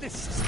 This.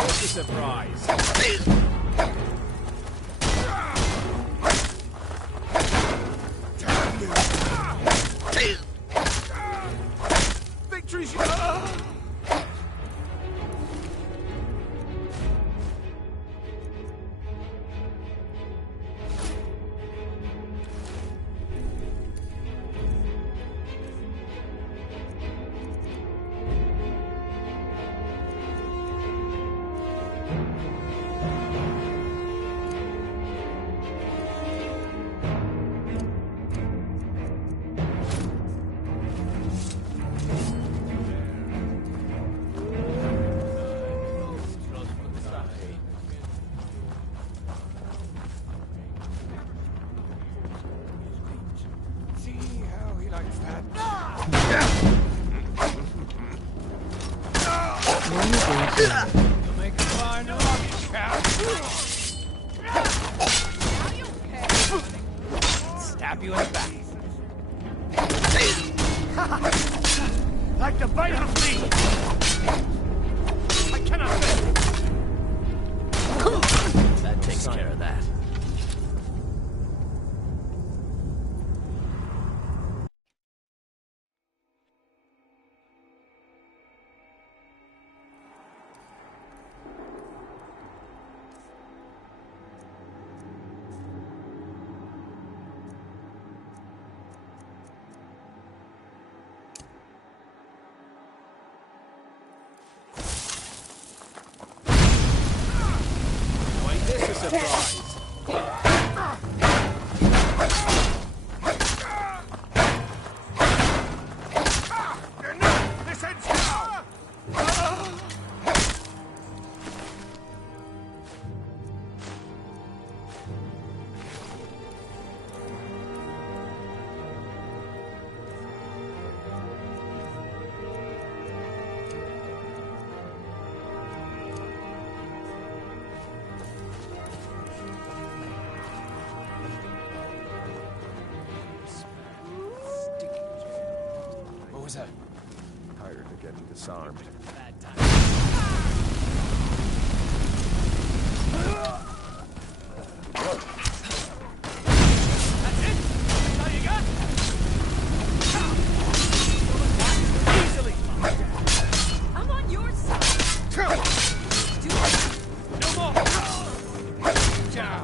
What's the surprise? Victory's yours! Stab you in the back. Like the bite of a flea. I cannot live. That takes care of that. This is a surprise. This ends now. What was that? Tired of getting disarmed. Bad time. That's it? That's all you got? Easily. I'm on your side. Do it. No more. Ciao.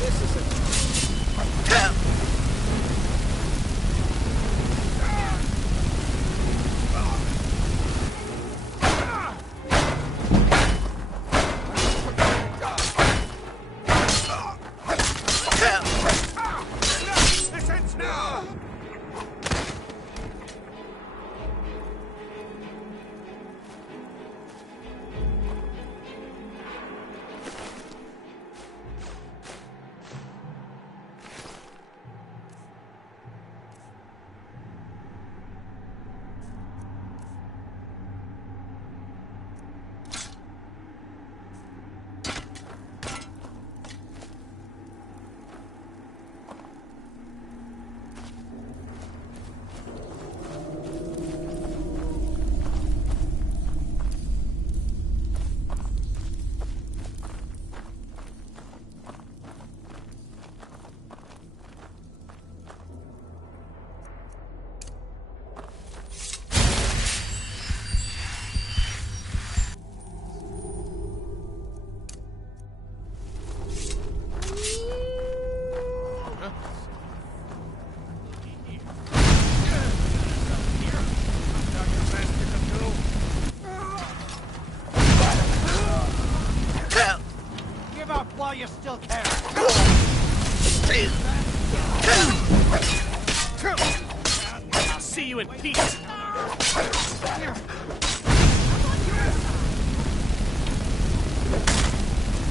This is a still care. I'll see you in peace.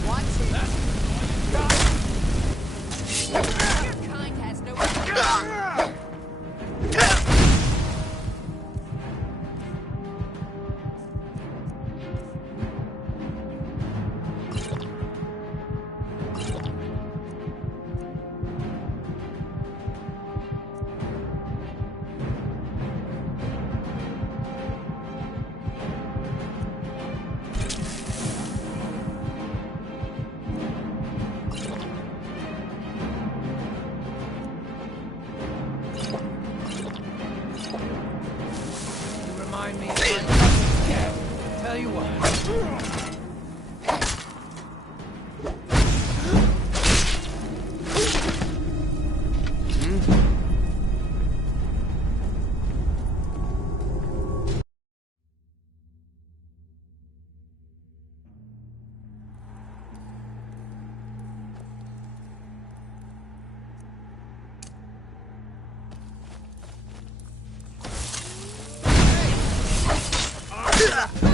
Watch it. Your kind has no... Remind me. Yeah. Tell you what.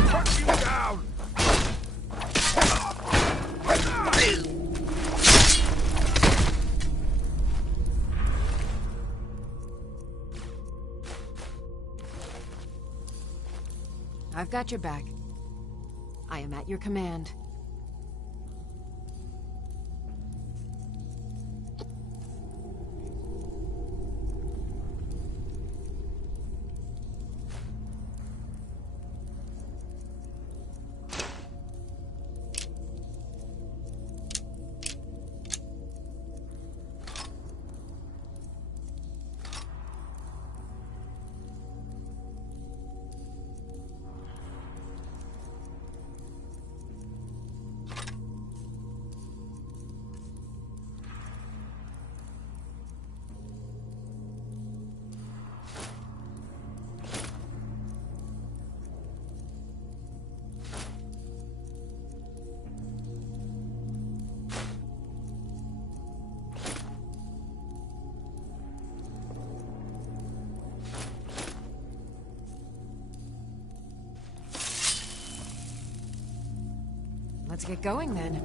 Put you down! I've got your back. I am at your command. Let's get going then.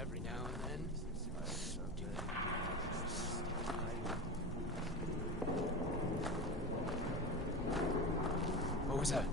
Every now and then. What was that?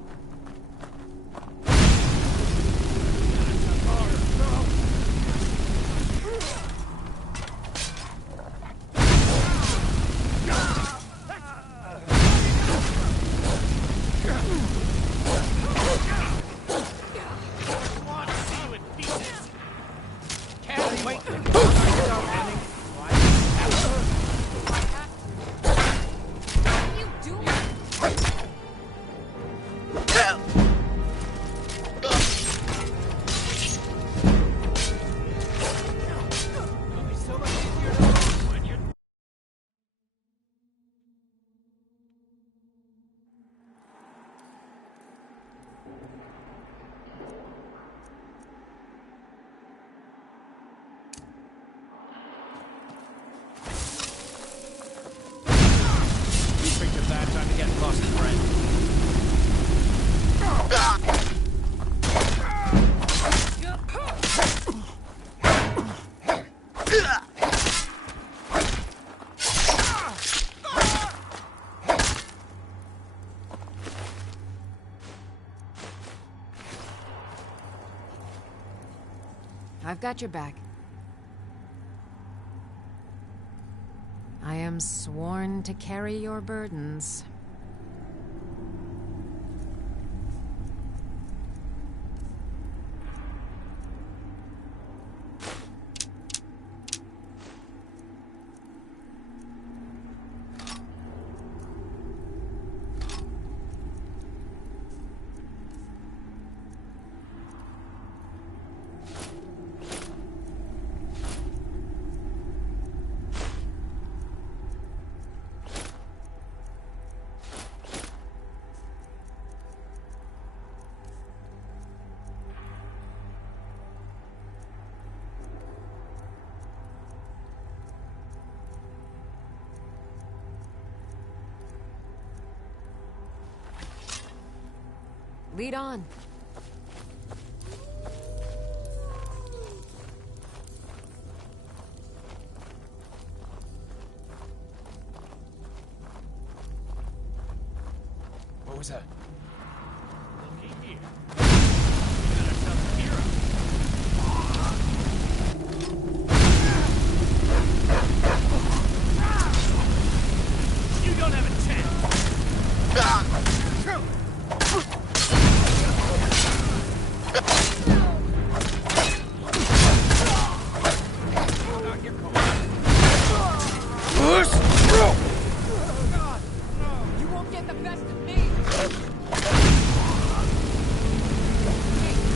Time to get lost, friend. I've got your back. I am sworn to carry your burdens. Lead on. What was that? Looky here. We got ourselves a hero. You don't have a chance. You won't get the best of me!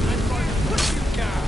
I'm going to put you down.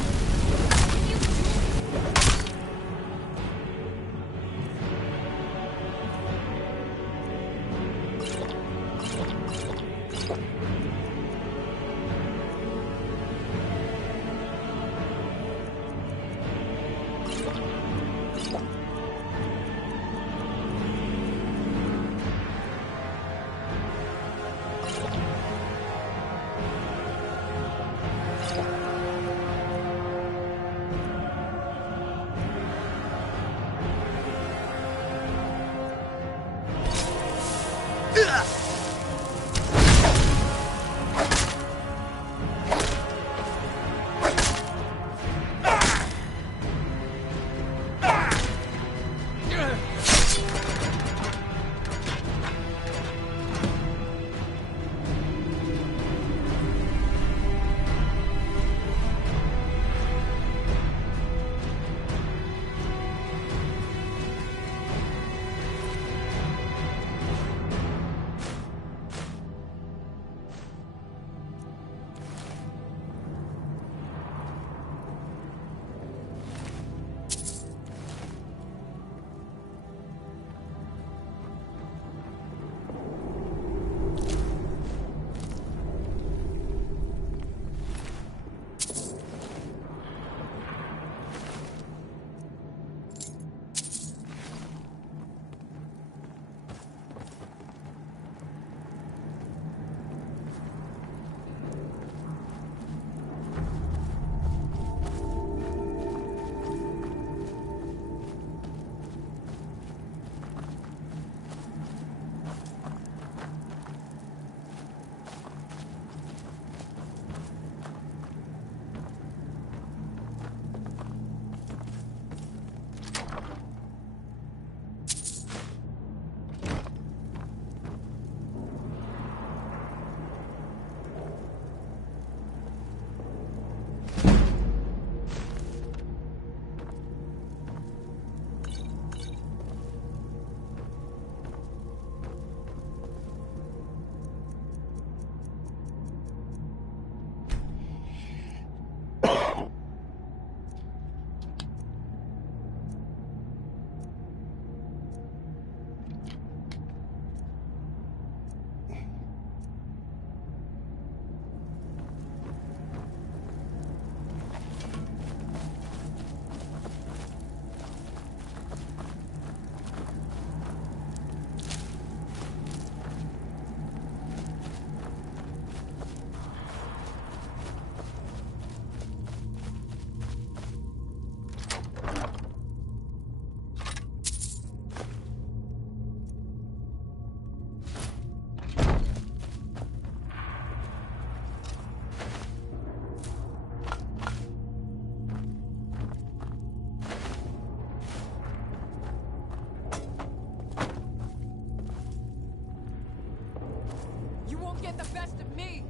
Get the best of me!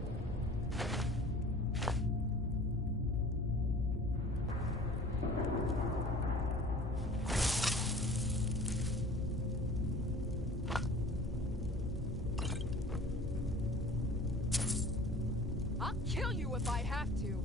I'll kill you if I have to.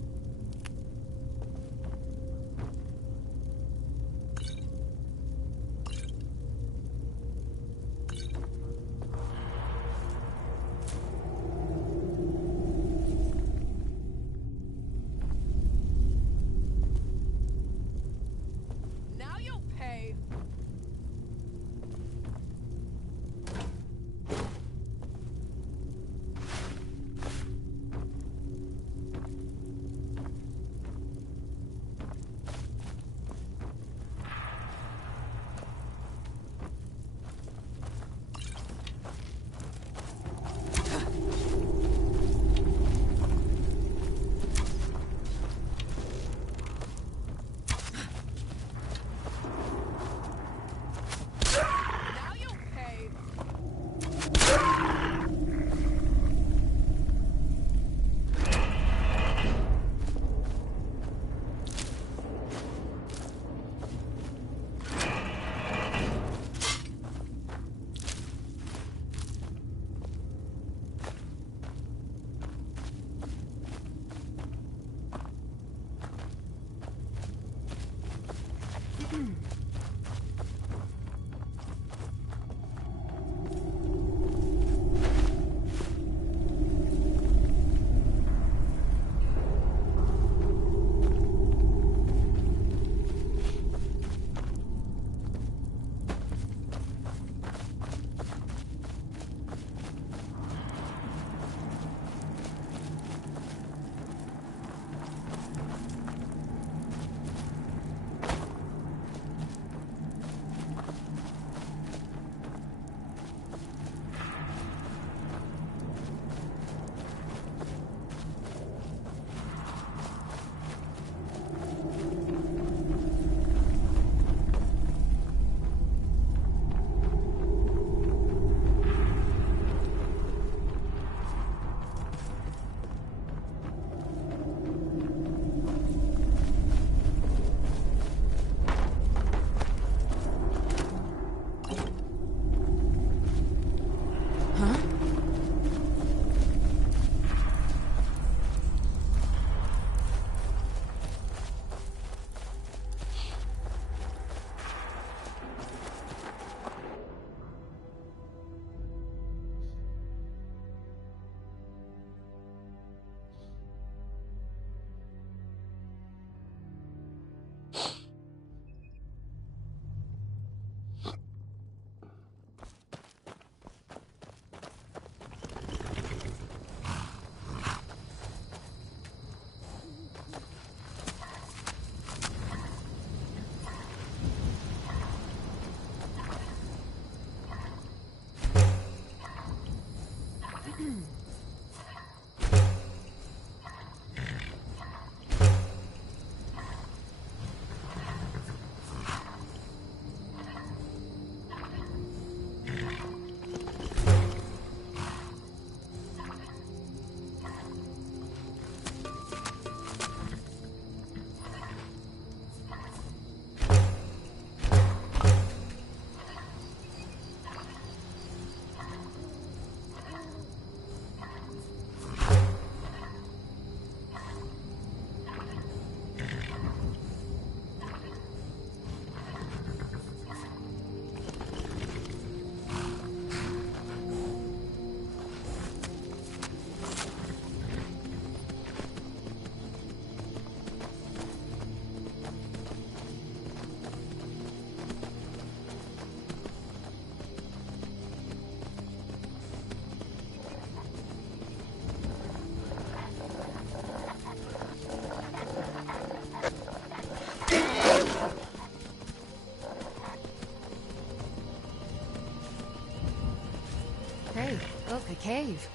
Hey, look, a cave.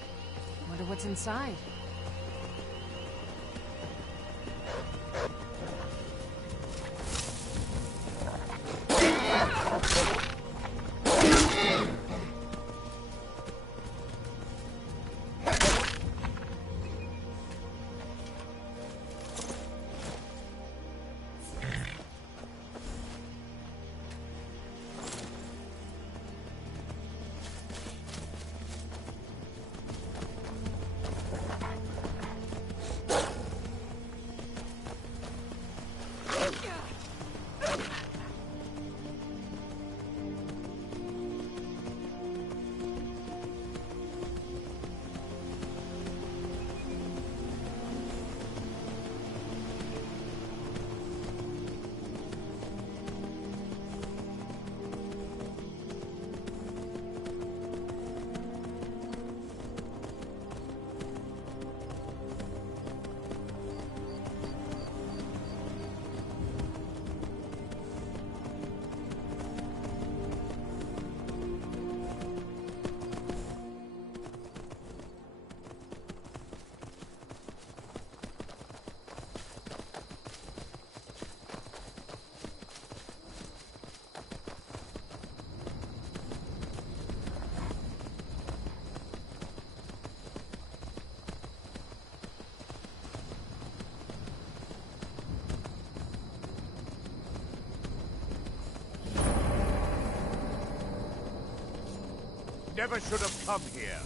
Wonder what's inside. Never should have come here.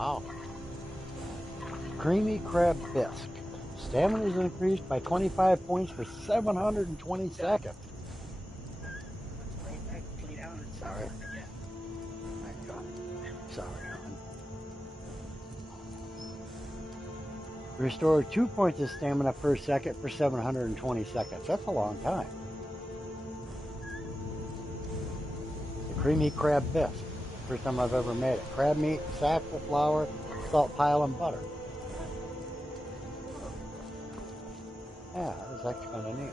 Wow. Creamy crab bisque. Stamina is increased by 25 points for 720 seconds. Sorry. Sorry, hon. Restore 2 points of stamina per second for 720 seconds. That's a long time. The creamy crab bisque. First time I've ever made it. Crab meat, sacked with flour, salt pile, and butter. Yeah, that was actually kind of neat.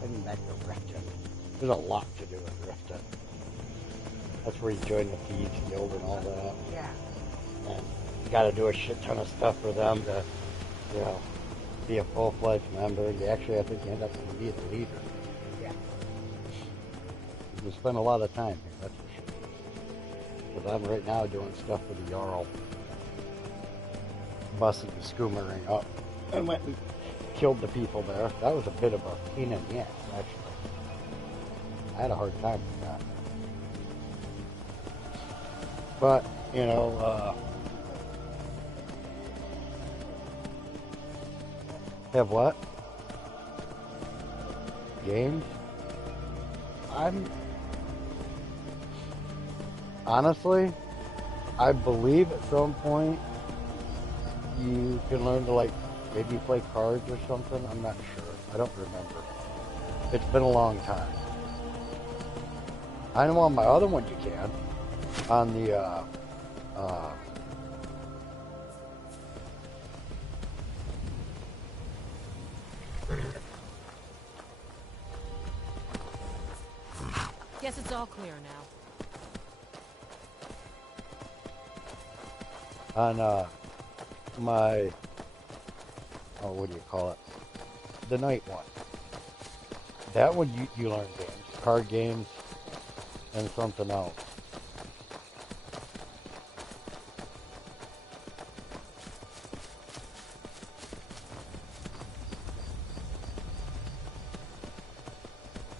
Heading back to Riften. There's a lot to do in Riften. That's where you join the Thieves Guild and all that. Yeah. And you got to do a shit ton of stuff for them to, you know, be a full-fledged member. You actually, I think, you end up being the leader. Yeah. You spend a lot of time here, that's for sure. Because I'm right now doing stuff for the Jarl. Busted the Skoomerang up and went and killed the people there. That was a bit of a pain in the ass, actually. I had a hard time with that. But, you know, have what? Games? Honestly, I believe at some point you can learn to, like, maybe play cards or something. I'm not sure. I don't remember. It's been a long time. I know on my other one you can. On the, Guess it's all clear now. on, my, oh, what do you call it? The night one. That one you learn games. Card games and something else.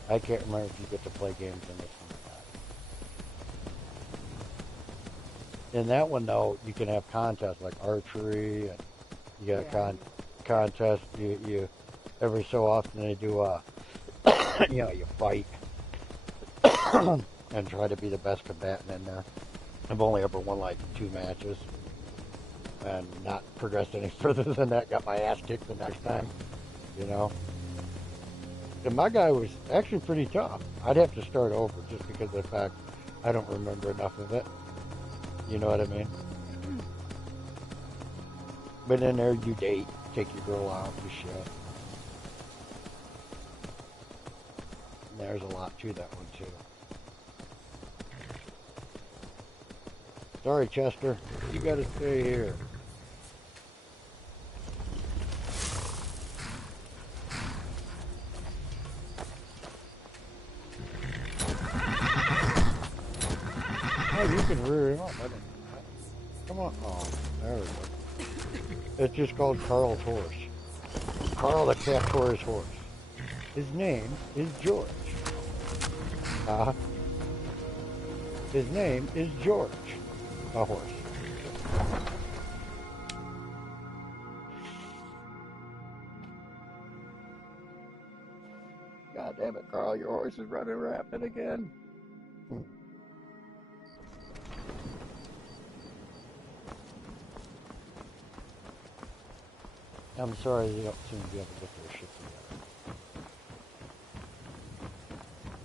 I can't remember if you get to play games in this one or not. In that one, though, you can have contests like archery, and you got contests. You every so often they do you know, you fight and try to be the best combatant in there. I've only ever won like 2 matches and not progressed any further than that. Got my ass kicked the next time, you know. And my guy was actually pretty tough. I'd have to start over just because of the fact I don't remember enough of it. You know what I mean? But in there, you date, take your girl out, you shit. And there's a lot to that one, too. Sorry, Chester. You gotta stay here. Oh, you can rear him up. I didn't. Come on. Oh, there we go. It's just called Carl's horse. Carl the cat tore his horse. His name is George. His name is George. A horse. God damn it, Carl, your horse is running rapid again. I'm sorry they don't seem to be able to get their shit together.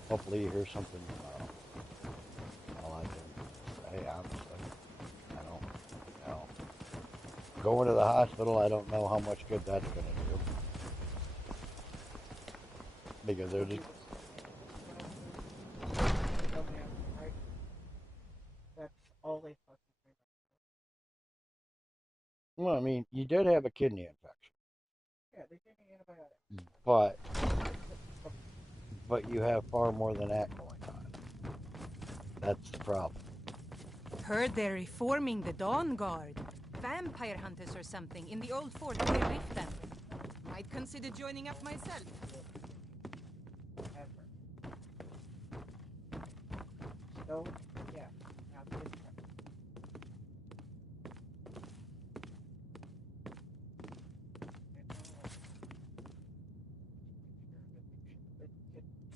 Hopefully you hear something all I can say, honestly. I don't know. Going to the hospital, I don't know how much good that's going to do. Because they're just... That's all they fucking say. Well, I mean, you did have a kidney infection. Yeah, they gave me antibiotics. But you have far more than that going on. That's the problem. Heard they're reforming the Dawn Guard. Vampire hunters or something in the old fort near Riften. Might consider joining up myself. Ever. So, yeah. Now this one.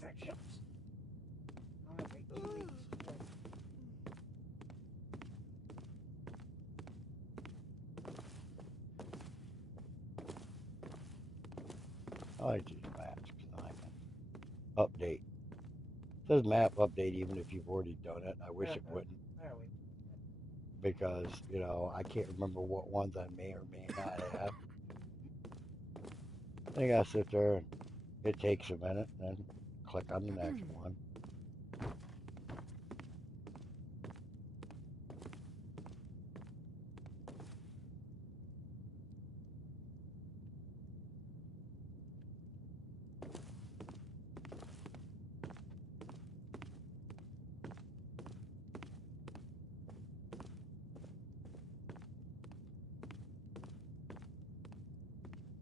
Infections. Oh, wait 2 weeks. I like these maps because I can update. It says map update even if you've already done it. I wish it wouldn't There we because, you know, I can't remember what ones I may or may not have. I gotta sit there and it takes a minute and then click on the next one.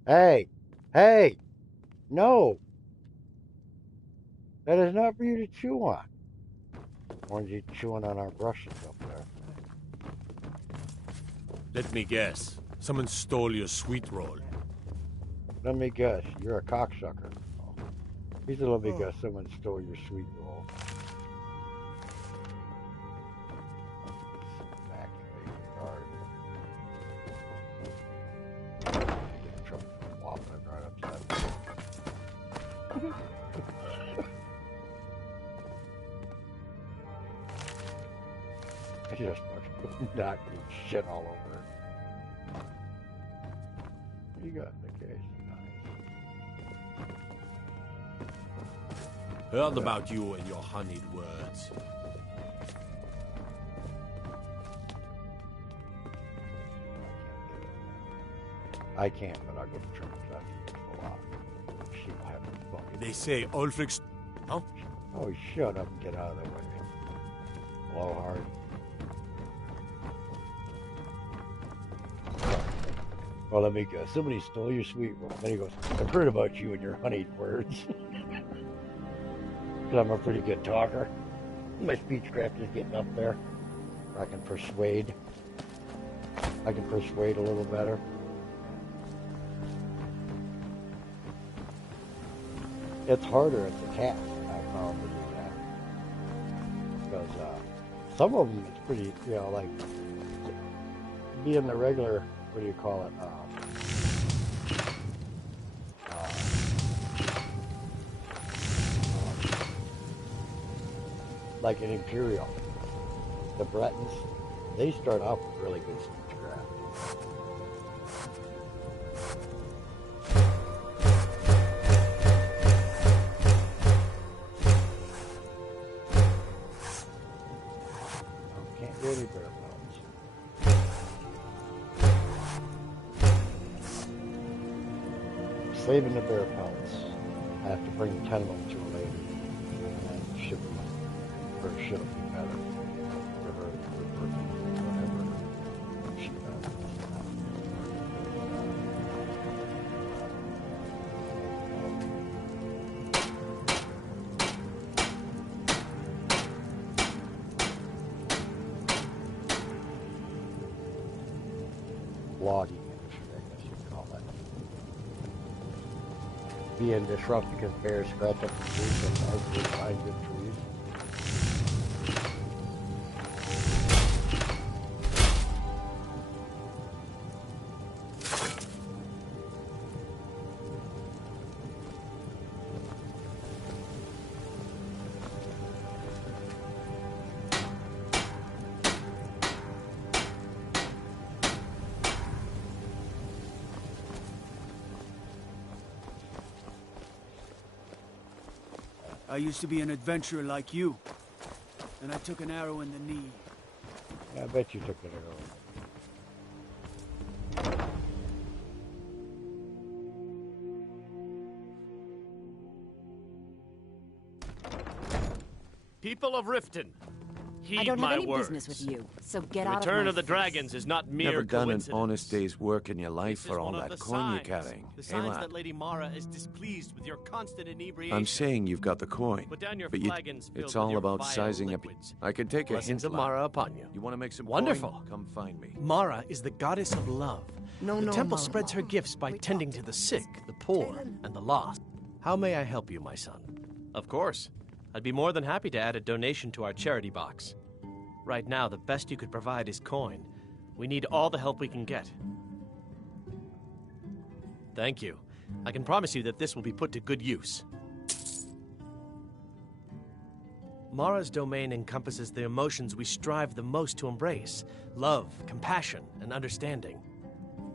Hey, hey, no, that is not for you to chew on. Ones you chewing on our brushes up there. Let me guess. Someone stole your sweet roll. Let me guess, you're a cocksucker. Oh. He's a let me guess, someone stole your sweet roll. Evacuate the guard. Get in trouble for waffling right upside down. I just fucking knocked your shit all over it. You got the case. Nice. Heard about you and your honeyed words. I can't, but I'll get the trouble. That's a lot. She will have to fucking. They say Ulfric's... Huh? Oh, shut up and get out of the way. Blowhard. Well, let me go. Somebody stole your sweet roll. Then he goes, I've heard about you and your honeyed words. Because I'm a pretty good talker. My speechcraft is getting up there. I can persuade. I can persuade a little better. It's harder as a task, I found, to do that. Because some of them, it's pretty, you know, like being the regular, what do you call it? Like an Imperial. The Bretons, they start off with really good speechcraft. Can't do any bear pelts. Saving the bear pelts. I have to bring 10 of them to her later and ship them. Or should be better for her, whatever she does. Logging industry, I guess you'd call that. Being disrupted because bears scratch up the trees, so it's hard to find good trees. I used to be an adventurer like you, and I took an arrow in the knee. Yeah, I bet you took it early. People of Riften, Heed I don't my have any words. business with you, so get The out return of of my the face. dragons is not mere Never done an coincidence. honest day's work in your life This is for all one of that the coin you're signs. carrying. The Hey, signs lad? that Lady Mara is displeased with your constant inebriation. I'm saying you've got the coin. Put down your but flagons filled it's with all your about vile sizing up. liquids. I can take a Blessings hint, of lad. Mara upon you. You want to make some Wonderful. coin? Come find me. Mara is the goddess of love. No, The no, temple Mama. spreads her gifts by tending to the sick, the poor, and the lost. How may I help you, my son? Of course. I'd be more than happy to add a donation to our charity box. Right now, the best you could provide is coin. We need all the help we can get. Thank you. I can promise you that this will be put to good use. Mara's domain encompasses the emotions we strive the most to embrace: love, compassion, and understanding.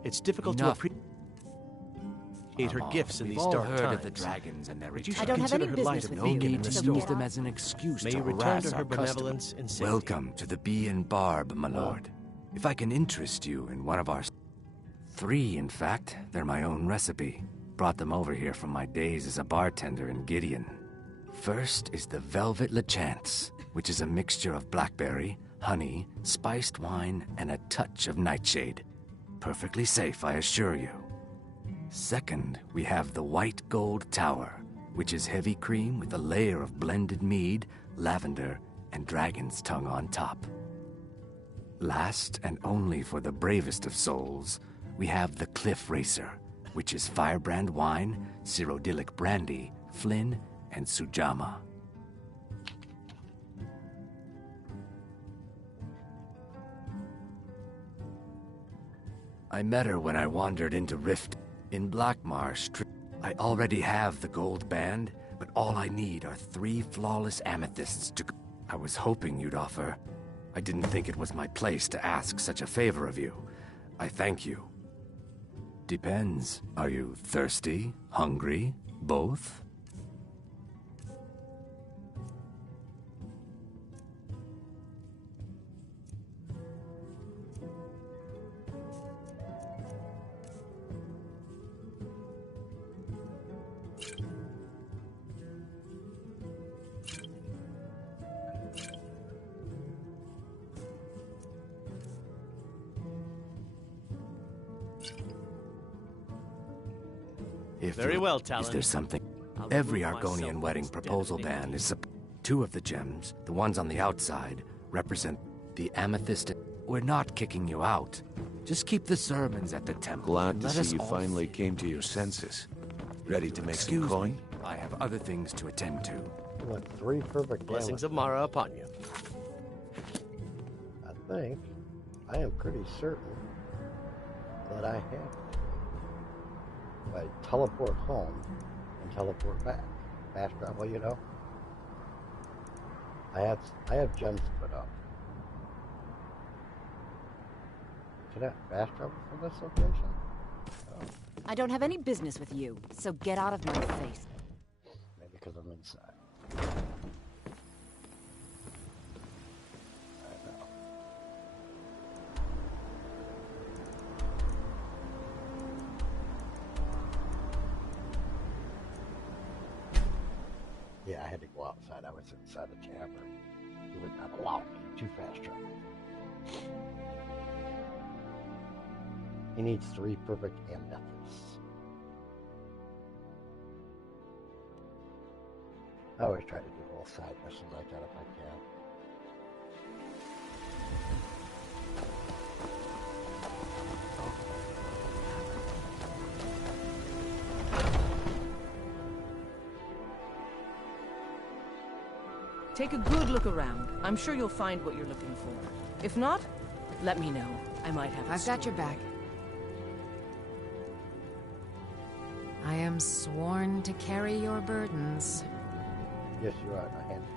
It's difficult Enough. to appreciate her gifts in We've these all dark heard times. of the dragons and their But you return. should I don't have consider any her light business a with No you, beacon in need the to so storm. use get them out. as an excuse May to you return harass to her our customers. benevolence in safety. Welcome to the Bee and Barb, my lord. If I can interest you in one of our... 3, in fact. They're my own recipe. Brought them over here from my days as a bartender in Gideon. First is the Velvet Lachance, which is a mixture of blackberry, honey, spiced wine, and a touch of nightshade. Perfectly safe, I assure you. Second, we have the White Gold Tower, which is heavy cream with a layer of blended mead, lavender, and dragon's tongue on top. Last, and only for the bravest of souls, we have the Cliff Racer, which is firebrand wine, Cyrodiilic brandy, Flynn, and Sujama. I met her when I wandered into Rift in Blackmarsh. I already have the gold band, but all I need are 3 flawless amethysts to... I was hoping you'd offer. I didn't think it was my place to ask such a favor of you. I thank you. Depends. Are you thirsty? Hungry? Both? Very well, Talon. Is there something? I'll Every remove myself Argonian from wedding this den of proposal iniquity. band is... 2 of the gems, the ones on the outside, represent the amethyst. We're not kicking you out. Just keep the sermons at the temple. Glad and to let see us you all finally came to your senses. Ready to make some Excuse coin? me. I have other things to attend to. With 3 perfect Blessings amethysts, of Mara upon you. I am pretty certain that I have. If I teleport home and teleport back. Fast travel, you know? I have gems to put up. Can I fast travel from this location? Oh, I don't have any business with you, so get out of my face. maybe because I'm inside. I know. Yeah, I had to go outside. I was inside the tavern. It would not allow me to fast travel. He needs 3 perfect amethysts. I always try to do little side missions like that if I can. Take a good look around. I'm sure you'll find what you're looking for. If not, let me know. I might have I've got your back. I am sworn to carry your burdens. Yes, you are. A handful.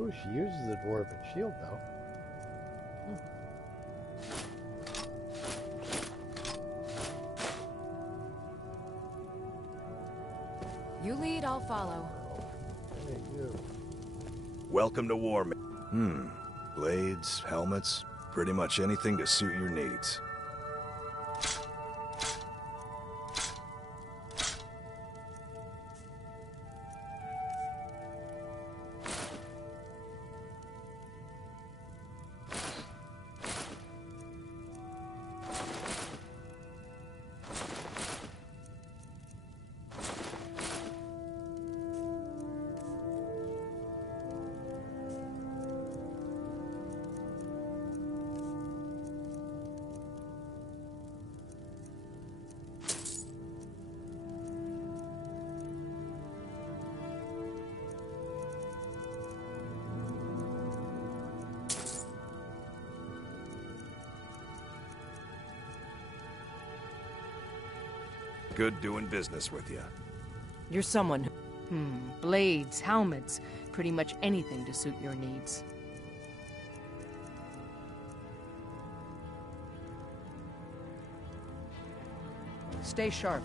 Ooh, she uses the dwarven shield though. You lead, I'll follow. Look at you. Welcome to war. Blades, helmets, pretty much anything to suit your needs. Good doing business with you. You're someone who... Blades, helmets, pretty much anything to suit your needs. Stay sharp.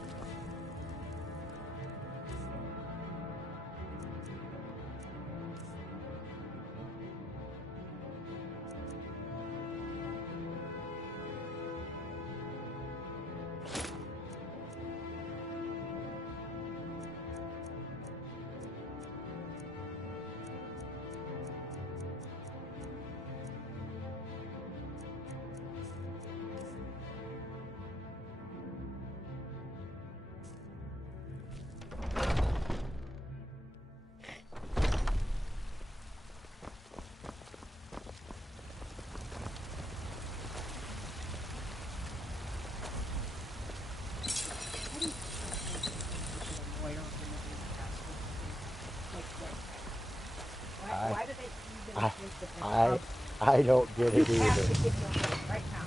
Why do they even think that I don't get it you have either. to get your phone right now?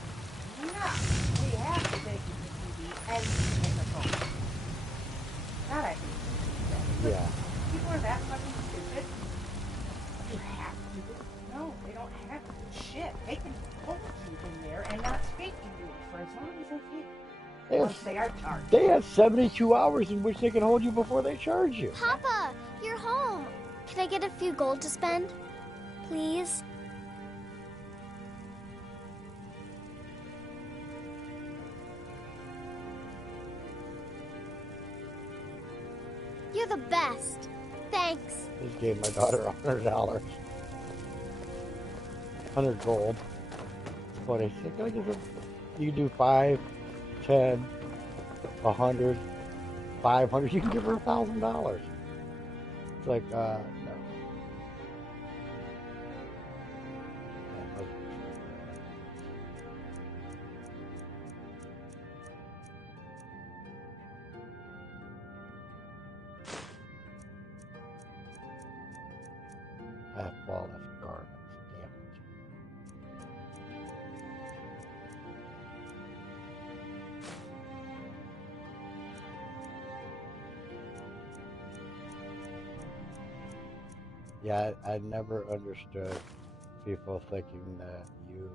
No, we have to take you to TV and make a phone. God, I hate that. Yeah. People are that fucking stupid. You have to. No, they don't have to do shit. They can hold you in there and not speak to you for as long as they can. Once they are charged. They have 72 hours in which they can hold you before they charge you. Papa, you're home. Can I get a few gold to spend? Please? You're the best. Thanks. Just gave my daughter $100. 100 gold. But I said, you can do 5, 10, 100, 500. You can give her $1,000. It's like, no. I have flawless garments. Damn it. Yeah, I never understood people thinking that you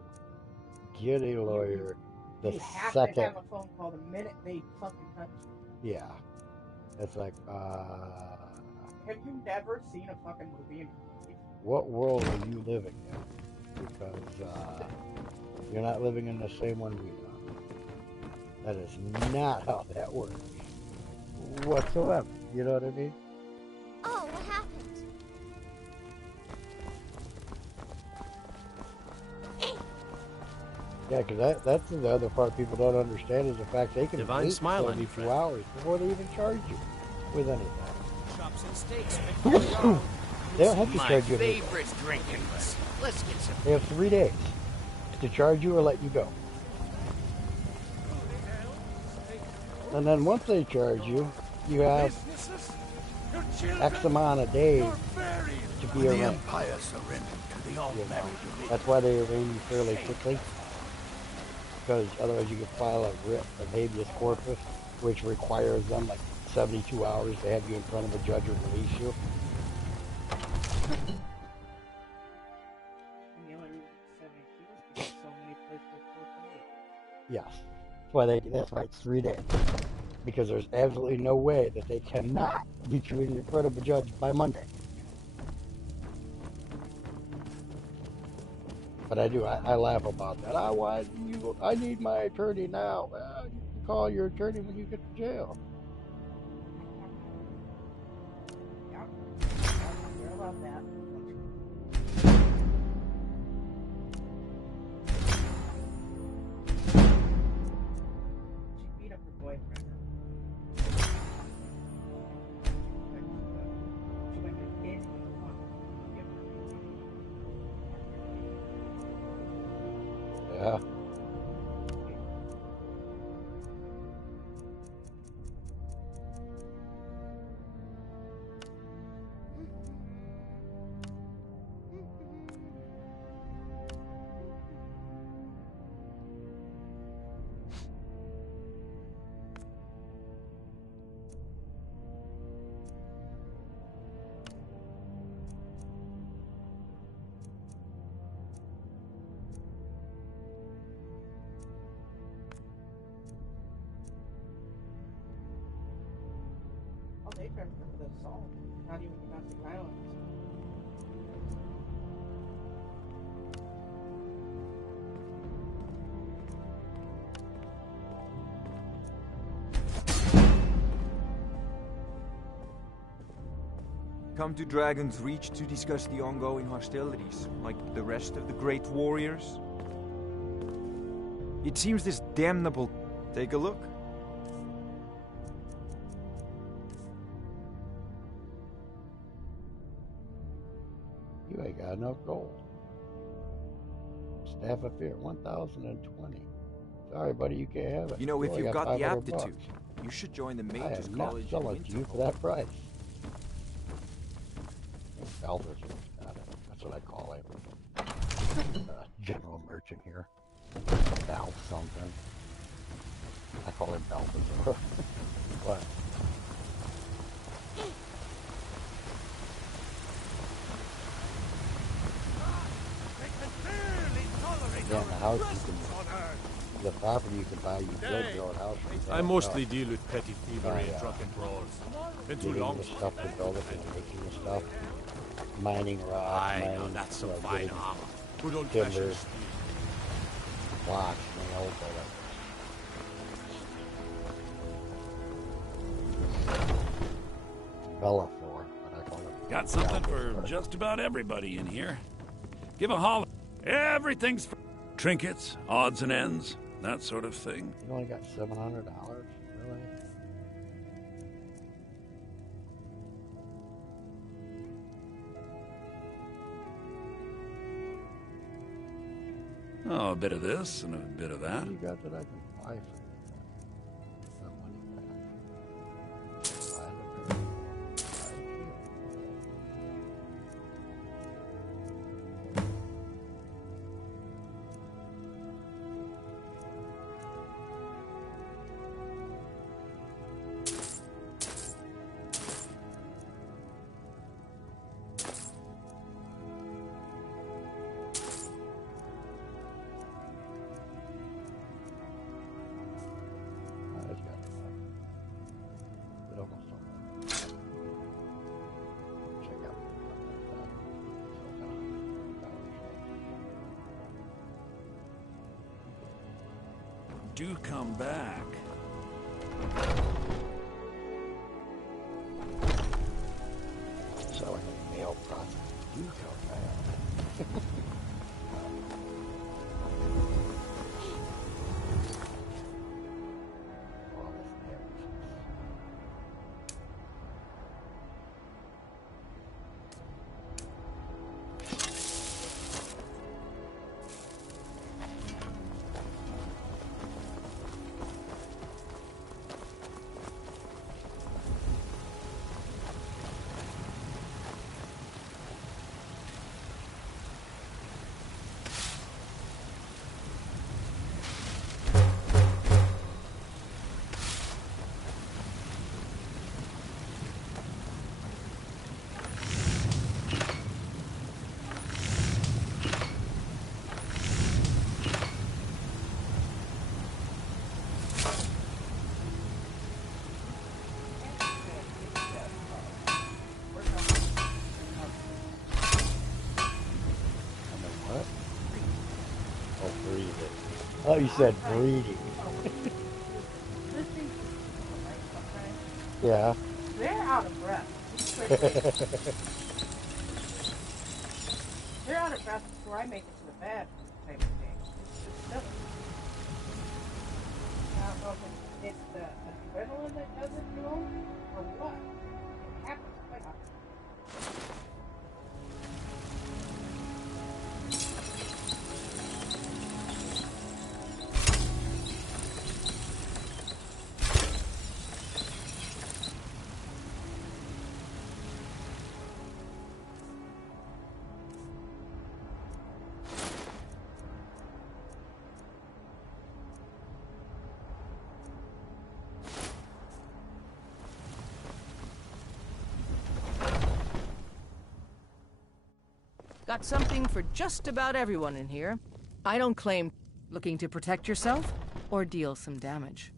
get a lawyer the You have second. to have a phone call the minute they fucking touch you. Yeah. It's like, Have you never seen a fucking movie in your life? what world are you living in? Because you're not living in the same one we know. That is not how that works whatsoever. You know what I mean? Oh, what happened? Yeah, because that's the other part people don't understand is the fact they can Divine wait smile on you, 72 friend. hours before they even charge you with anything. Chops and steaks. They don't have to My charge you anything. favorite drinkings. Let's get some. They have 3 days to charge you or let you go. And then once they charge you, you have X amount of days to be The arraigned. Empire surrendered to the Almighty. That's why they arraign you fairly quickly. Because otherwise you could file a writ of habeas corpus, which requires them like 72 hours to have you in front of a judge or release you. And the only reason it's 72 is because so many places are 4.8. Yes. That's why it's 3 days. Because there's absolutely no way that they cannot get you in front of a judge by Monday. But I laugh about that. I need my attorney now. Well, you can call your attorney when you get to jail. Yep. You're allowed that. She beat up her boyfriend. She went to the kid and was on. Yeah. they've been for the assault, not even domestic violence. Come to Dragon's Reach to discuss the ongoing hostilities, like the rest of the great warriors? It seems this damnable... Take a look. You ain't got enough gold. Staff of Fear, 1,020. Sorry, buddy, you can't have it. You know, if you've got the aptitude, bucks. you should join the I Mages am not College. selling to you for that price. Belters, that's what I call it. General merchant here. Valve something. I call him Balthazar. What? Yeah, the house you can, the property you can buy, you build your own house. I mostly deal with petty thievery and drunken brawls. Been too long. The stuff to build it and making the stuff. Mining rock, mining, that's some fine armor. Good old timber, fashioned blocks, nails, whatever. Bellafor, but I call it. Got something for just about everybody in here. Give a holler. Everything's for trinkets, odds and ends, that sort of thing. You only got $700, really? Oh, a bit of this and a bit of that. What you got that I can buy for you? Some money back. Buy the Do come back. Selling mail products. Do come back. Oh, you said breeding. Yeah. They're out of breath. They're out of breath before I make it to the bed type of thing. It's silly. I don't know if it's the adrenaline that does it, you know, or what. It happens quite often. Got something for just about everyone in here. I don't claim looking to protect yourself or deal some damage.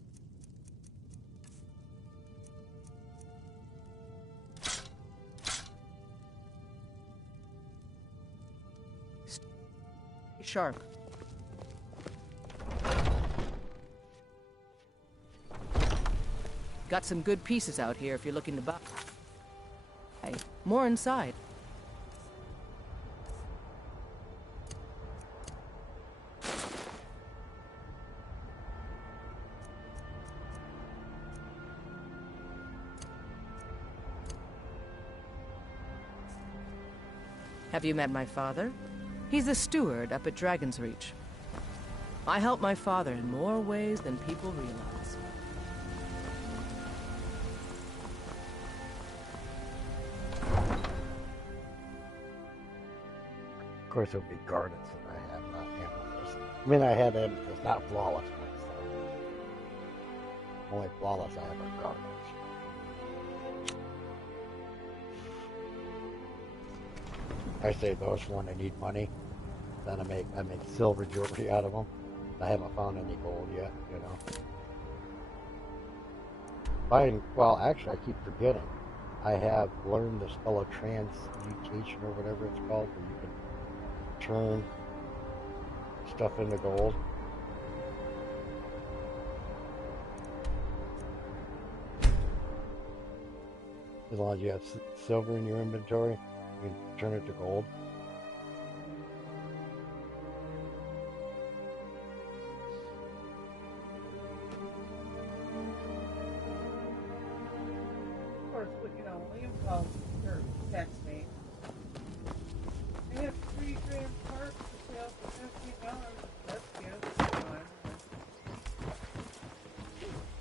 sharp. Got some good pieces out here if you're looking to buy. More inside. Have you met my father? He's the steward up at Dragon's Reach. I help my father in more ways than people realize. Of course, it'll be gardens that I have, not amethyst. I mean, I have amethyst, not flawless ones, though. Only flawless I have are gardens. I save those when I need money. Then I make silver jewelry out of them. I haven't found any gold yet, you know. Well, actually, I keep forgetting. I have learned the spell of transmutation or whatever it's called, where you can turn stuff into gold. As long as you have silver in your inventory, you can turn it to gold. Of course, you know, William calls or texts me. I have 3 grand parts for sale for $15. That's good. That's fine.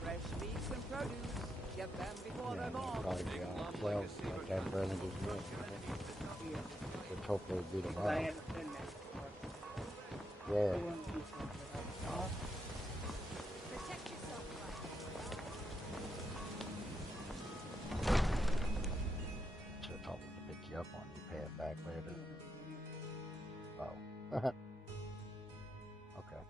Fresh meats and produce. Get them before they're gone. Probably be on sale by the time Brandon gets me. Which hopefully will be tomorrow. I haven't been there before. Yeah. I want to do something. Protect yourself. Should have told him to pick you up on you, pay it back later. Oh. Okay.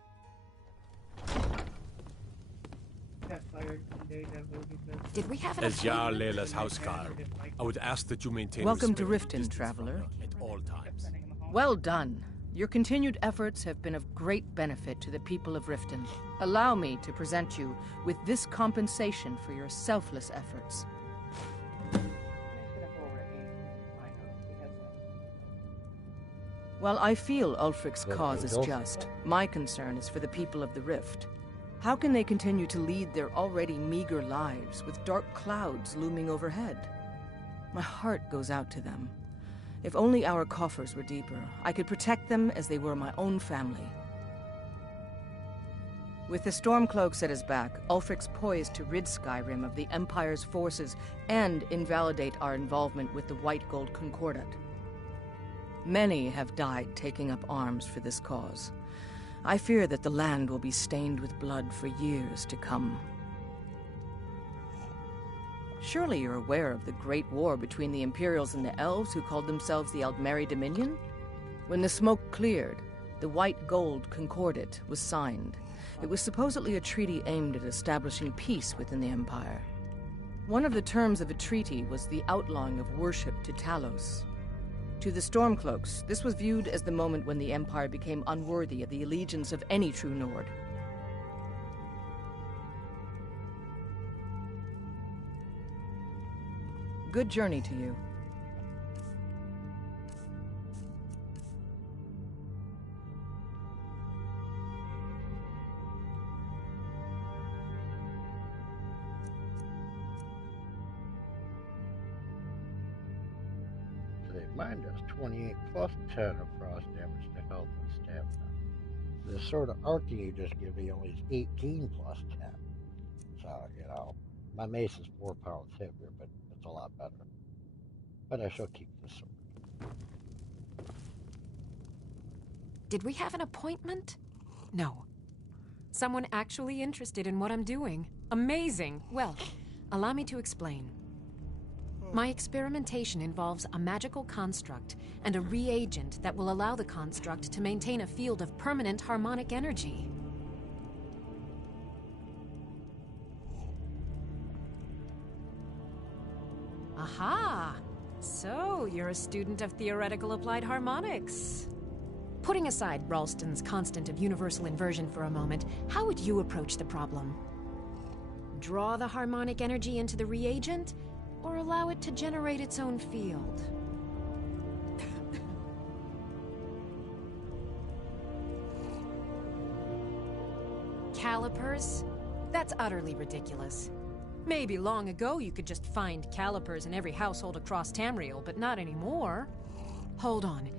Got fired from Deja Vu because... Did we have an As Jarl Leila's houseguard, I would ask that you maintain Welcome to respect Riften, traveler. at all times. Well done. Your continued efforts have been of great benefit to the people of Riften. Allow me to present you with this compensation for your selfless efforts. While I feel Ulfric's cause is just, my concern is for the people of the Rift. How can they continue to lead their already meager lives with dark clouds looming overhead? My heart goes out to them. If only our coffers were deeper, I could protect them as they were my own family. With the Stormcloaks at his back, Ulfric's poised to rid Skyrim of the Empire's forces and invalidate our involvement with the White Gold Concordat. Many have died taking up arms for this cause. I fear that the land will be stained with blood for years to come. Surely you're aware of the Great War between the Imperials and the Elves who called themselves the Aldmeri Dominion? When the smoke cleared, the White Gold Concordat was signed. It was supposedly a treaty aimed at establishing peace within the Empire. One of the terms of the treaty was the outlawing of worship to Talos. To the Stormcloaks, this was viewed as the moment when the Empire became unworthy of the allegiance of any true Nord. Good journey to you. Mine does 28 plus 10 of frost damage to health and stamina. The sort of arcing you just give me only is 18 plus 10. So, you know, my mace is 4 pounds heavier, but it's a lot better. But I shall keep this sword. Did we have an appointment? No. Someone actually interested in what I'm doing. Amazing. Well, allow me to explain. My experimentation involves a magical construct and a reagent that will allow the construct to maintain a field of permanent harmonic energy. Aha! So, you're a student of theoretical applied harmonics. Putting aside Ralston's constant of universal inversion for a moment, how would you approach the problem? Draw the harmonic energy into the reagent, or allow it to generate its own field? Calipers? That's utterly ridiculous. Maybe long ago you could just find calipers in every household across Tamriel, but not anymore. Hold on.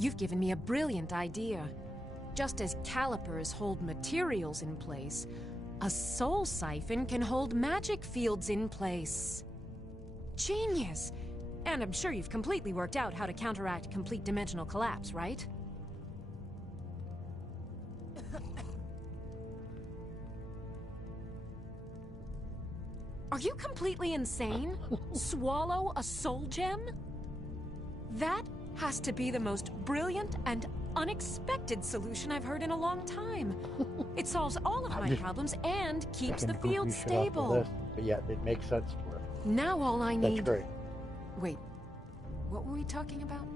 You've given me a brilliant idea. Just as calipers hold materials in place, a soul siphon can hold magic fields in place. Genius! And I'm sure you've completely worked out how to counteract complete dimensional collapse, right? Are you completely insane? Swallow a soul gem? That has to be the most brilliant and unexpected solution I've heard in a long time. It solves all of my problems and keeps the field stable. But yeah, it makes sense for it. Now all I need... That's great. Wait, what were we talking about?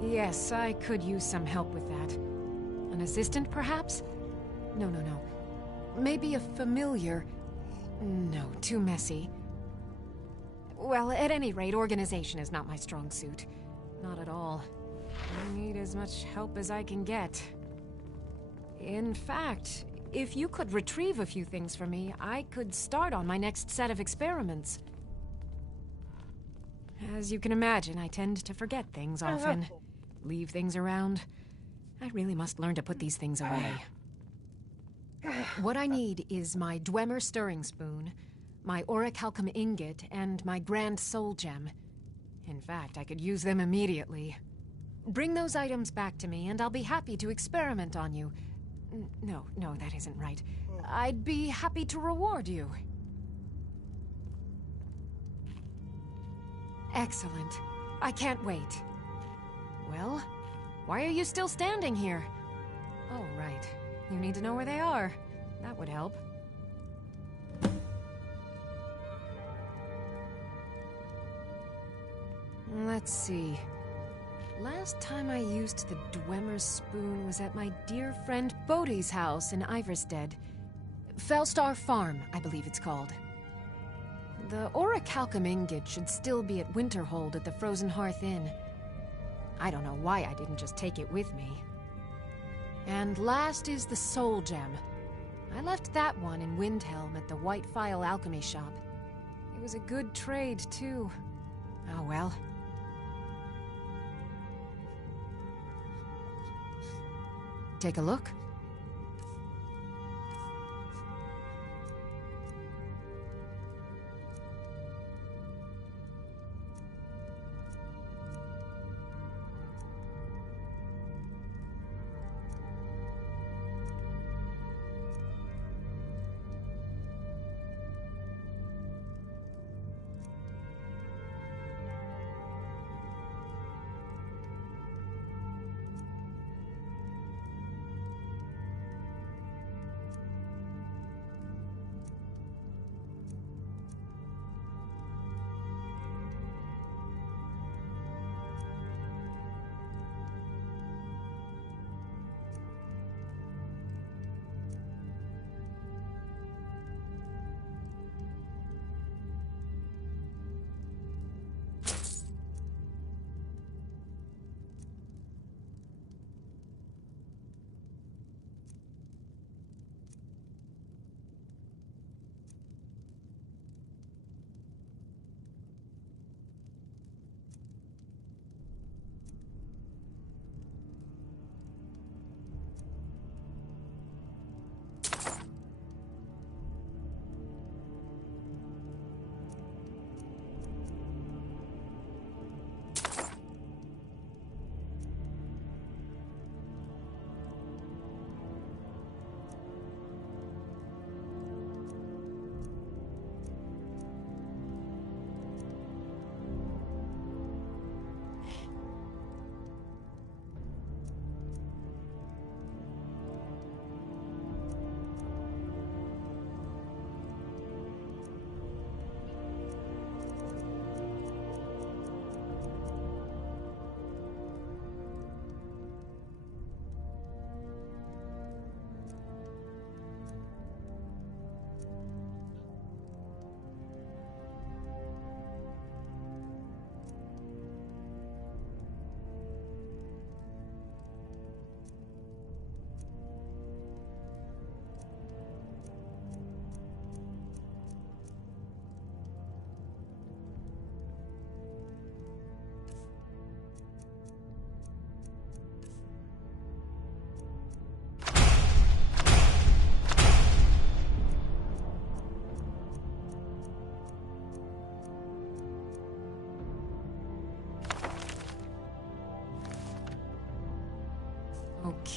Yes, I could use some help with that. An assistant, perhaps? No. Maybe a familiar. No, too messy. Well, at any rate, organization is not my strong suit. Not at all. I need as much help as I can get. In fact, if you could retrieve a few things for me, I could start on my next set of experiments. As you can imagine, I tend to forget things often. Leave things around. I really must learn to put these things away. What I need is my Dwemer stirring spoon, my orichalcum ingot, and my grand soul gem. In fact, I could use them immediately. Bring those items back to me, and I'll be happy to experiment on you. No, that isn't right. I'd be happy to reward you. Excellent. I can't wait. Well, why are you still standing here? Oh, right. You need to know where they are. That would help. Let's see. Last time I used the Dwemer spoon was at my dear friend Bodhi's house in Iverstead. Fellstar Farm, I believe it's called. The orichalcum ingot should still be at Winterhold at the Frozen Hearth Inn. I don't know why I didn't just take it with me. And last is the soul gem. I left that one in Windhelm at the White Phial Alchemy Shop. It was a good trade, too. Oh well. Take a look.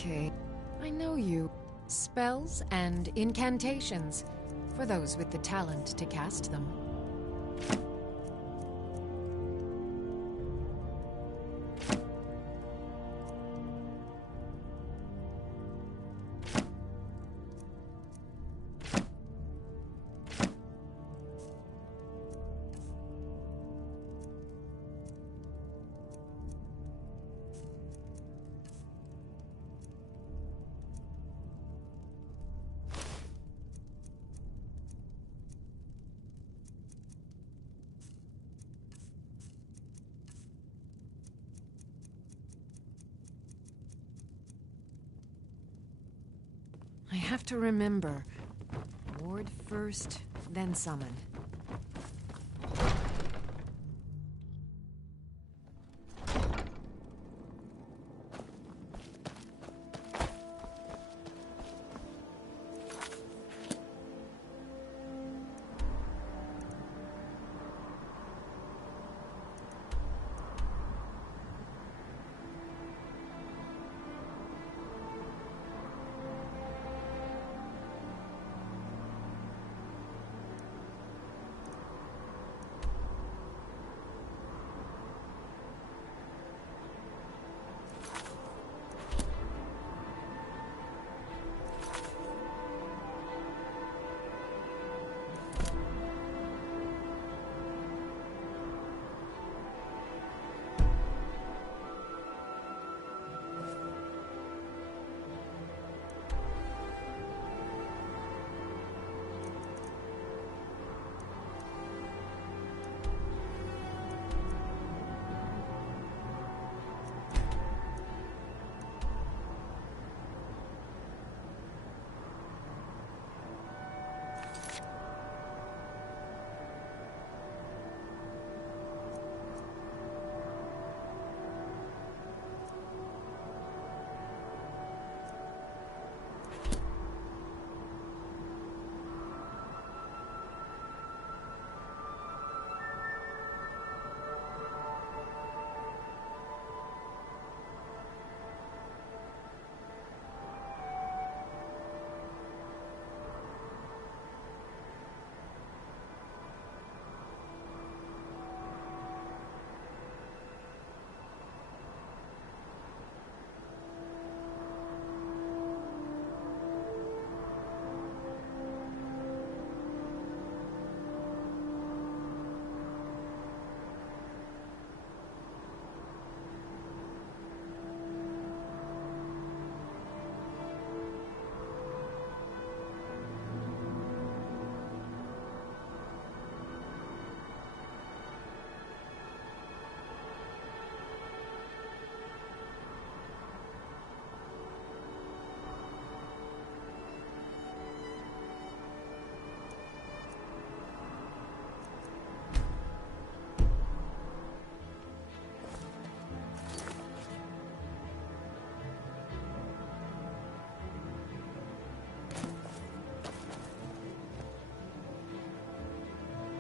Okay. I know you. Spells and incantations, for those with the talent to cast them. I have to remember. Ward first, then summon.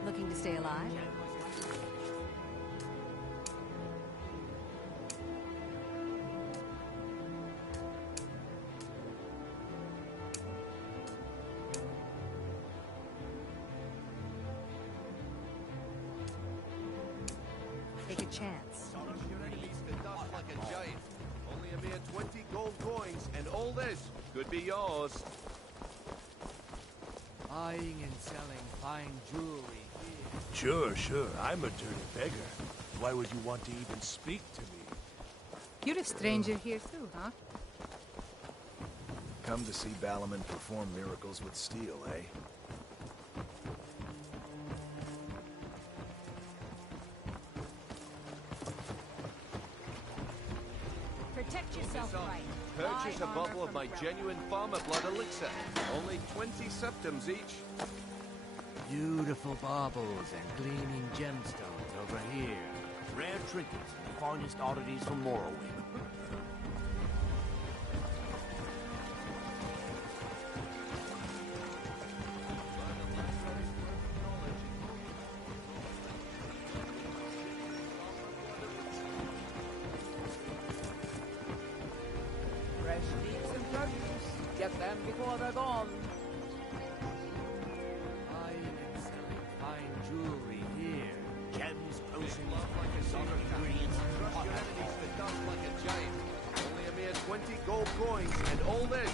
Looking to stay alive? Take a chance. Your enemies to dust like a giant. Only a mere 20 gold coins, and all this could be yours. Buying and selling fine jewelry. Sure. I'm a dirty beggar. Why would you want to even speak to me? You're a stranger here too, huh? Come to see Balaman perform miracles with steel, eh? Protect yourself right. Purchase Buy a bottle armor of my from genuine farmer blood elixir. Only 20 septums each. Beautiful baubles and gleaming gemstones over here. Rare trinkets and finest oddities from Morrowind. Fresh meat them before they're gone. Buying and selling fine jewelry here. Gems, potions, Like a exotic ingredients. Crush your enemies to dust like a giant. Only a mere 20 gold coins, and all this.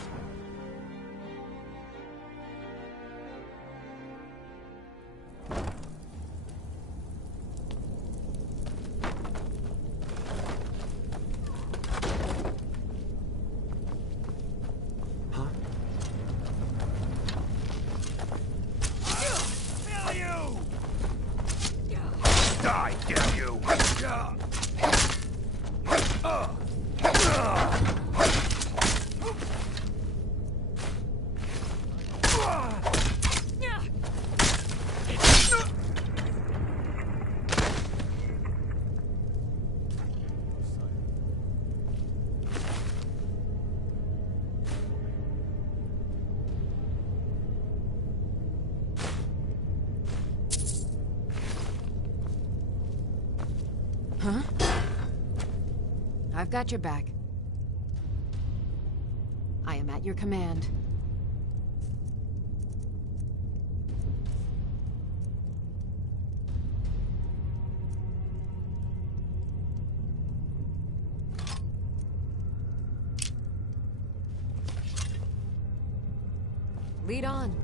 Die, damn you! Huh? I've got your back. I am at your command. Lead on.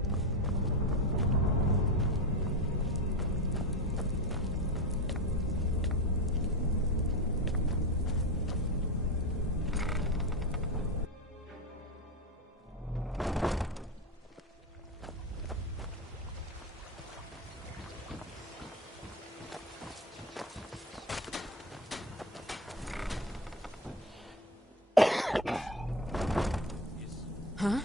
Huh?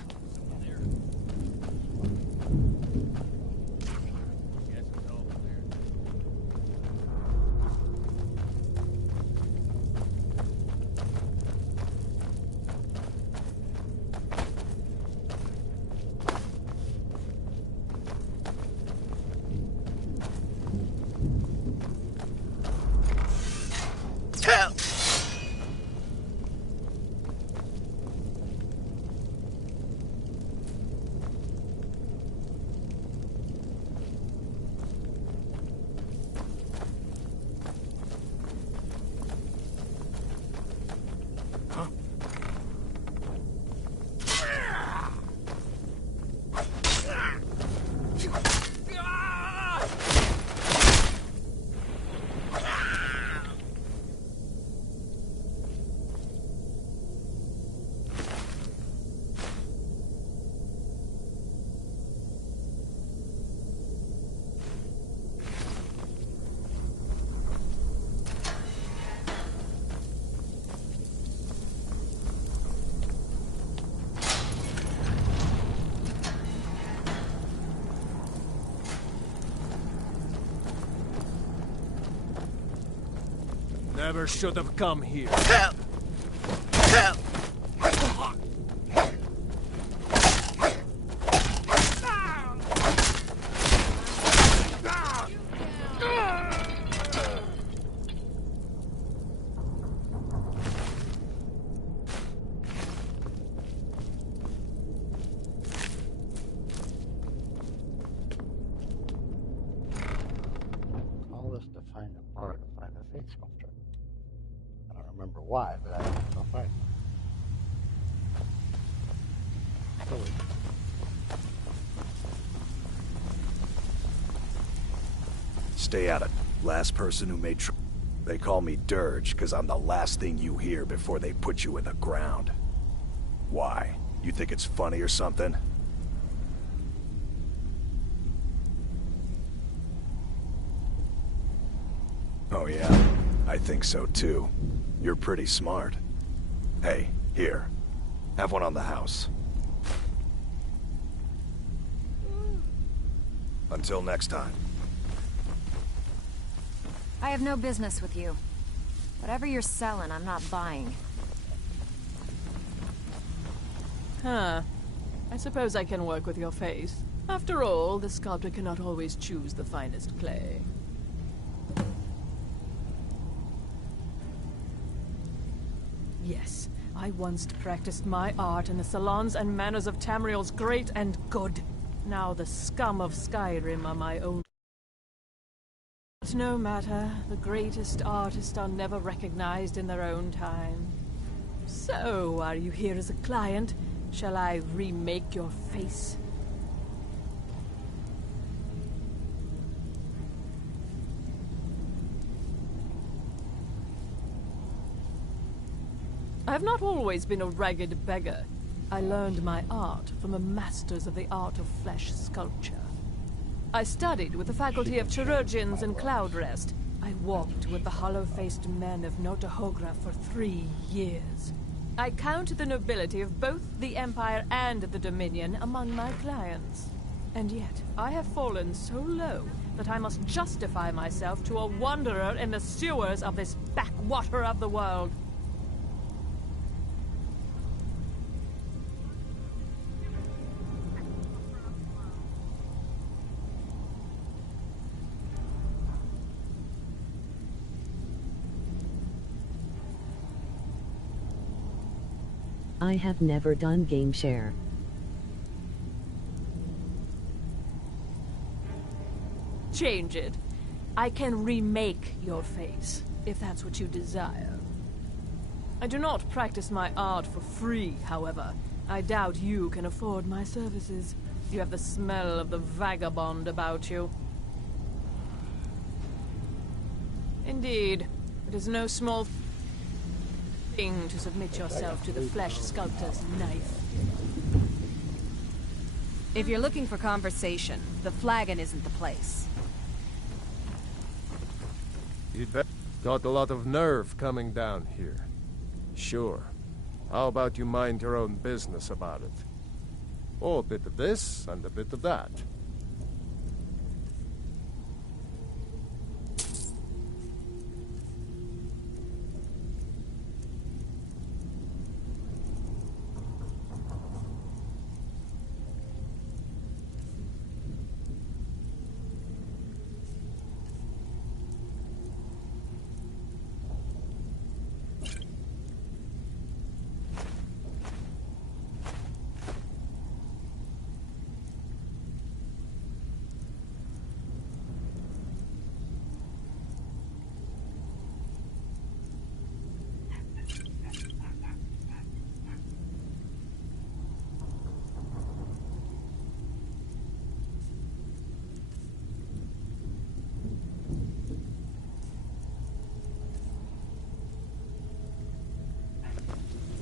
Never should have come here. All this to find a bar to find a faith sculpture. I don't remember why, but I think I'll find it. Silly. Stay out of last person who made They call me Dirge because I'm the last thing you hear before they put you in the ground. Why? You think it's funny or something? Oh yeah, I think so too. You're pretty smart. Hey, here. Have one on the house. Until next time. I have no business with you. Whatever you're selling, I'm not buying. Huh. I suppose I can work with your face. After all, the sculptor cannot always choose the finest clay. Yes, I once practiced my art in the salons and manners of Tamriel's great and good. Now the scum of Skyrim are my own. But no matter, the greatest artists are never recognized in their own time. So, are you here as a client? Shall I remake your face? I have not always been a ragged beggar. I learned my art from the masters of the art of flesh sculpture. I studied with the faculty of chirurgeons and Cloudrest. I walked with the hollow-faced men of Notahogra for 3 years. I count the nobility of both the Empire and the Dominion among my clients. And yet, I have fallen so low that I must justify myself to a wanderer in the sewers of this backwater of the world. I have never done game share. Change it. I can remake your face, if that's what you desire. I do not practice my art for free, however. I doubt you can afford my services. You have the smell of the vagabond about you. Indeed, it is no small thing to submit yourself to the flesh sculptor's knife. If you're looking for conversation, the flagon isn't the place. You'd bet. Got a lot of nerve coming down here. Sure. How about you mind your own business about it? Oh, a bit of this and a bit of that.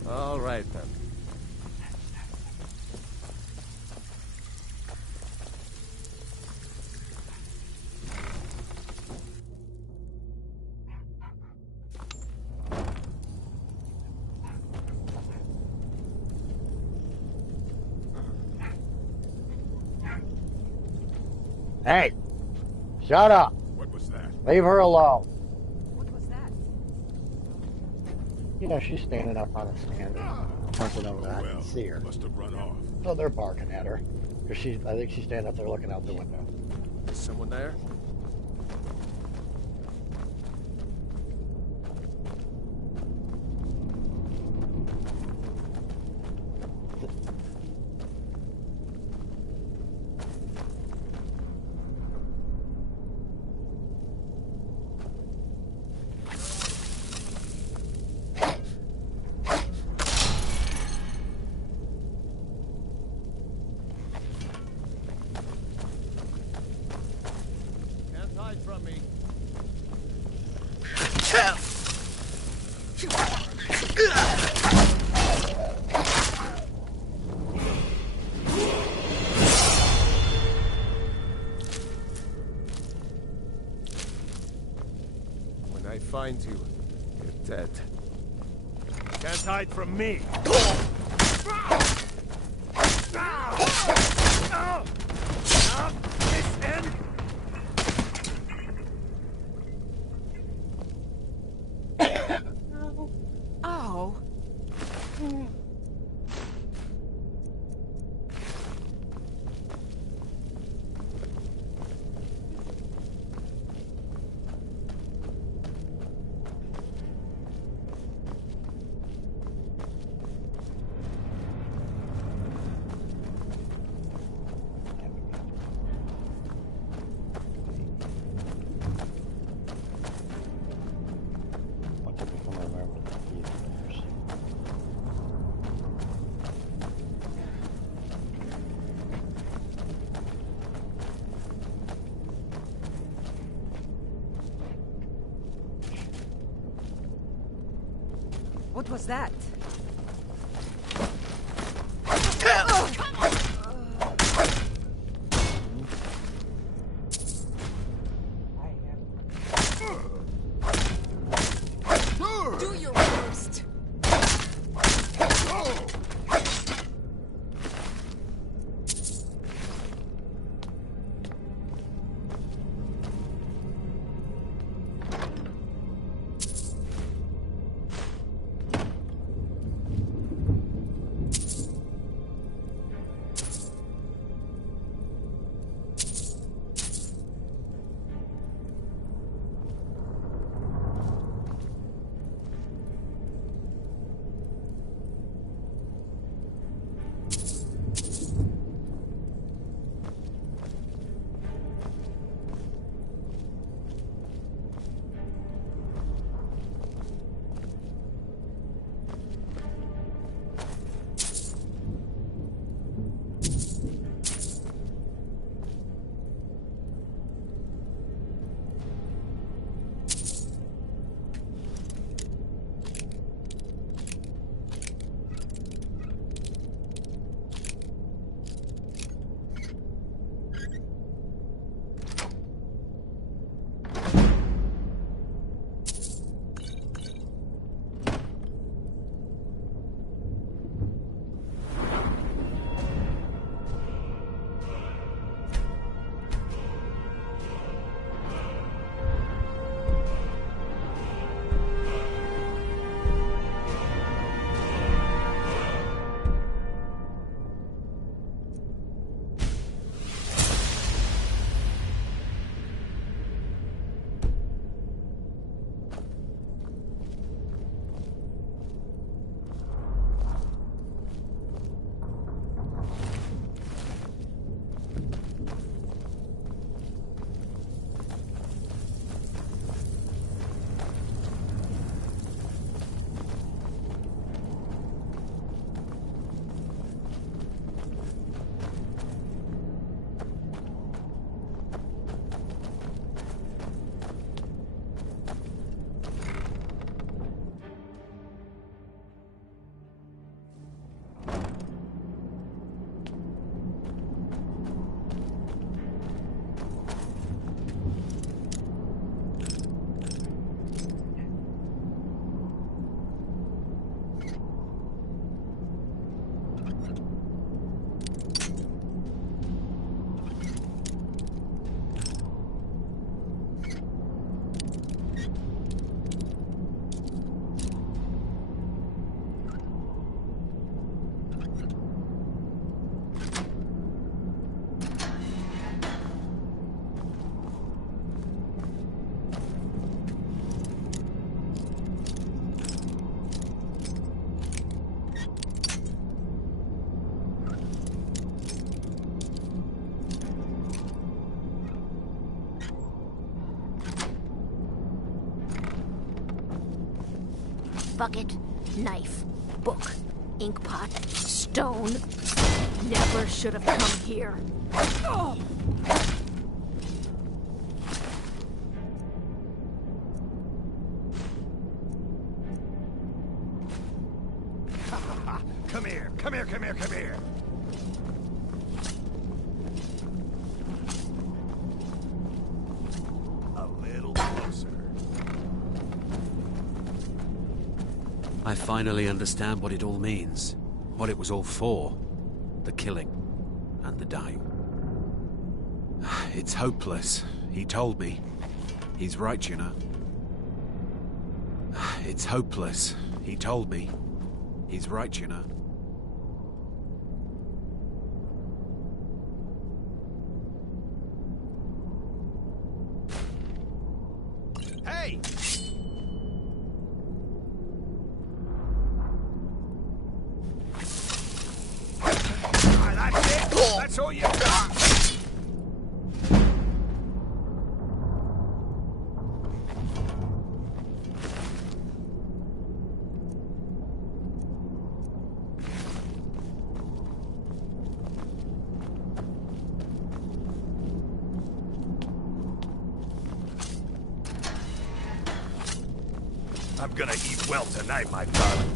All right, then. Hey! Shut up! What was that? Leave her alone. What was that? You know, she's standing up on a stand, something over there. I can see her. Must have run off. So they're barking at her. Cause I think she's standing up there looking out the window. Is someone there? When I find you, you're dead. Can't hide from me. This end. Oh. What was that? Do your worst. Bucket, knife, book, ink pot, stone. Never should have come here. Oh. Come here, come here, come here, come here. A little closer. I finally understand what it all means. What it was all for. The killing. And the dying. It's hopeless. He told me. He's right, you know. It's hopeless. He told me. He's right, you know. Hey! That's it! That's all you got! I'm gonna eat well tonight, my darling.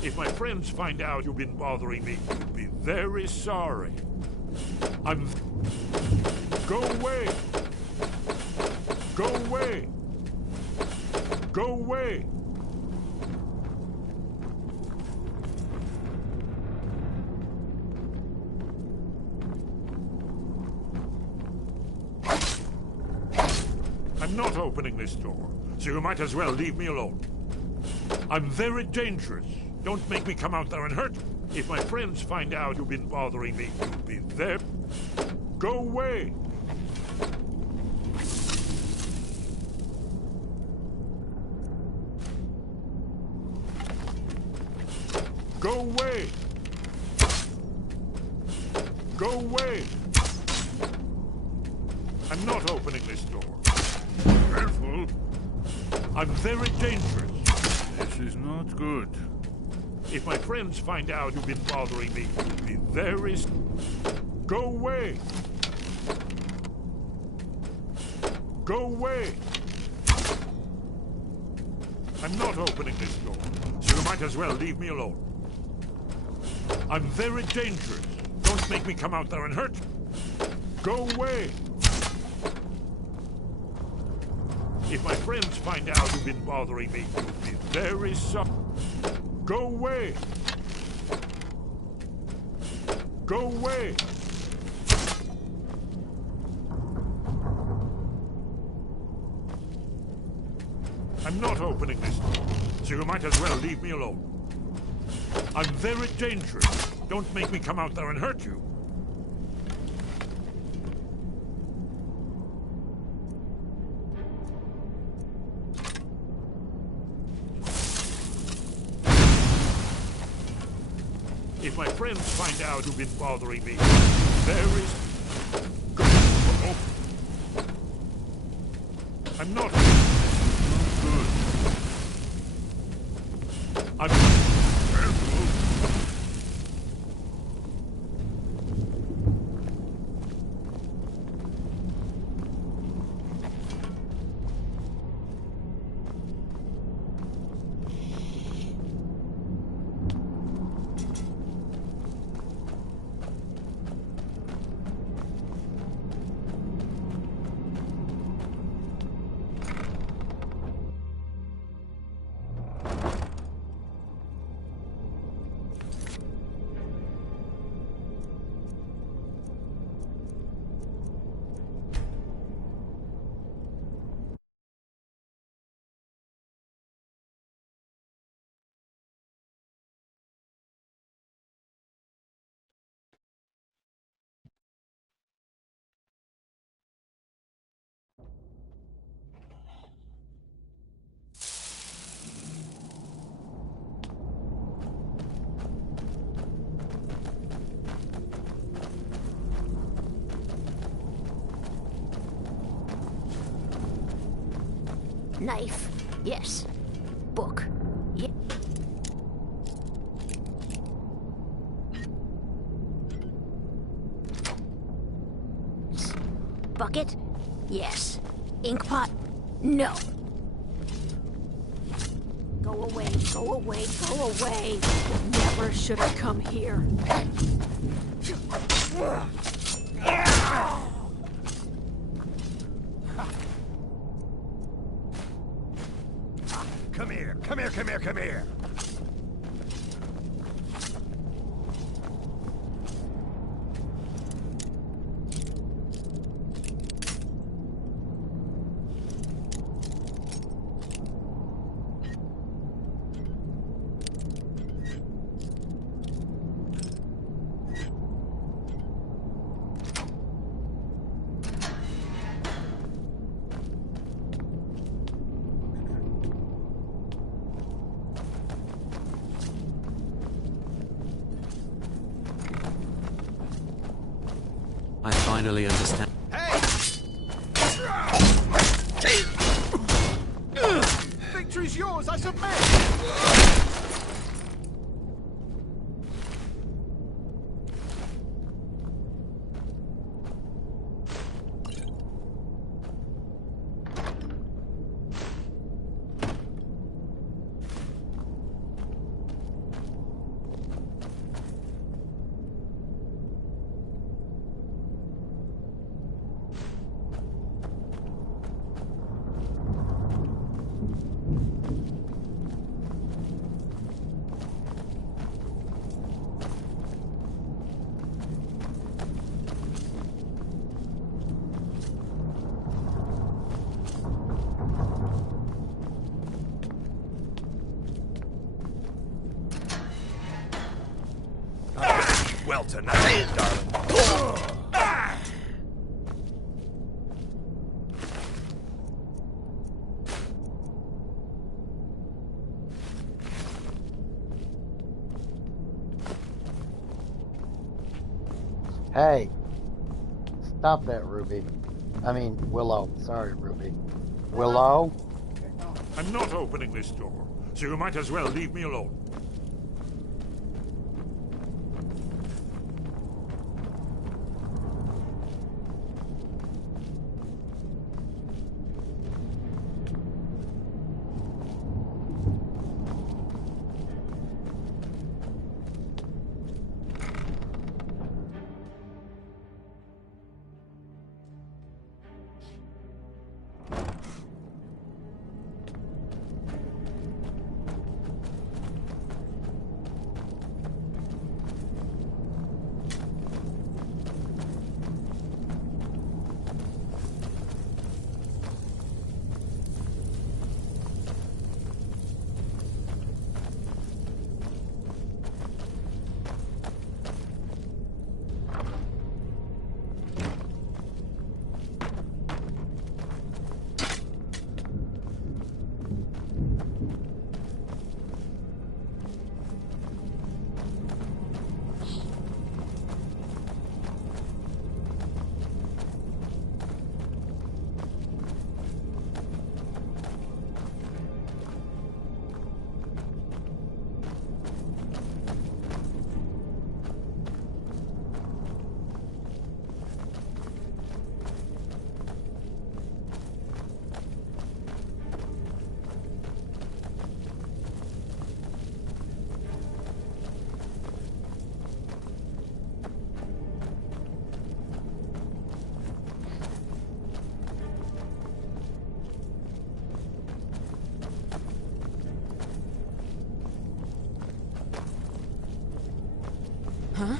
If my friends find out you've been bothering me, you'll be very sorry. Go away! Go away! Go away! I'm not opening this door, so you might as well leave me alone. I'm very dangerous. Don't make me come out there and hurt you. If my friends find out you've been bothering me, you'll be there. Go away! Go away! Go away! I'm not opening this door. Careful! I'm very dangerous. This is not good. If my friends find out you've been bothering me, you'll be very... Go away! Go away! I'm not opening this door, so you might as well leave me alone. I'm very dangerous. Don't make me come out there and hurt you. Go away! If my friends find out you've been bothering me, you'll be very sorry. Go away! Go away! I'm not opening this door, so you might as well leave me alone. I'm very dangerous. Don't make me come out there and hurt you. If my friends find out you've been bothering me, there is... Go. Oh. I'm not... Good. I'm... Careful. Knife, yes. Book, yes. Bucket, yes. Inkpot, no. Go away, go away, go away. Never should have come here. Come here, come here, come here, come here! I finally understand. Victory's yours, I submit! Well tonight, darling. Hey, stop that, Ruby. I mean, Willow. Sorry, Ruby. Willow? I'm not opening this door, so you might as well leave me alone. Huh?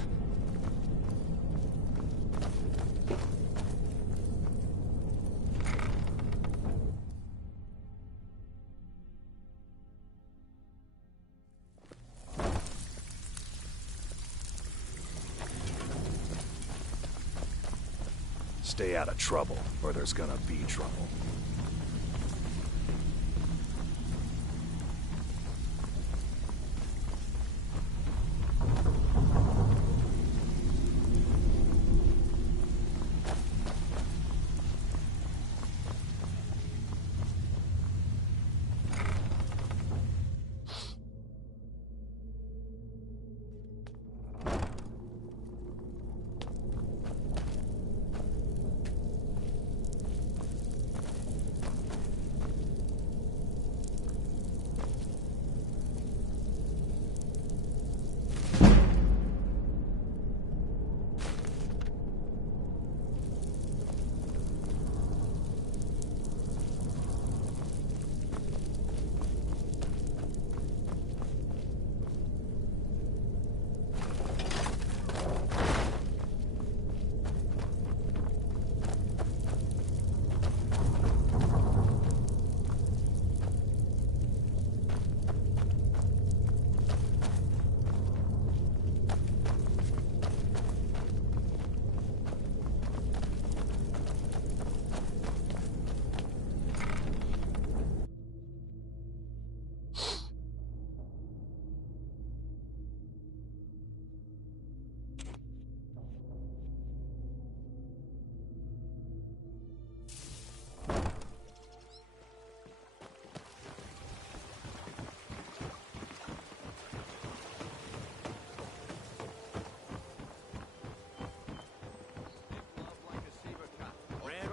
Stay out of trouble, or there's gonna be trouble.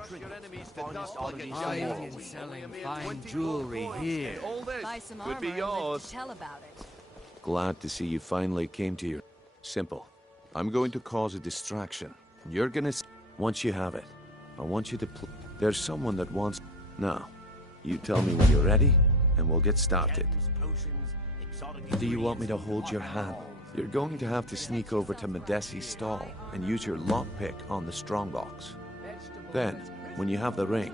trinkets, your enemies the to finest dust like a oddities from giant. Morrowind. and selling Only a mere fine 20 jewelry gold coins, here. and all this Buy some could armor be and live yours. to tell about it. Glad to see you finally came to your... Simple. I'm going to cause a distraction. You're gonna... Once you have it, I want you to There's someone that wants... Now, you tell me when you're ready, and we'll get started. Do you want me to hold your hand? You're going to have to sneak over to Medesi's stall and use your lockpick on the strongbox. Then, when you have the ring,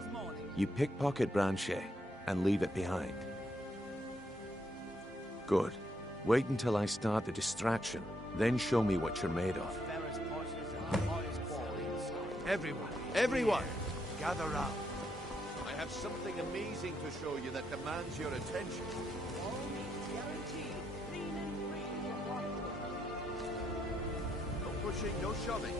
you pickpocket Branchet and leave it behind. Good. Wait until I start the distraction, then show me what you're made of. Everyone, gather round. I have something amazing to show you that demands your attention. No pushing, no shoving.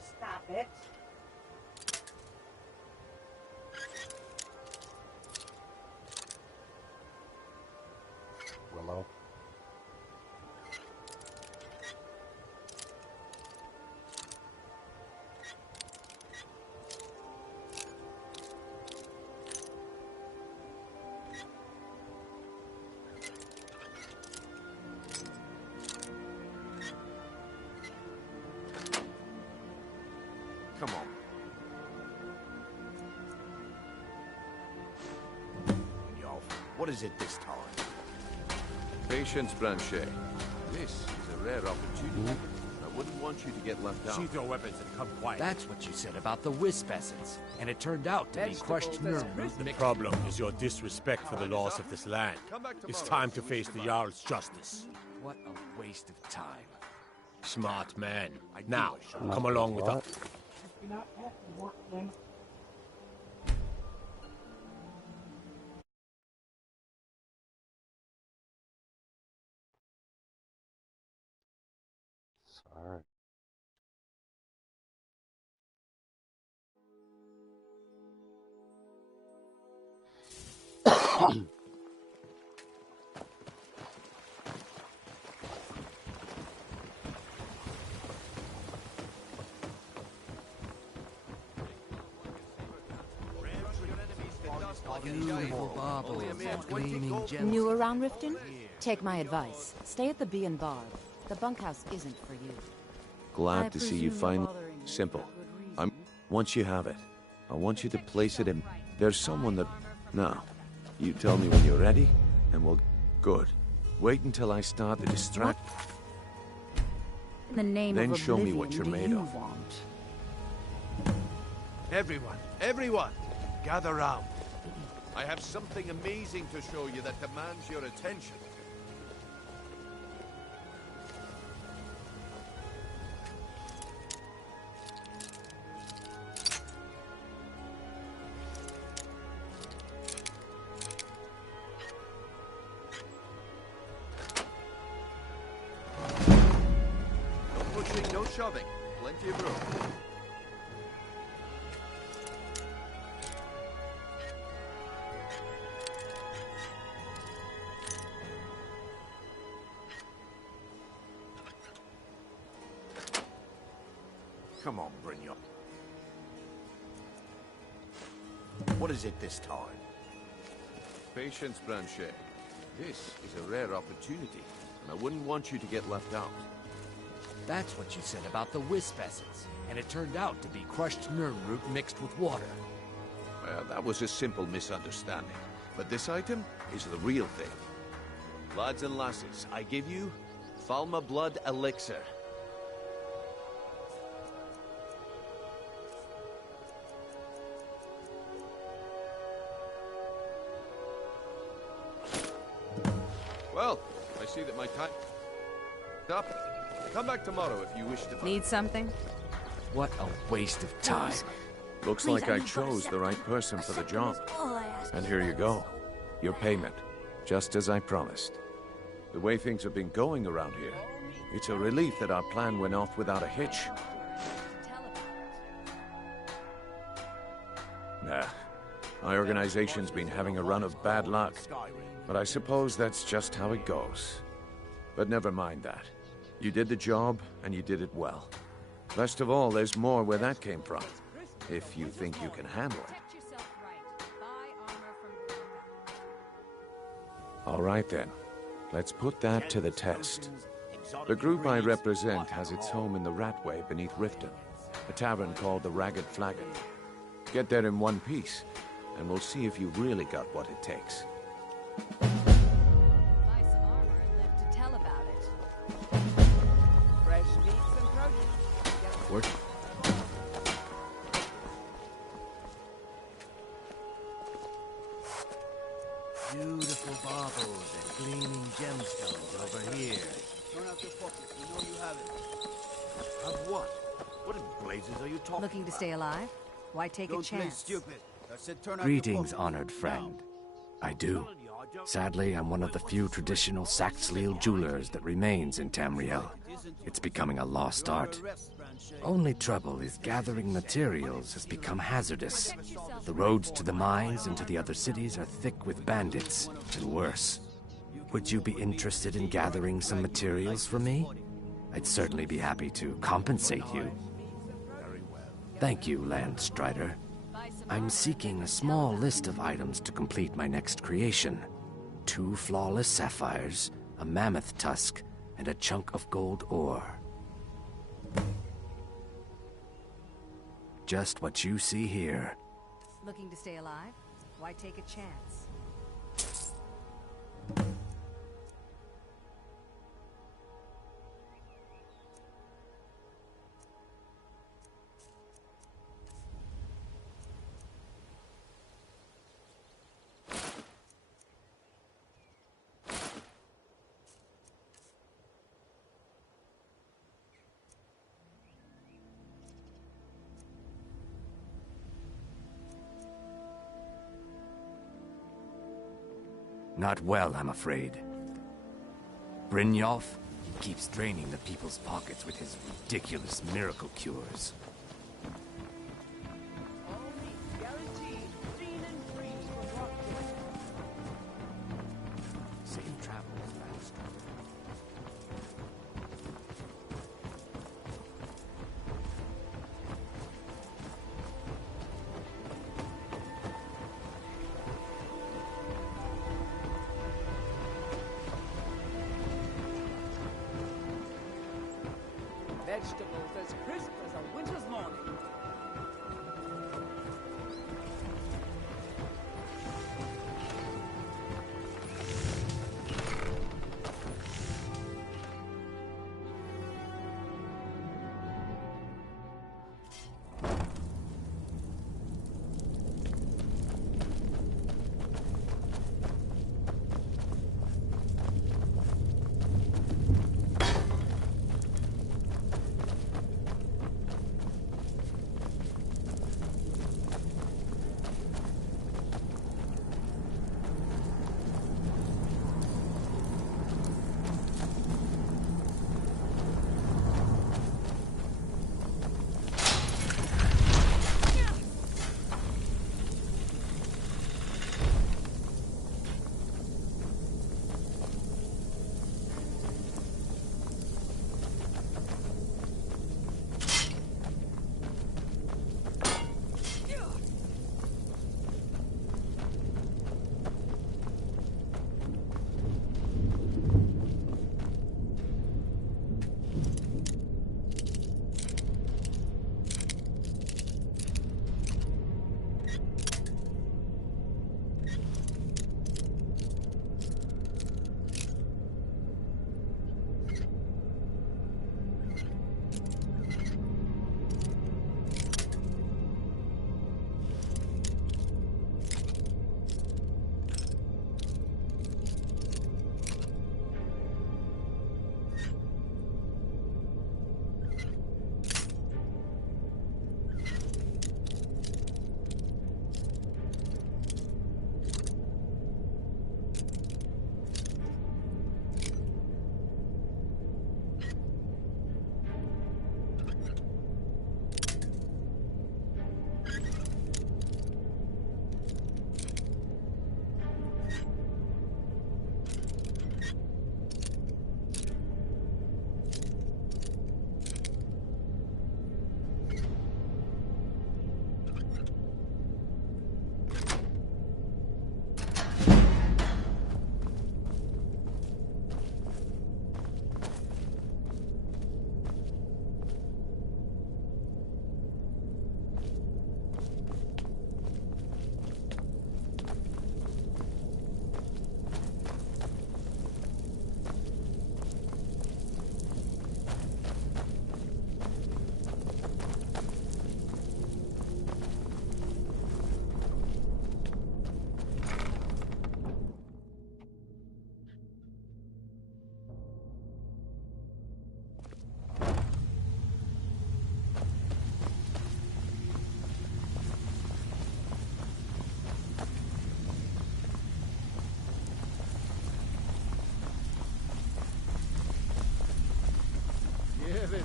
Stop it. Willow. Come on. What is it this time? Patience, Branchet. This is a rare opportunity. I wouldn't want you to get left out. Sheath your weapons and come quiet. That's what you said about the wisp essence, and it turned out to be crushed nerve root The mixed. problem is your disrespect for the laws of this land. It's time to face the Jarl's justice. What a waste of time. Smart man. Now, come along with us. You're not at work then. Sorry. Beautiful baubles and gleaming gems. New around Riften? Take my advice. Stay at the Bee and Barb. The bunkhouse isn't for you. Glad to see you finally... Simple. Once you have it, I want you to place it in... There's someone that... Now, you tell me when you're ready, and we'll... Good. Wait until I start the distract... In the name Then of show me Oblivion, what you're do made you of. want? Everyone, gather round. I have something amazing to show you that demands your attention. No pushing, no shoving. Plenty of room. Come on, Brynjar. What is it this time? Patience, Branchet. This is a rare opportunity, and I wouldn't want you to get left out. That's what you said about the wisp essence, and it turned out to be crushed nerve root mixed with water. Well, that was a simple misunderstanding. But this item is the real thing. Lads and lasses, I give you Falma Blood Elixir. Well, I see that my time is up. Come back tomorrow if you wish to. Need something? What a waste of time. Looks Please, like I I need chose the right person for the job. All I ask And is here you go. Your payment, just as I promised. The way things have been going around here, it's a relief that our plan went off without a hitch. Nah, my organization's been having a run of bad luck, but I suppose that's just how it goes. But never mind that. You did the job, and you did it well. Best of all, there's more where that came from, if you think you can handle it. All right then, let's put that to the test. The group I represent has its home in the Ratway beneath Riften, a tavern called the Ragged Flagon. Get there in one piece, and we'll see if you've really got what it takes. Buy some armor and live to tell about it. Fresh meats and produce. Work. Beautiful baubles and gleaming gemstones over here. Turn out your pockets. We know you have it. Of what? What in blazes are you talking Looking to stay alive? Why take a Don't play chance? stupid. I said turn out your Greetings, pockets. honored friend. I do. Sadly, I'm one of the few traditional Saxhleel jewelers that remains in Tamriel. It's becoming a lost art. Only trouble is gathering materials has become hazardous. The roads to the mines and to the other cities are thick with bandits, and worse. Would you be interested in gathering some materials for me? I'd certainly be happy to compensate you. Thank you, Landstrider. I'm seeking a small list of items to complete my next creation. 2 flawless sapphires, a mammoth tusk, and a chunk of gold ore. Just what you see here. Looking to stay alive? Why take a chance? Not well, I'm afraid. Brynjolf, he keeps draining the people's pockets with his ridiculous miracle cures. Safe travels, Landstrider. Vegetables as crisp as a winter's morning.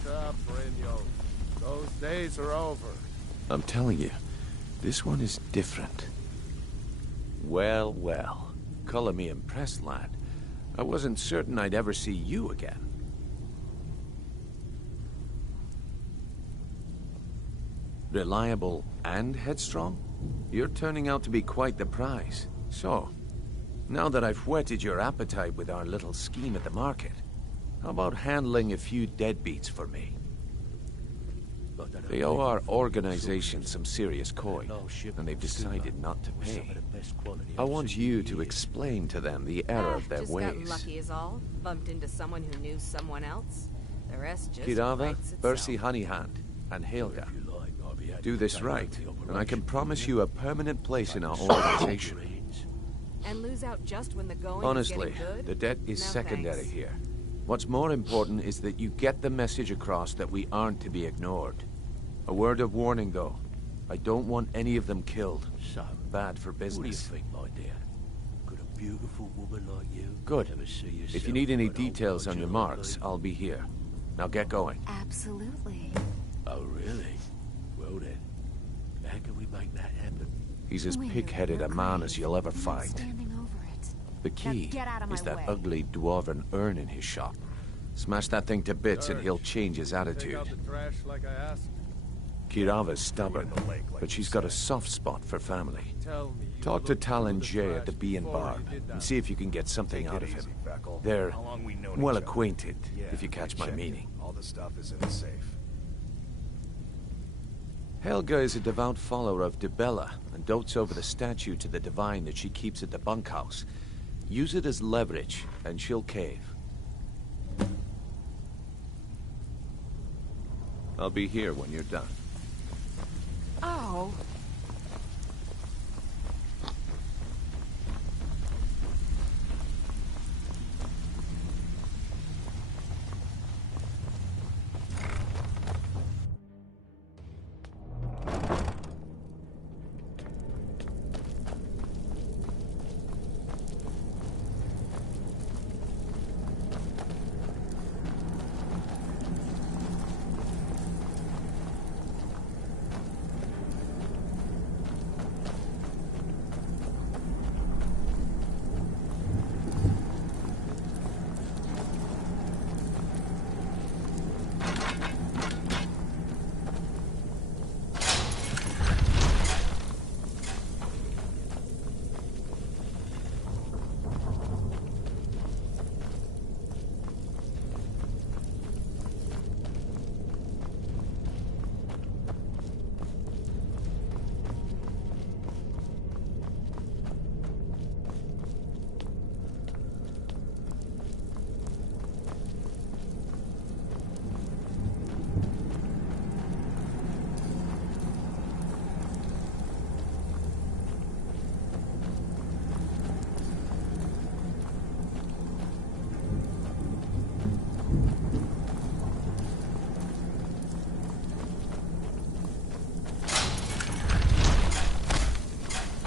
up, Brynjo. Those days are over. I'm telling you, this one is different. Well, well. Color me impressed, lad. I wasn't certain I'd ever see you again. Reliable and headstrong? You're turning out to be quite the prize. So, now that I've whetted your appetite with our little scheme at the market, how about handling a few deadbeats for me? They owe our organization some serious coin, and they've decided not to pay. I want you to explain to them the error of their just ways. got lucky is all. Bumped into someone who knew someone else. The rest just Kirava, writes itself. Bersi Honeyhand, and Helga. Do this right, and I can promise you a permanent place in our organization. And lose out just when the going Honestly, is getting good? the debt is No, secondary thanks. here. What's more important is that you get the message across that we aren't to be ignored. A word of warning, though. I don't want any of them killed. So, bad for business. What do you think, my dear? Could a beautiful woman like you Good. ever see yourself If you need any with an old details on your Roger like marks, me? I'll be here. Now get going. Absolutely. Oh, really? Well then, how can we make that happen? He's as Wait, pig-headed a you're man crazy. as you'll ever I'm not find. standing over it. The key get out of is my that way. ugly dwarven urn in his shop. Smash that thing to bits and he'll change his Take attitude. out the trash like I asked. Kirava's stubborn, but she's got a soft spot for family. Tell me. you Talk to looked Tal through and the Jay at trash the Bee and before Barb you did and that. see if you can get something out of him. They're well acquainted, if you catch my meaning. All the stuff is in the safe. Helga is a devout follower of Dibella and dotes over the statue to the divine that she keeps at the bunkhouse. Use it as leverage, and she'll cave. I'll be here when you're done. Oh.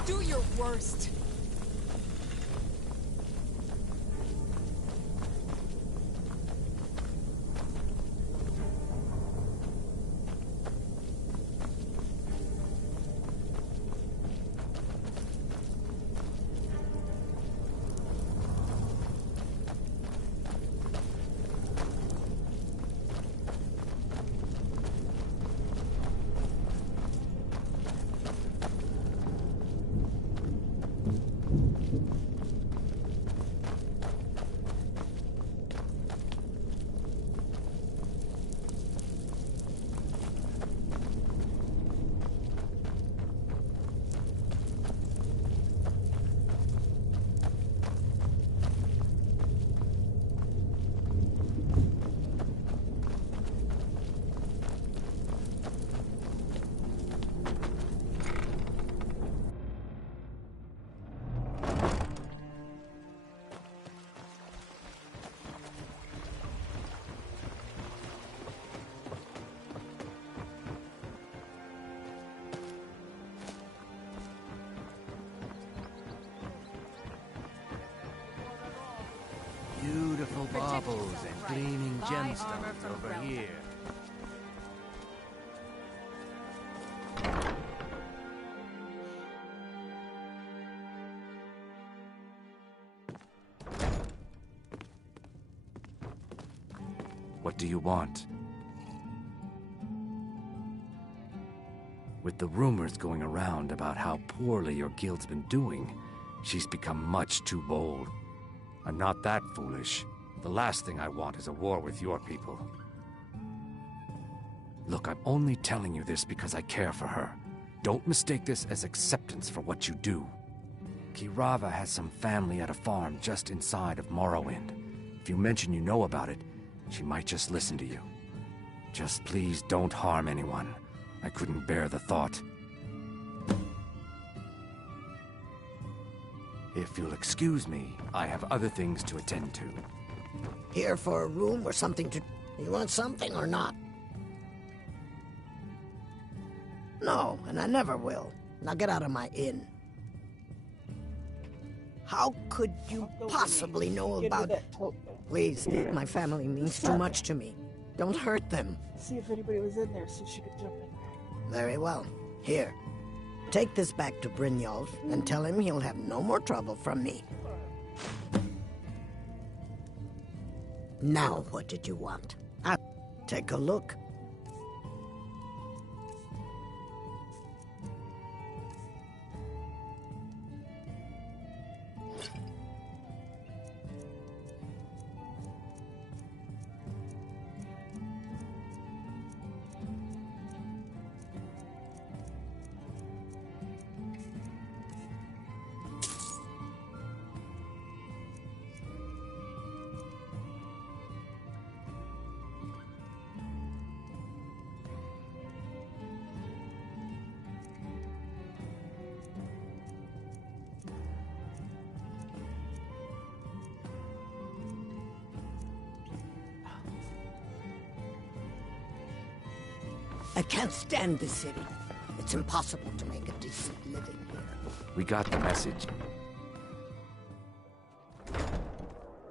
Do your worst. Beautiful baubles and gleaming gemstones over here. What do you want? With the rumors going around about how poorly your guild's been doing, she's become much too bold. I'm not that foolish. The last thing I want is a war with your people. Look, I'm only telling you this because I care for her. Don't mistake this as acceptance for what you do. Kirava has some family at a farm just inside of Morrowind. If you mention you know about it, she might just listen to you. Just please don't harm anyone. I couldn't bear the thought. If you'll excuse me, I have other things to attend to. Here for a room or something to... You want something or not? No, and I never will. Now get out of my inn. How could you possibly know about... Please, my family means too much to me. Don't hurt them. See if anybody was in there so she could jump in. Very well. Here. Take this back to Brynjolf and tell him he'll have no more trouble from me. Now, what did you want? Take a look. I can't stand this city. It's impossible to make a decent living here. We got the message.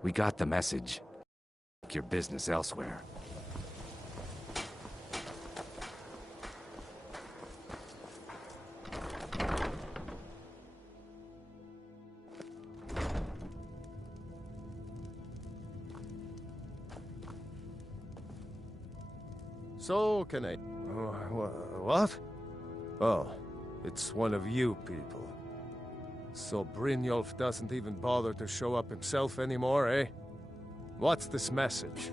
We got the message. Your business elsewhere. So, can I... what? Oh, it's one of you people. So Brynjolf doesn't even bother to show up himself anymore, eh? What's this message?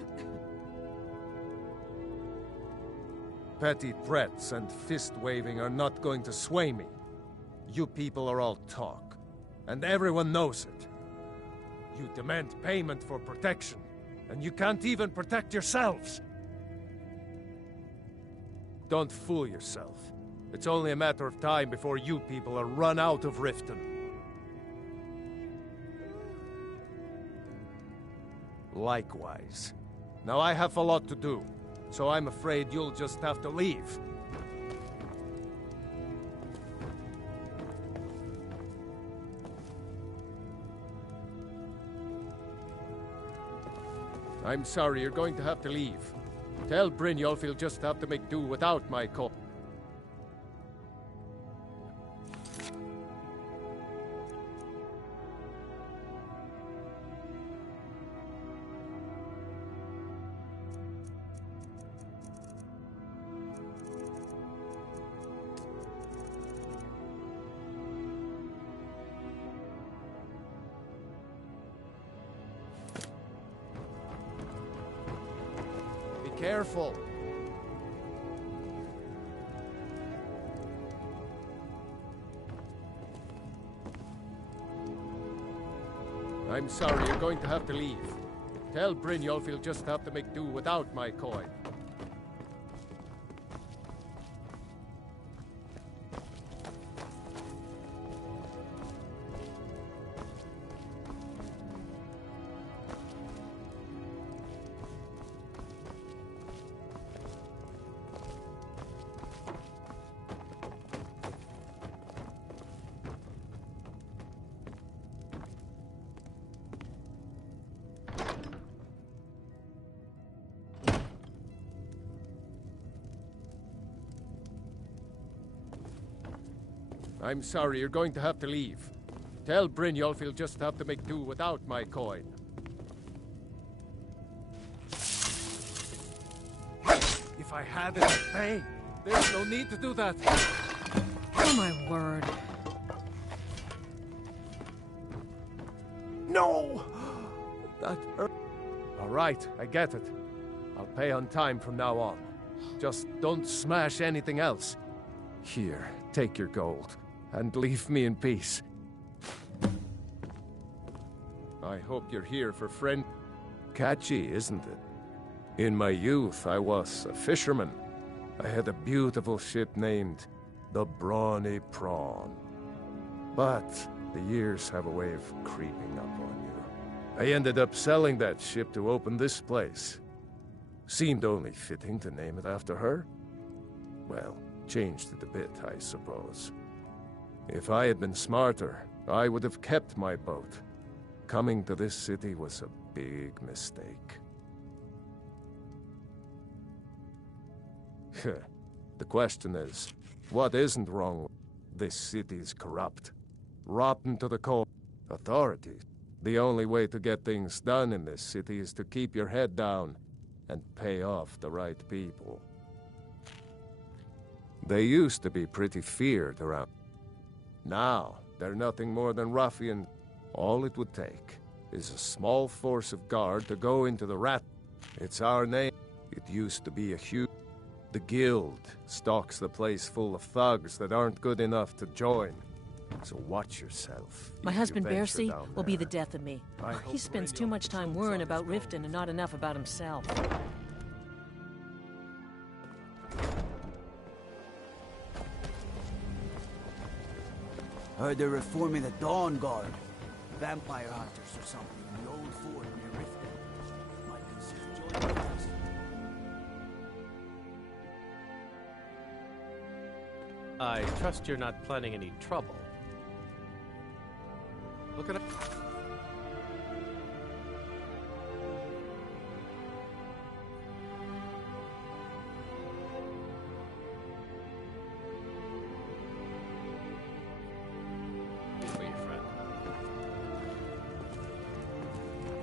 Petty threats and fist-waving are not going to sway me. You people are all talk, and everyone knows it. You demand payment for protection, and you can't even protect yourselves. Don't fool yourself. It's only a matter of time before you people are run out of Riften. Likewise. Now I have a lot to do, so I'm afraid you'll just have to leave. I'm sorry, you're going to have to leave. Tell Brynjolf he'll just have to make do without my call. Careful. I'm sorry, you're going to have to leave. Tell Brynjolf he'll just have to make do without my coin. I'm sorry, you're going to have to leave. Tell Brynjolf he'll just have to make do without my coin. If I had it, I'd pay. There's no need to do that. Oh my word. No! That hurt. All right, I get it. I'll pay on time from now on. Just don't smash anything else. Here, take your gold, and leave me in peace. I hope you're here for friend... Catchy, isn't it? In my youth, I was a fisherman. I had a beautiful ship named the Brawny Prawn. But the years have a way of creeping up on you. I ended up selling that ship to open this place. Seemed only fitting to name it after her. Well, changed it a bit, I suppose. If I had been smarter, I would have kept my boat. Coming to this city was a big mistake. The question is, what isn't wrong? This city's corrupt. Rotten to the core. Authorities. The only way to get things done in this city is to keep your head down and pay off the right people. They used to be pretty feared around. Now, they're nothing more than ruffians. All it would take is a small force of guard to go into the rat. It's our name. It used to be a huge... The guild stocks the place full of thugs that aren't good enough to join. So watch yourself. My husband Bercy will be the death of me. He spends too much time worrying about Riften and not enough about himself. Heard they're reforming the Dawn Guard. Vampire hunters or something in the old fort near Riften. Might consider joining us. I trust you're not planning any trouble. Look at it.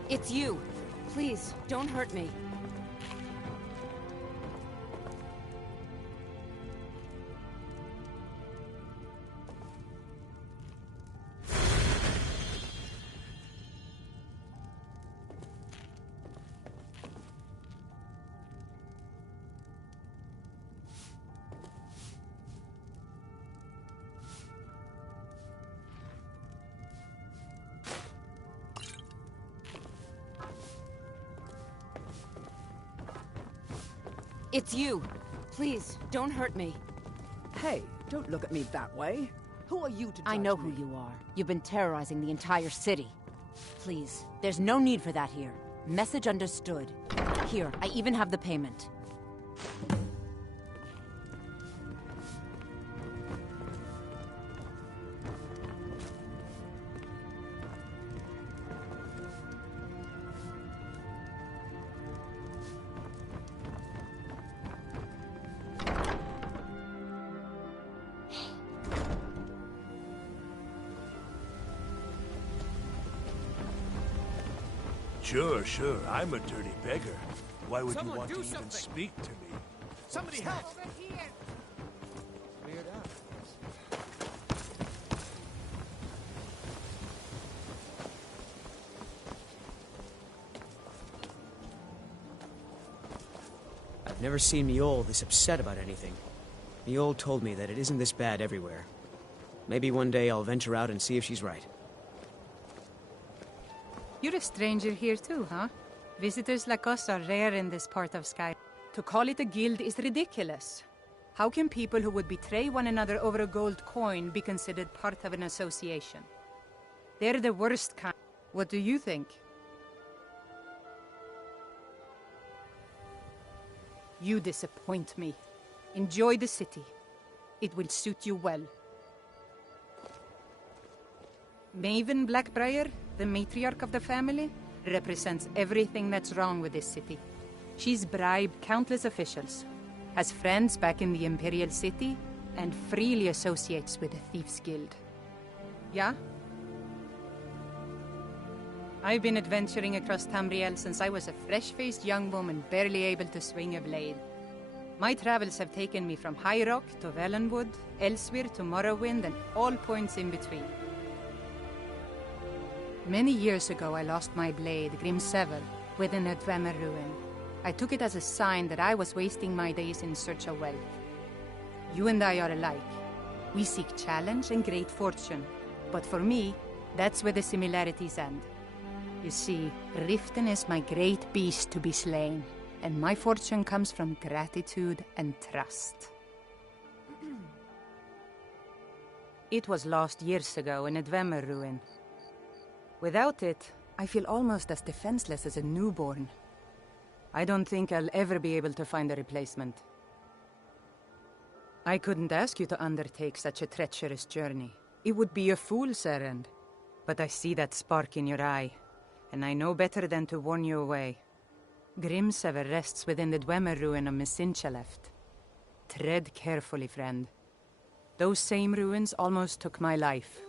It's you. Please, don't hurt me. It's you. Please, don't hurt me. Hey, don't look at me that way. Who are you to judge I know me? who you are. You've been terrorizing the entire city. Please, there's no need for that here. Message understood. Here, I even have the payment. Sure, I'm a dirty beggar. Why would you want to even speak to me? Somebody help! Over here! Weird out. I've never seen Miol this upset about anything. Miol told me that it isn't this bad everywhere. Maybe one day I'll venture out and see if she's right. You're a stranger here too, huh? Visitors like us are rare in this part of Sky. To call it a guild is ridiculous. How can people who would betray one another over a gold coin be considered part of an association? They're the worst kind. What do you think? You disappoint me. Enjoy the city. It will suit you well. Maven Blackbriar, the matriarch of the family, represents everything that's wrong with this city. She's bribed countless officials, has friends back in the Imperial City, and freely associates with the Thieves Guild. Yeah? I've been adventuring across Tamriel since I was a fresh-faced young woman barely able to swing a blade. My travels have taken me from High Rock to Valenwood, Elsewhere to Morrowind, and all points in between. Many years ago, I lost my blade, Grimsever, within a Dwemer ruin. I took it as a sign that I was wasting my days in search of wealth. You and I are alike. We seek challenge and great fortune. But for me, that's where the similarities end. You see, Riften is my great beast to be slain, and my fortune comes from gratitude and trust. It was lost years ago in a Dwemer ruin. Without it, I feel almost as defenseless as a newborn. I don't think I'll ever be able to find a replacement. I couldn't ask you to undertake such a treacherous journey. It would be a fool's errand. But I see that spark in your eye, and I know better than to warn you away. Grimsever rests within the Dwemer ruin of Mesinchaleft. Tread carefully, friend. Those same ruins almost took my life.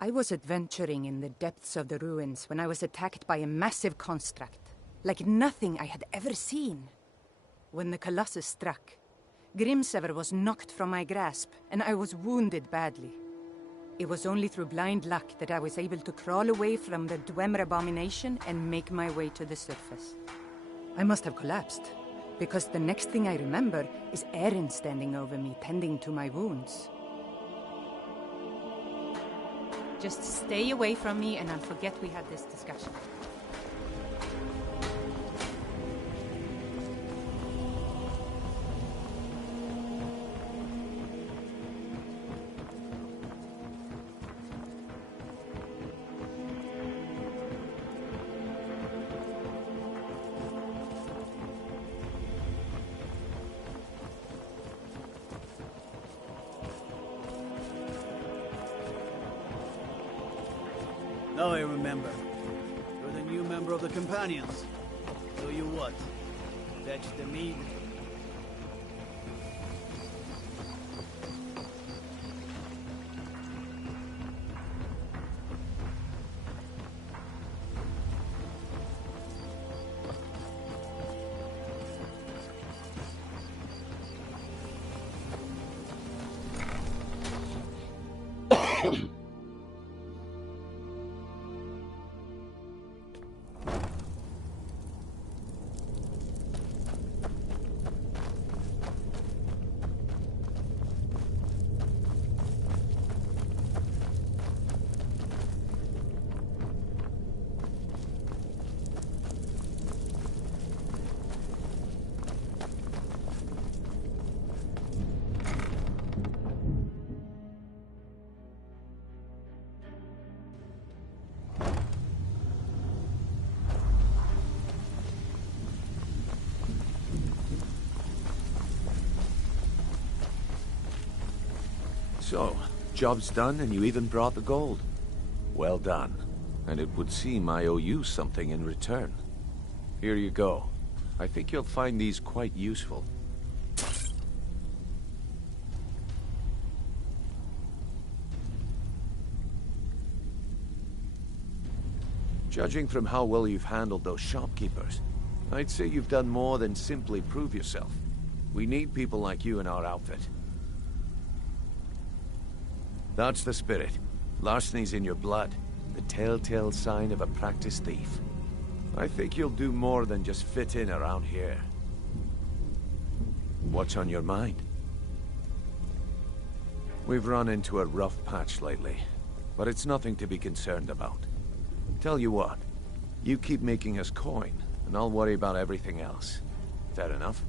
I was adventuring in the depths of the ruins when I was attacked by a massive construct, like nothing I had ever seen. When the Colossus struck, Grimsever was knocked from my grasp, and I was wounded badly. It was only through blind luck that I was able to crawl away from the Dwemer abomination and make my way to the surface. I must have collapsed, because the next thing I remember is Erin standing over me, tending to my wounds. Just stay away from me and I'll forget we had this discussion. Now I remember. You're the new member of the Companions. So you what? Fetch the mead? So, job's done and you even brought the gold. Well done. And it would seem I owe you something in return. Here you go. I think you'll find these quite useful. Judging from how well you've handled those shopkeepers, I'd say you've done more than simply prove yourself. We need people like you in our outfit. That's the spirit. Larceny's in your blood. The telltale sign of a practiced thief. I think you'll do more than just fit in around here. What's on your mind? We've run into a rough patch lately, but it's nothing to be concerned about. Tell you what, you keep making us coin, and I'll worry about everything else. Fair enough?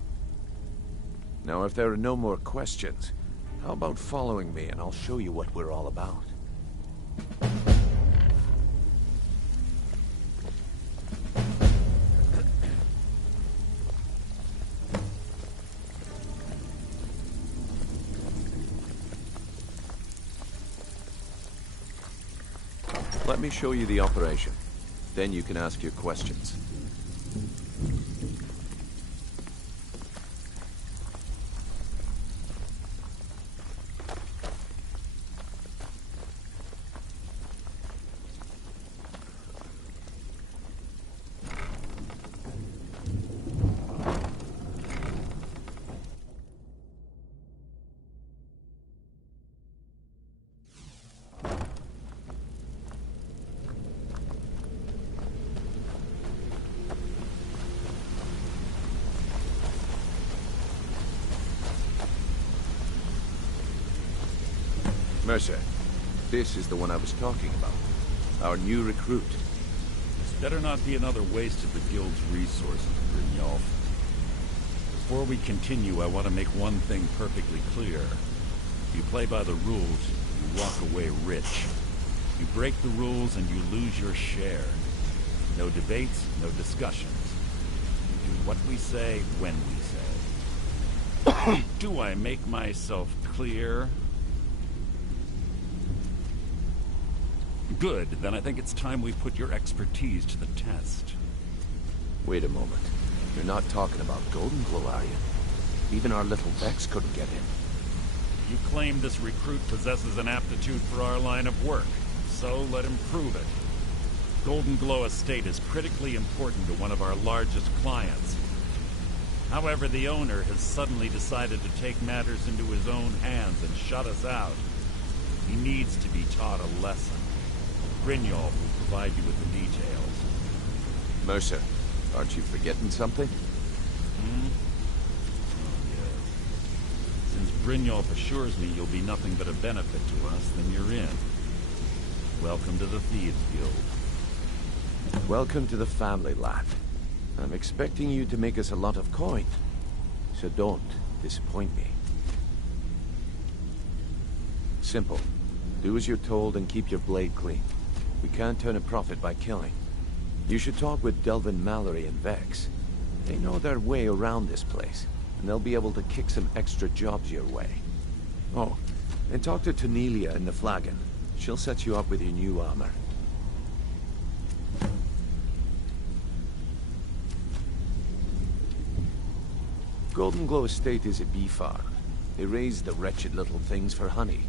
Now, if there are no more questions, how about following me and I'll show you what we're all about? Let me show you the operation. Then you can ask your questions. Mercer, this is the one I was talking about. Our new recruit. This better not be another waste of the Guild's resources, Brynjolf. Before we continue, I want to make one thing perfectly clear. If you play by the rules, you walk away rich. You break the rules and you lose your share. No debates, no discussions. We do what we say, when we say. Do I make myself clear? Good, then I think it's time we put your expertise to the test. Wait a moment. You're not talking about Golden Glow, are you? Even our little Vex couldn't get in. You claim this recruit possesses an aptitude for our line of work, so let him prove it. Golden Glow Estate is critically important to one of our largest clients. However, the owner has suddenly decided to take matters into his own hands and shut us out. He needs to be taught a lesson. Brynjolf will provide you with the details. Mercer, aren't you forgetting something? Hmm? Oh, yes. Since Brynjolf assures me you'll be nothing but a benefit to us, then you're in. Welcome to the Thieves Guild. Welcome to the family, lad. I'm expecting you to make us a lot of coin. So don't disappoint me. Simple. Do as you're told and keep your blade clean. We can't turn a profit by killing. You should talk with Delvin Mallory and Vex. They know their way around this place, and they'll be able to kick some extra jobs your way. Oh, and talk to Tanelia in the Flagon. She'll set you up with your new armor. Golden Glow Estate is a bee farm. They raise the wretched little things for honey.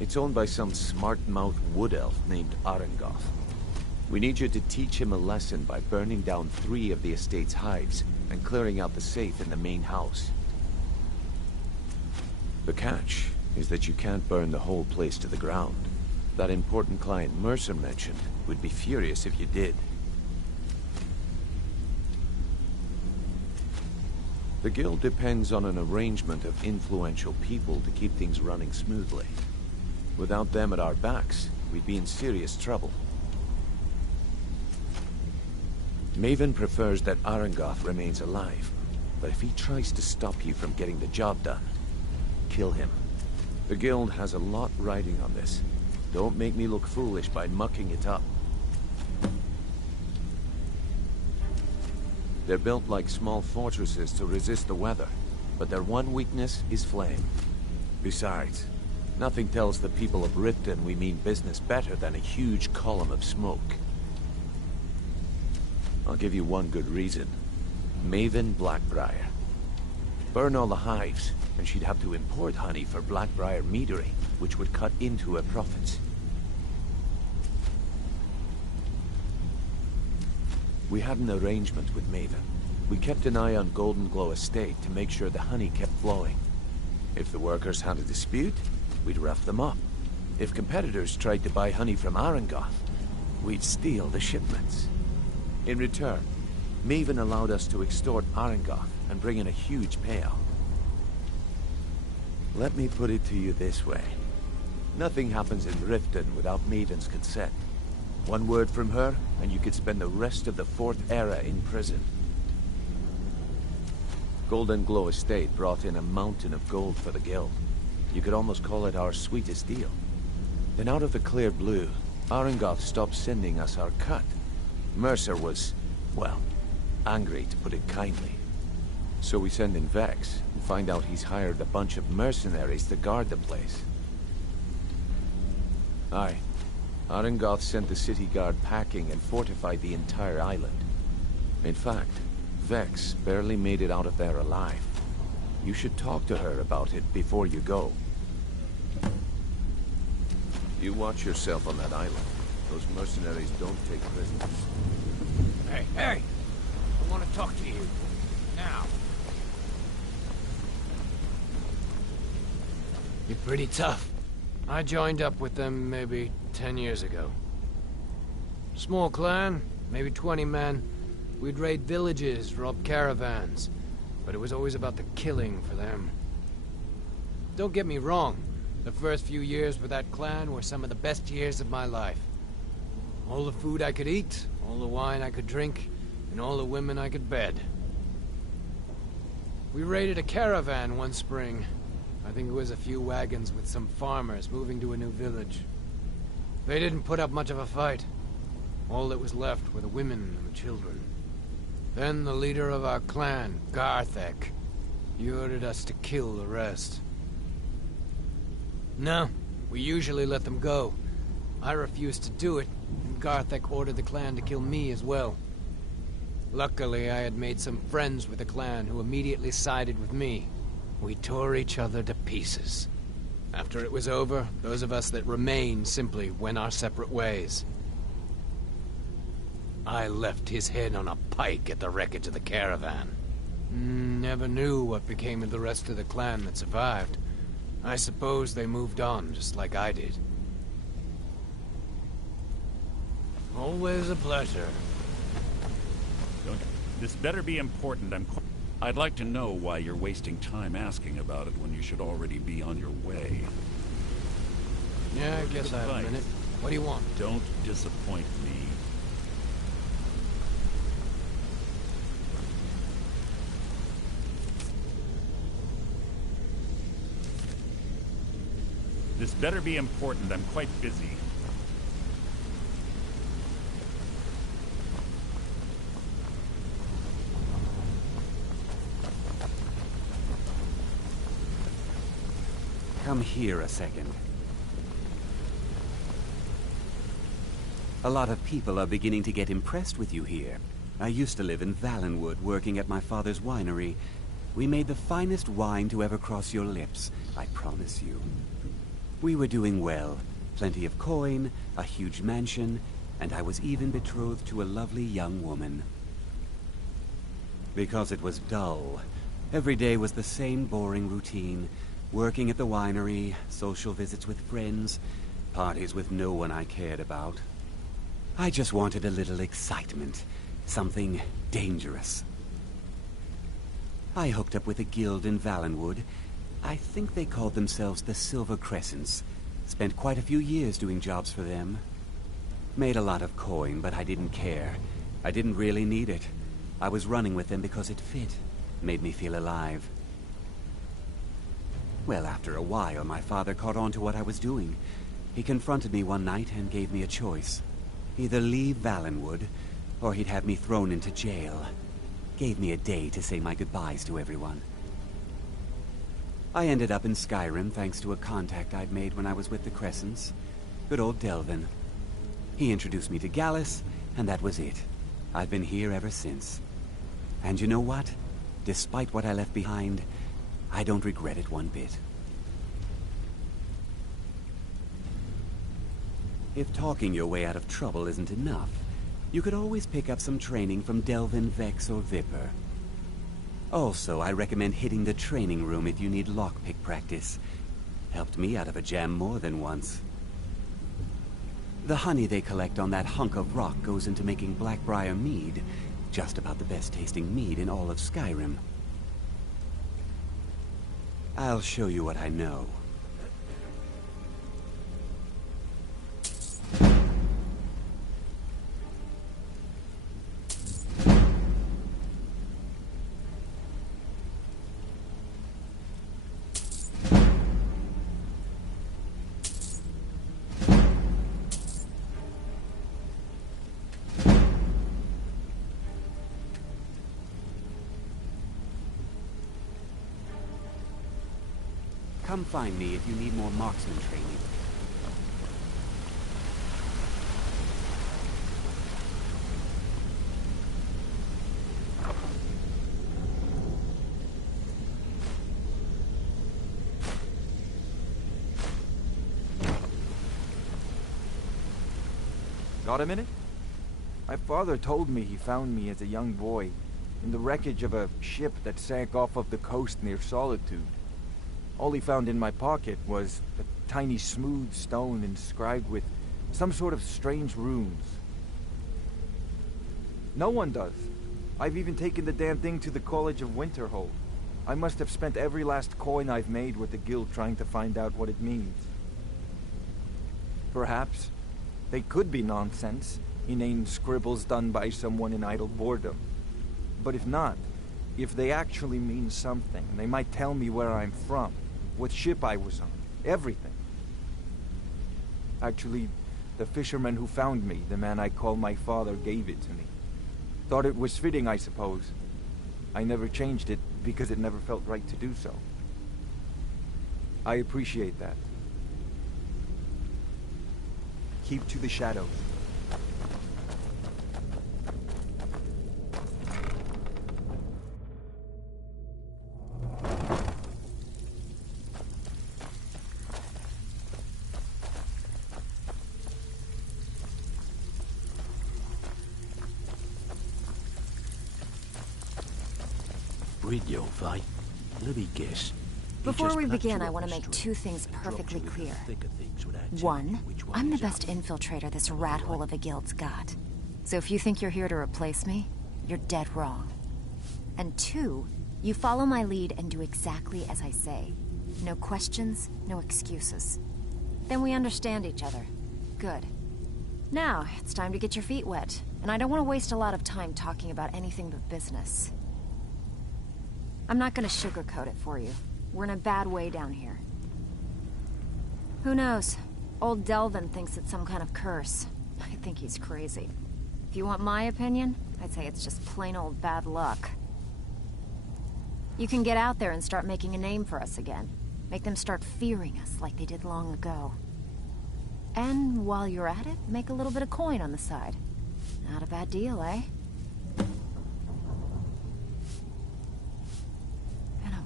It's owned by some smart-mouthed wood elf named Arengoth. We need you to teach him a lesson by burning down 3 of the estate's hives and clearing out the safe in the main house. The catch is that you can't burn the whole place to the ground. That important client Mercer mentioned would be furious if you did. The guild depends on an arrangement of influential people to keep things running smoothly. Without them at our backs, we'd be in serious trouble. Maven prefers that Arengoth remains alive, but if he tries to stop you from getting the job done, kill him. The guild has a lot riding on this. Don't make me look foolish by mucking it up. They're built like small fortresses to resist the weather, but their one weakness is flame. Besides, nothing tells the people of Riften we mean business better than a huge column of smoke. I'll give you one good reason. Maven Blackbriar. Burn all the hives, and she'd have to import honey for Blackbriar meadery, which would cut into her profits. We had an arrangement with Maven. We kept an eye on Golden Glow Estate to make sure the honey kept flowing. If the workers had a dispute, we'd rough them up. If competitors tried to buy honey from Arengoth, we'd steal the shipments. In return, Maven allowed us to extort Arengoth and bring in a huge payout. Let me put it to you this way. Nothing happens in Riften without Maven's consent. One word from her, and you could spend the rest of the 4th era in prison. Golden Glow Estate brought in a mountain of gold for the guild. You could almost call it our sweetest deal. Then out of the clear blue, Arengoth stopped sending us our cut. Mercer was, well, angry to put it kindly. So we send in Vex and find out he's hired a bunch of mercenaries to guard the place. Aye. Arengoth sent the city guard packing and fortified the entire island. In fact, Vex barely made it out of there alive. You should talk to her about it before you go. You watch yourself on that island. Those mercenaries don't take prisoners. Hey, hey! I want to talk to you. Now. You're pretty tough. I joined up with them maybe 10 years ago. Small clan, maybe 20 men. We'd raid villages, rob caravans. But it was always about the killing for them. Don't get me wrong. The first few years with that clan were some of the best years of my life. All the food I could eat, all the wine I could drink, and all the women I could bed. We raided a caravan one spring. I think it was a few wagons with some farmers moving to a new village. They didn't put up much of a fight. All that was left were the women and the children. Then the leader of our clan, Garthek, he ordered us to kill the rest. No, we usually let them go. I refused to do it, and Garthek ordered the clan to kill me as well. Luckily, I had made some friends with the clan who immediately sided with me. We tore each other to pieces. After it was over, those of us that remained simply went our separate ways. I left his head on a pike at the wreckage of the caravan. Never knew what became of the rest of the clan that survived. I suppose they moved on, just like I did. Always a pleasure. This better be important. I'd like to know why you're wasting time asking about it when you should already be on your way. Yeah, I guess I have a minute. What do you want? Don't disappoint me. This better be important. I'm quite busy. Come here a second. A lot of people are beginning to get impressed with you here. I used to live in Valenwood, working at my father's winery. We made the finest wine to ever cross your lips, I promise you. We were doing well. Plenty of coin, a huge mansion, and I was even betrothed to a lovely young woman. Because it was dull. Every day was the same boring routine. Working at the winery, social visits with friends, parties with no one I cared about. I just wanted a little excitement. Something dangerous. I hooked up with a guild in Valenwood. I think they called themselves the Silver Crescents. Spent quite a few years doing jobs for them. Made a lot of coin, but I didn't care. I didn't really need it. I was running with them because it fit. Made me feel alive. Well, after a while, my father caught on to what I was doing. He confronted me one night and gave me a choice. Either leave Valenwood, or he'd have me thrown into jail. Gave me a day to say my goodbyes to everyone. I ended up in Skyrim thanks to a contact I'd made when I was with the Crescents. Good old Delvin. He introduced me to Gallus, and that was it. I've been here ever since. And you know what? Despite what I left behind, I don't regret it one bit. If talking your way out of trouble isn't enough, you could always pick up some training from Delvin, Vex, or Viper. Also, I recommend hitting the training room if you need lockpick practice. Helped me out of a jam more than once. The honey they collect on that hunk of rock goes into making Blackbriar mead, just about the best tasting mead in all of Skyrim. I'll show you what I know. Come find me if you need more marksman training. Got a minute? My father told me he found me as a young boy in the wreckage of a ship that sank off of the coast near Solitude. All he found in my pocket was a tiny smooth stone inscribed with some sort of strange runes. No one does. I've even taken the damn thing to the College of Winterhold. I must have spent every last coin I've made with the guild trying to find out what it means. Perhaps they could be nonsense, inane scribbles done by someone in idle boredom. But if not, if they actually mean something, they might tell me where I'm from, what ship I was on, everything. Actually, the fisherman who found me, the man I call my father, gave it to me. Thought it was fitting, I suppose. I never changed it because it never felt right to do so. I appreciate that. Keep to the shadows. Let me guess. Before we begin, I want to make two things perfectly clear. One, I'm the best infiltrator this rat hole of a guild's got. So if you think you're here to replace me, you're dead wrong. And two, you follow my lead and do exactly as I say. No questions, no excuses. Then we understand each other. Good. Now, it's time to get your feet wet. And I don't want to waste a lot of time talking about anything but business. I'm not gonna sugarcoat it for you. We're in a bad way down here. Who knows? Old Delvin thinks it's some kind of curse. I think he's crazy. If you want my opinion, I'd say it's just plain old bad luck. You can get out there and start making a name for us again. Make them start fearing us like they did long ago. And while you're at it, make a little bit of coin on the side. Not a bad deal, eh?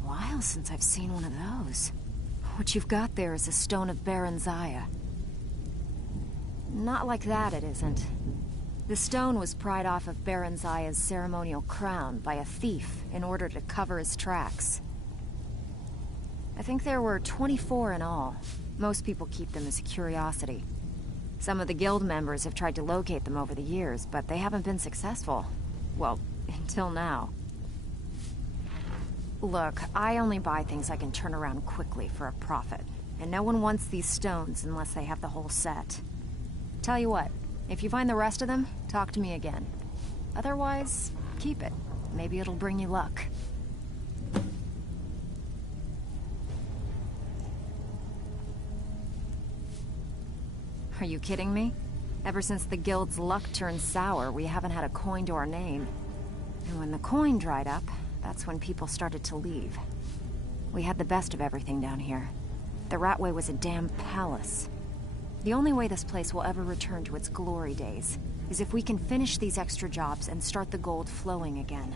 While since I've seen one of those. What you've got there is a stone of Zaranthusa. Not like that, it isn't. The stone was pried off of Zaranthusa's ceremonial crown by a thief in order to cover his tracks. I think there were 24 in all. Most people keep them as a curiosity. Some of the guild members have tried to locate them over the years, but they haven't been successful. Well, until now. Look, I only buy things I can turn around quickly for a profit. And no one wants these stones unless they have the whole set. Tell you what, if you find the rest of them, talk to me again. Otherwise, keep it. Maybe it'll bring you luck. Are you kidding me? Ever since the guild's luck turned sour, we haven't had a coin to our name. And when the coin dried up, that's when people started to leave. We had the best of everything down here. The Ratway was a damn palace. The only way this place will ever return to its glory days is if we can finish these extra jobs and start the gold flowing again.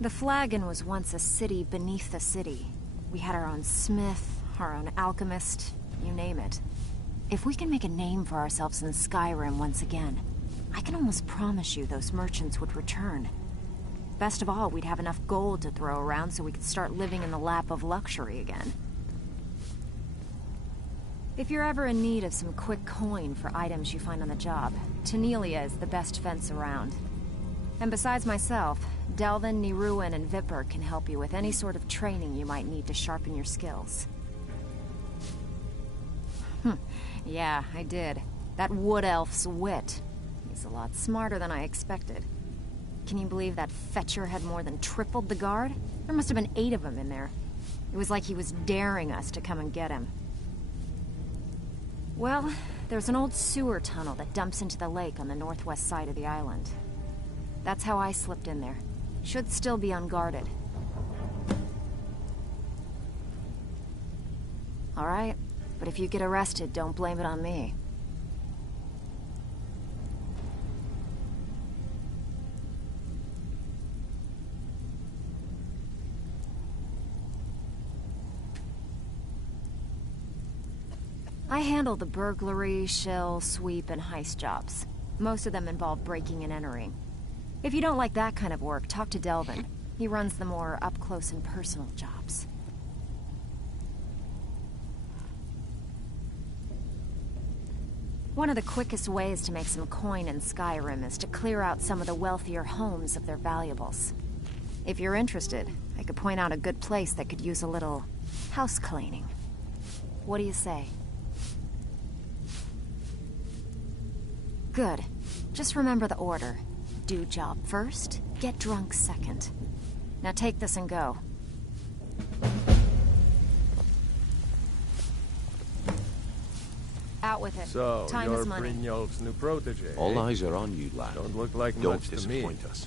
The Flagon was once a city beneath the city. We had our own smith, our own alchemist, you name it. If we can make a name for ourselves in Skyrim once again, I can almost promise you those merchants would return. Best of all, we'd have enough gold to throw around so we could start living in the lap of luxury again. If you're ever in need of some quick coin for items you find on the job, Tanelia is the best fence around. And besides myself, Delvin, Niruin, and Vipper can help you with any sort of training you might need to sharpen your skills. Yeah, I did. That wood elf's wit. He's a lot smarter than I expected. Can you believe that fetcher had more than tripled the guard? There must have been 8 of them in there. It was like he was daring us to come and get him. Well, there's an old sewer tunnel that dumps into the lake on the northwest side of the island. That's how I slipped in there. Should still be unguarded. All right, but if you get arrested, don't blame it on me. I handle the burglary, shill, sweep, and heist jobs. Most of them involve breaking and entering. If you don't like that kind of work, talk to Delvin. He runs the more up-close and personal jobs. One of the quickest ways to make some coin in Skyrim is to clear out some of the wealthier homes of their valuables. If you're interested, I could point out a good place that could use a little house cleaning. What do you say? Good. Just remember the order. Do job first, get drunk second. Now take this and go. Out with it. So, Time you're is money. Brynjolf's new protege, All eh? eyes are on you, lad. Don't look like Don't much to me. disappoint us.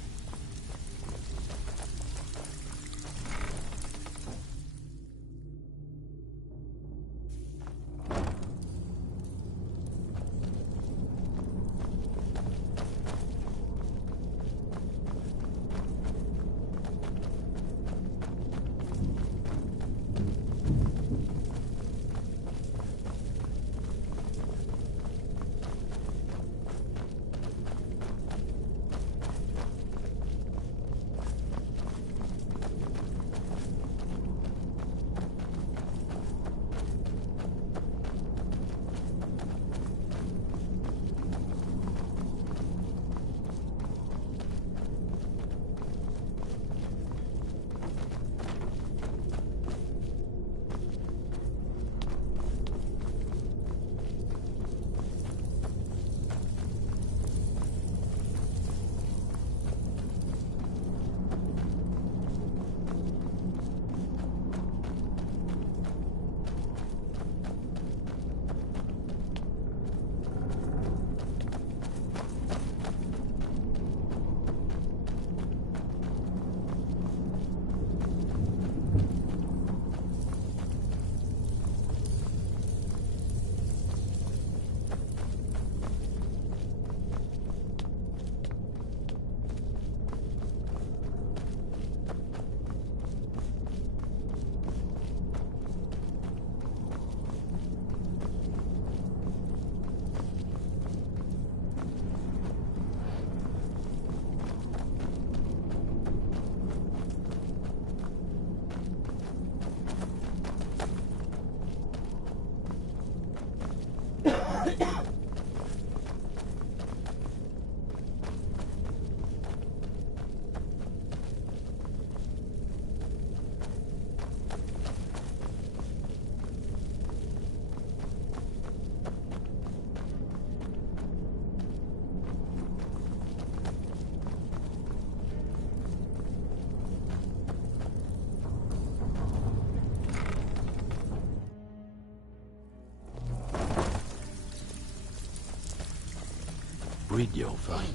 Brynjolf, eh?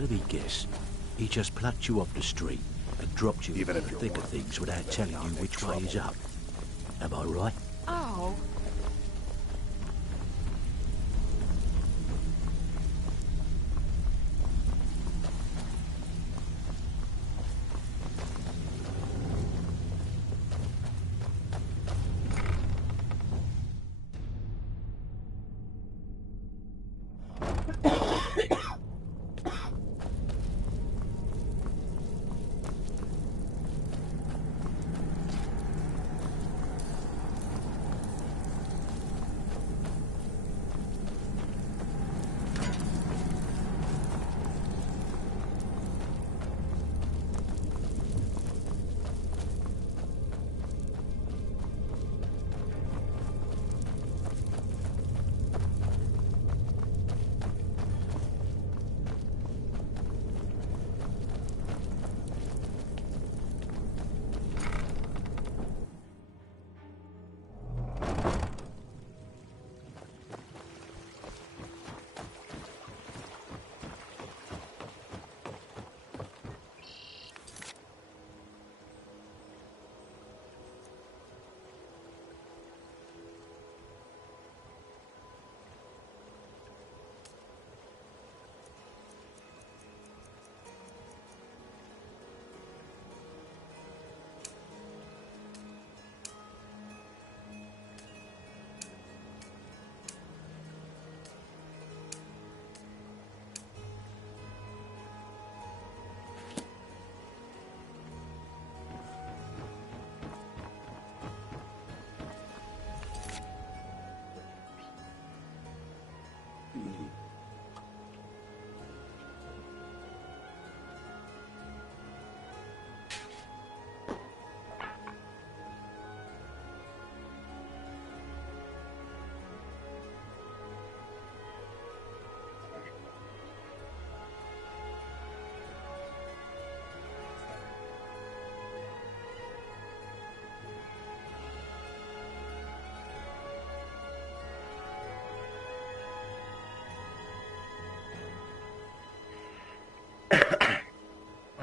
Let me guess. He just plucked you off the street and dropped you into the thick of things without telling you which way is up. Am I right? Oh.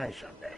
Try someday.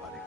Buddy.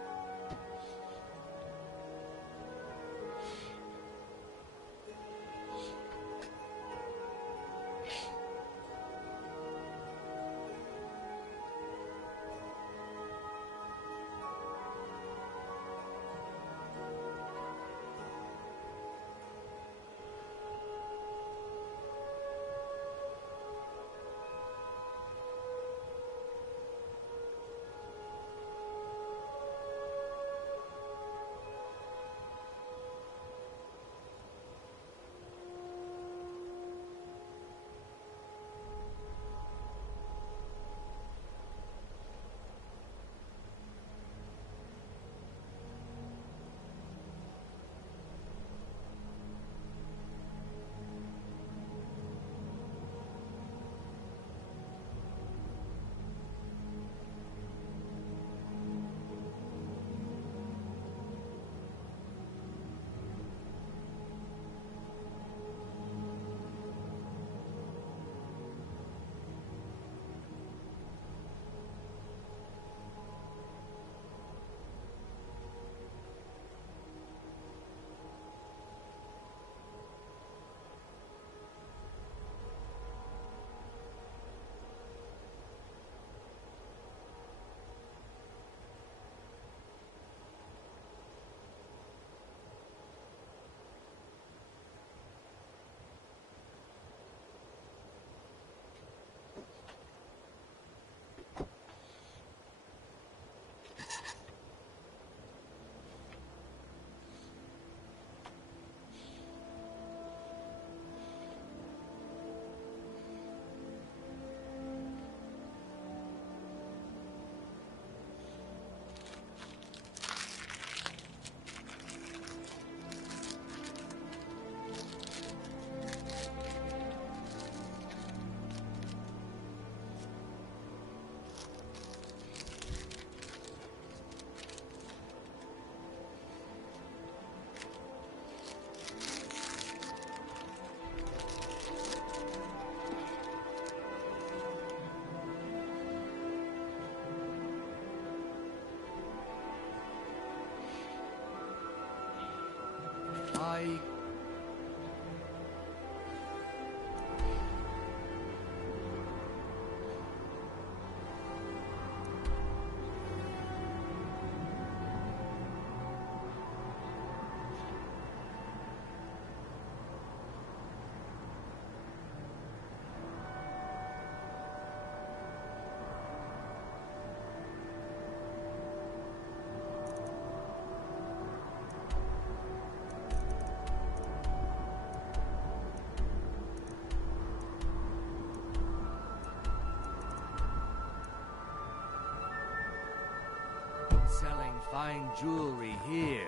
Selling fine jewelry here.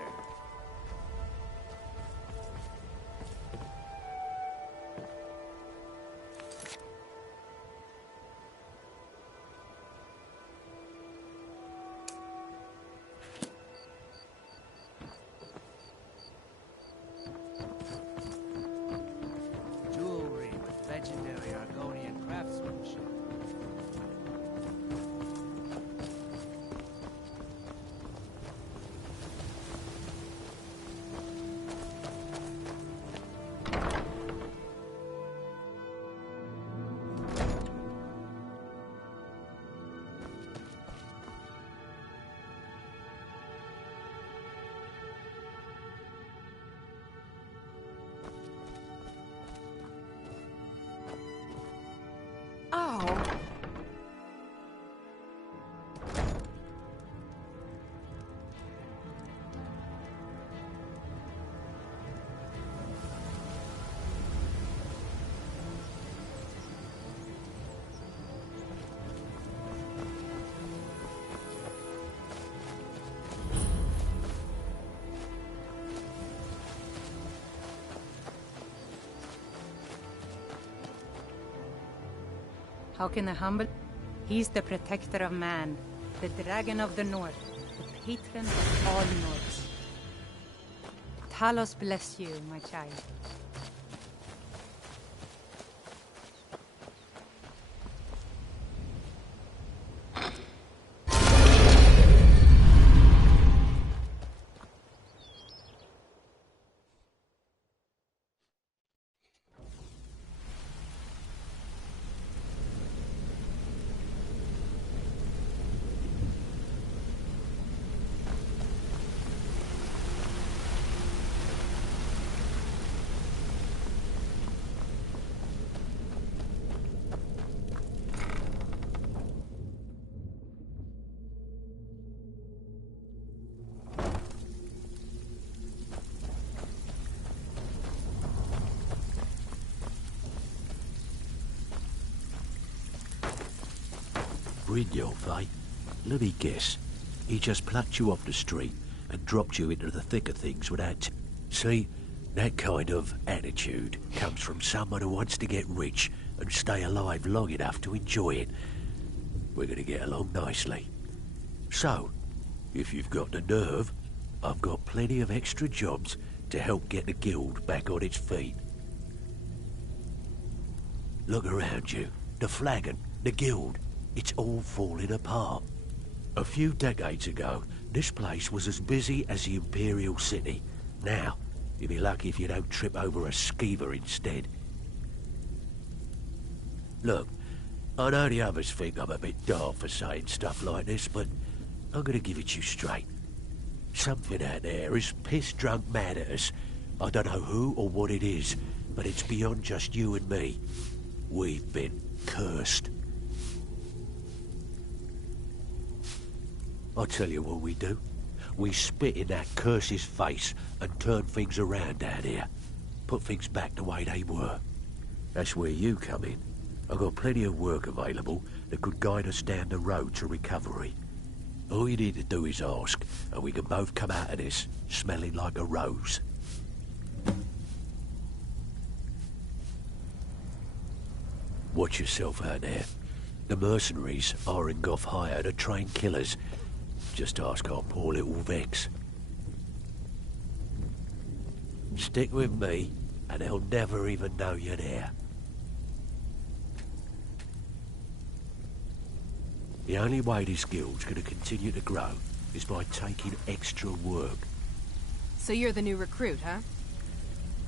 How can the humble... He's the protector of man, the dragon of the north, the patron of all Nords. Talos bless you, my child. Brynjolf, eh? Let me guess. He just plucked you off the street and dropped you into the thick of things without... See, that kind of attitude comes from someone who wants to get rich and stay alive long enough to enjoy it. We're going to get along nicely. So, if you've got the nerve, I've got plenty of extra jobs to help get the guild back on its feet. Look around you. The flagon, the guild, it's all falling apart. A few decades ago, this place was as busy as the Imperial City. Now, you'll be lucky if you don't trip over a skeever instead. Look, I know the others think I'm a bit daft for saying stuff like this, but I'm gonna give it to you straight. Something out there is piss-drunk mad at us. I don't know who or what it is, but it's beyond just you and me. We've been cursed. I'll tell you what we do. We spit in that curse's face and turn things around down here. Put things back the way they were. That's where you come in. I've got plenty of work available that could guide us down the road to recovery. All you need to do is ask, and we can both come out of this smelling like a rose. Watch yourself out there. The mercenaries are in Goth hire to train killers. Just ask our poor little Vex. Stick with me, and they'll never even know you're there. The only way this guild's gonna continue to grow is by taking extra work. So you're the new recruit, huh?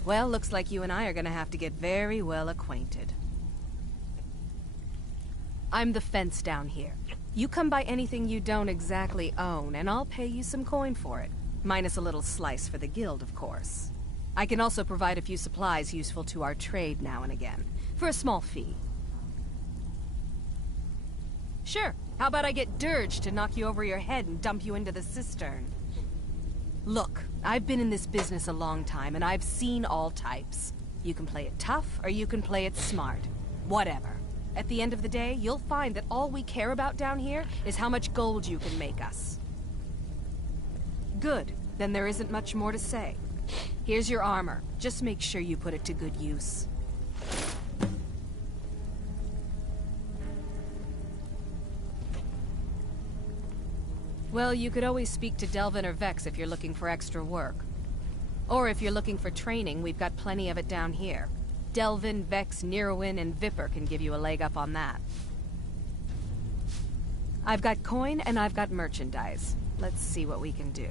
Well, looks like you and I are gonna have to get very well acquainted. I'm the fence down here. You come by anything you don't exactly own, and I'll pay you some coin for it. Minus a little slice for the guild, of course. I can also provide a few supplies useful to our trade now and again, for a small fee. Sure, how about I get Dirge to knock you over your head and dump you into the cistern? Look, I've been in this business a long time, and I've seen all types. You can play it tough, or you can play it smart. Whatever. At the end of the day, you'll find that all we care about down here is how much gold you can make us. Good. Then there isn't much more to say. Here's your armor. Just make sure you put it to good use. Well, you could always speak to Delvin or Vex if you're looking for extra work. Or if you're looking for training, we've got plenty of it down here. Delvin, Vex, Neruin, and Viper can give you a leg up on that. I've got coin and I've got merchandise. Let's see what we can do.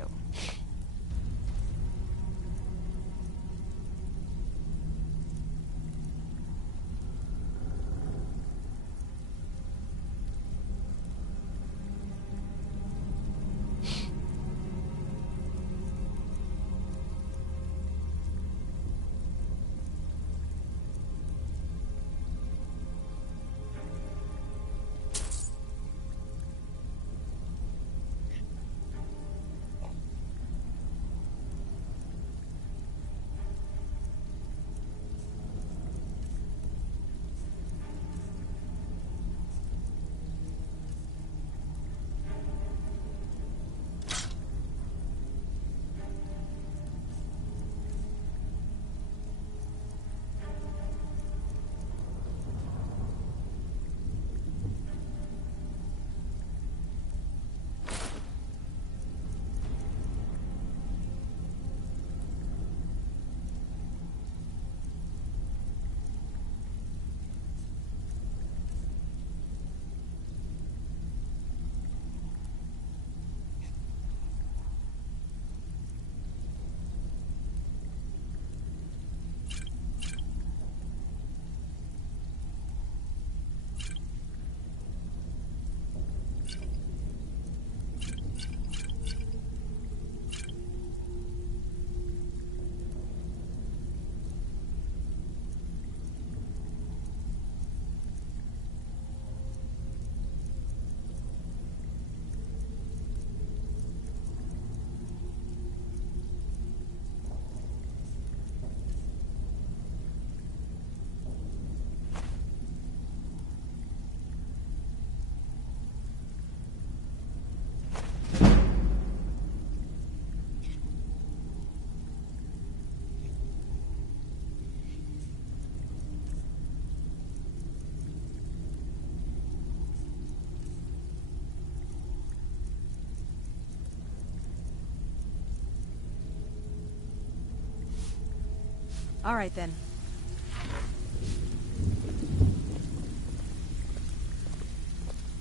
All right, then.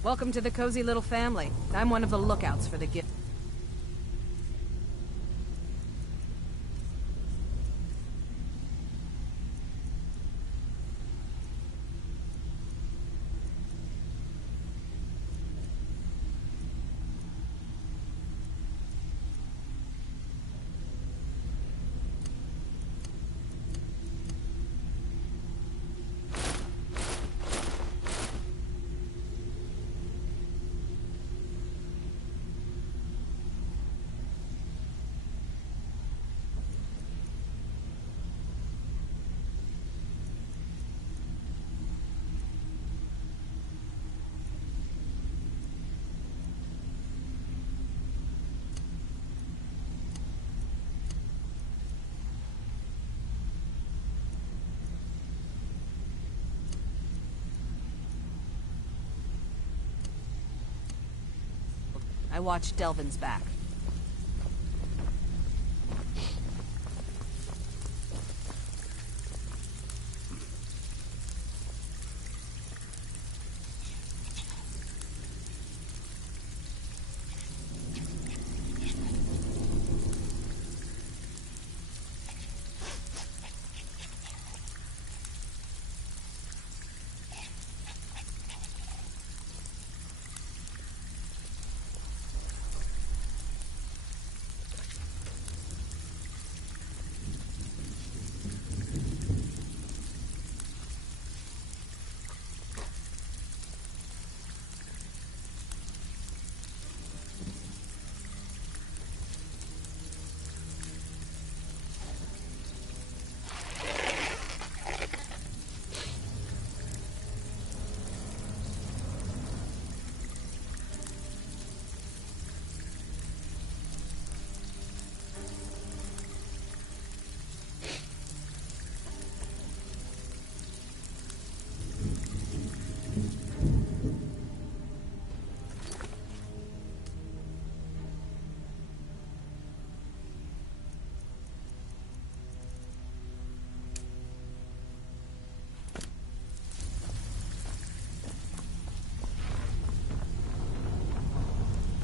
Welcome to the cozy little family. I'm one of the lookouts for the gift. I watched Delvin's back.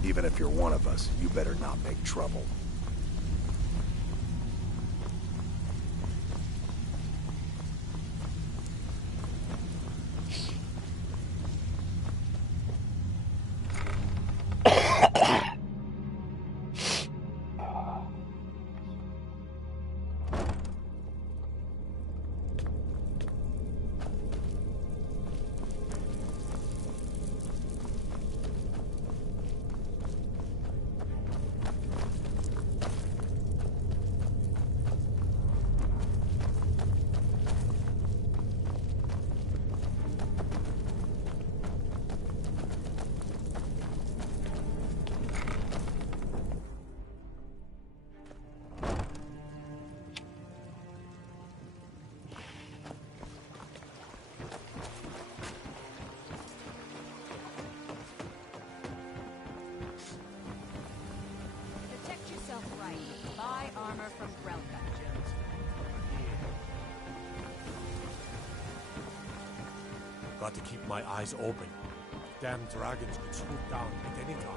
Even if you're one of us, you better not make trouble. Got to keep my eyes open. Damn dragons could swoop down at any time.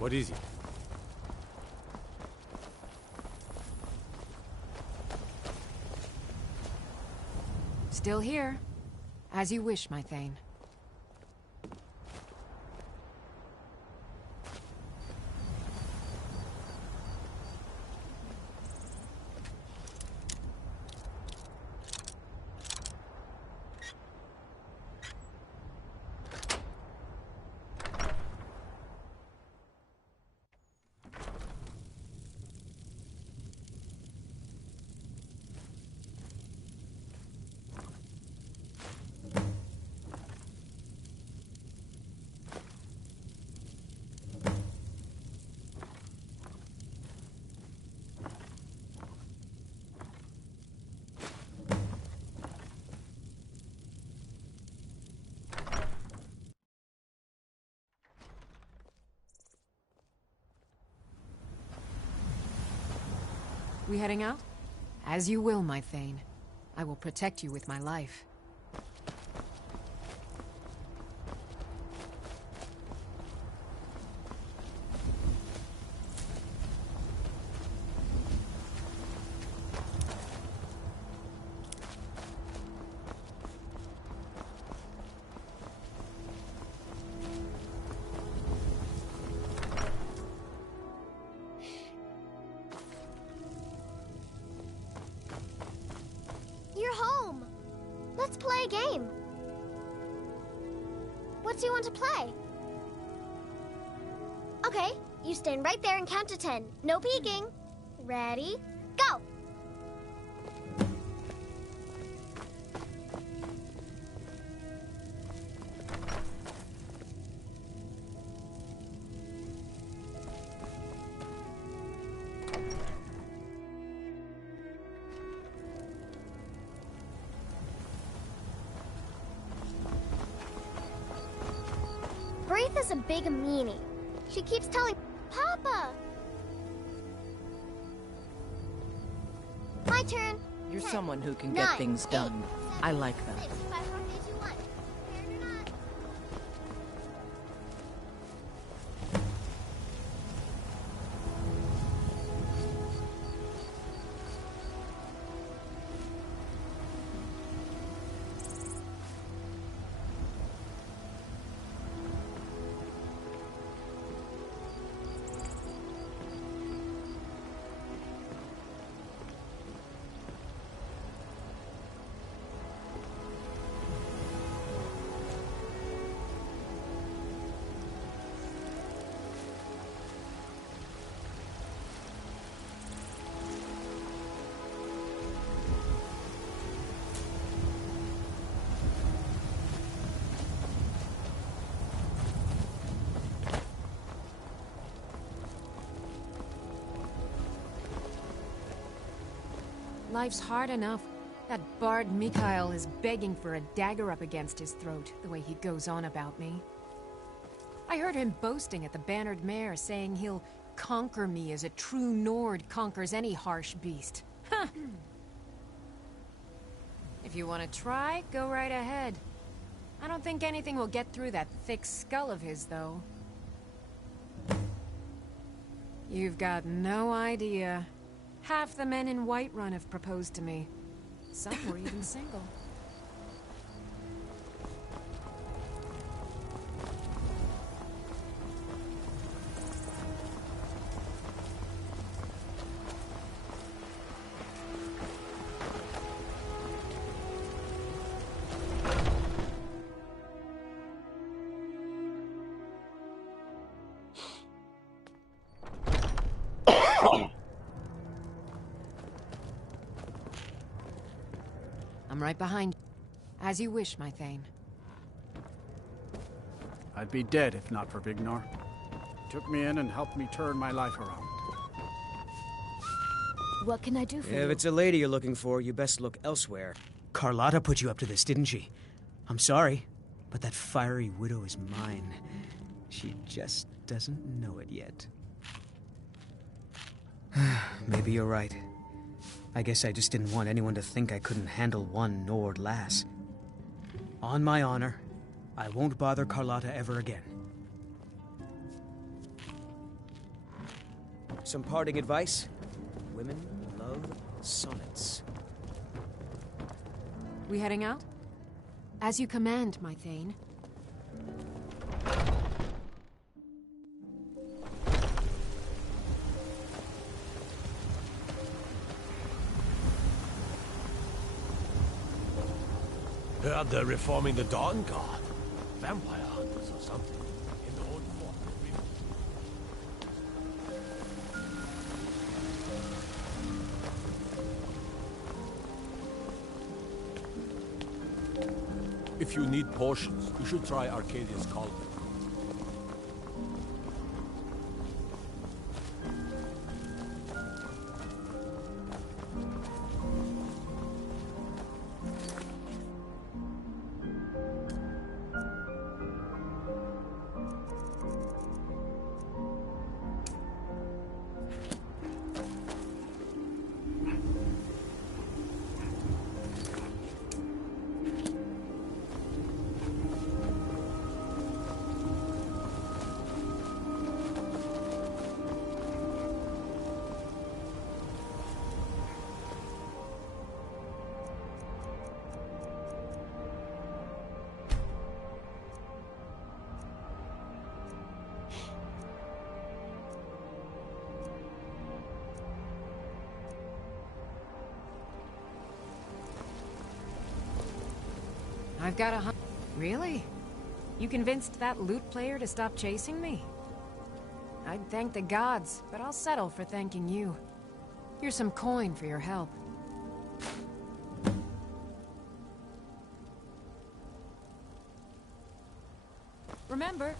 What is it? Still here. As you wish, my Thane. We heading out? As you will, my Thane. I will protect you with my life. You're home. Let's play a game. What do you want to play? Okay, you stand right there and count to 10. No peeking. Ready? Go! Braith is a big meanie. She keeps telling Papa. My turn. You're 10, someone who can 9, get things 8, done. I like that. 6, 5, 4, 3, 2, 1. Prepared or not? Life's hard enough. That bard Mikhail is begging for a dagger up against his throat, the way he goes on about me. I heard him boasting at the Bannered Mare, saying he'll conquer me as a true Nord conquers any harsh beast. Huh. If you want to try, go right ahead. I don't think anything will get through that thick skull of his, though. You've got no idea. Half the men in Whiterun have proposed to me. Some were even single. I'm right behind you. As you wish, my Thane. I'd be dead if not for Vignor. Took me in and helped me turn my life around. What can I do for you? If it's a lady you're looking for, you best look elsewhere. Carlotta put you up to this, didn't she? I'm sorry, but that fiery widow is mine. She just doesn't know it yet. Maybe you're right. I guess I just didn't want anyone to think I couldn't handle one Nord lass. On my honor, I won't bother Carlotta ever again. Some parting advice? Women love sonnets. We heading out? As you command, my Thane. Heard they're reforming the Dawn Guard. Vampire hunters or something. In the old fort. If you need potions, you should try Arcadia's Cauldron. I've got a Really? You convinced that loot player to stop chasing me? I'd thank the gods, but I'll settle for thanking you. Here's some coin for your help. Remember,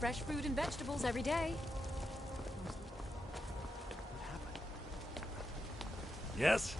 fresh fruit and vegetables every day. Yes?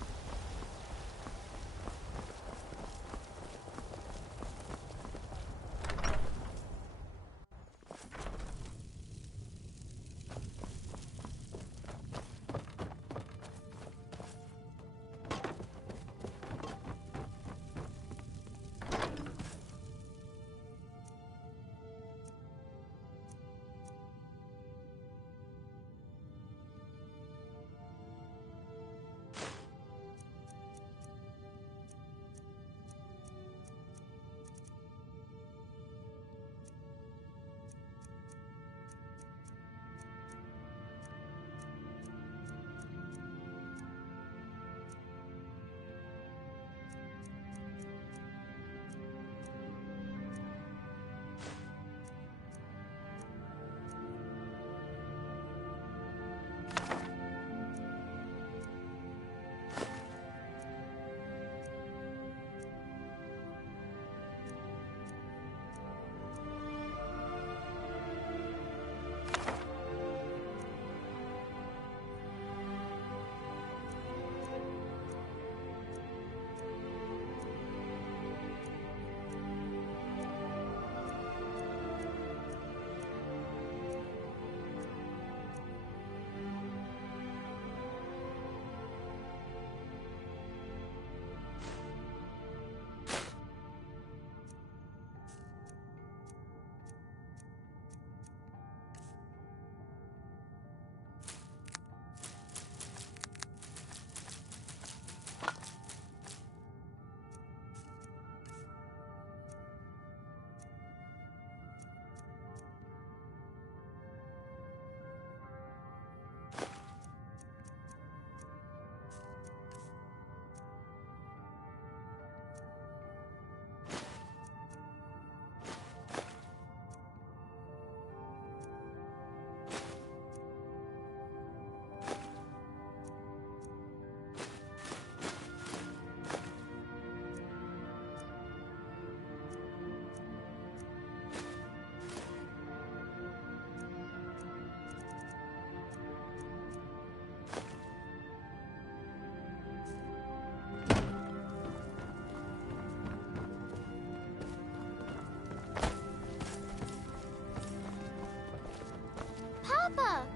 Papa!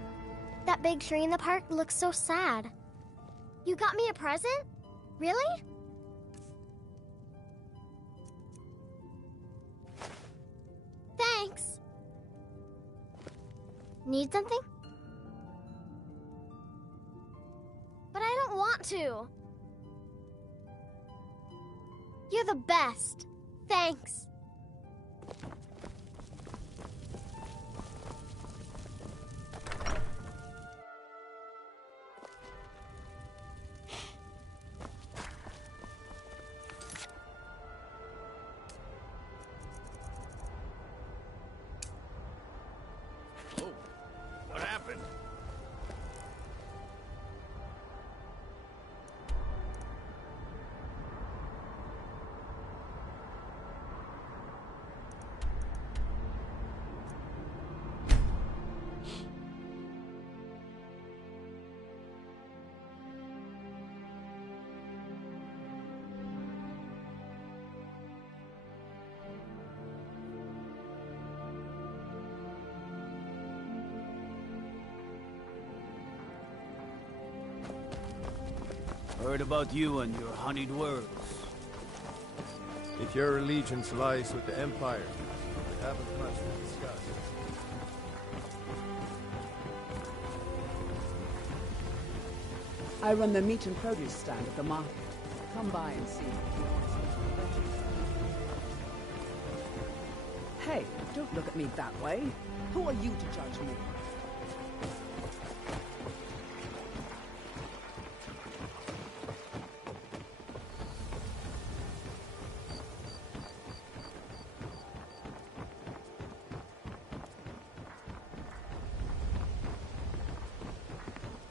That big tree in the park looks so sad. You got me a present? Really? Thanks. Need something? too. You're the best. Thanks. What happened? Heard about you and your honeyed words. If your allegiance lies with the Empire, we haven't much to discuss. I run the meat and produce stand at the market. Come by and see. Hey, don't look at me that way. Who are you to judge me?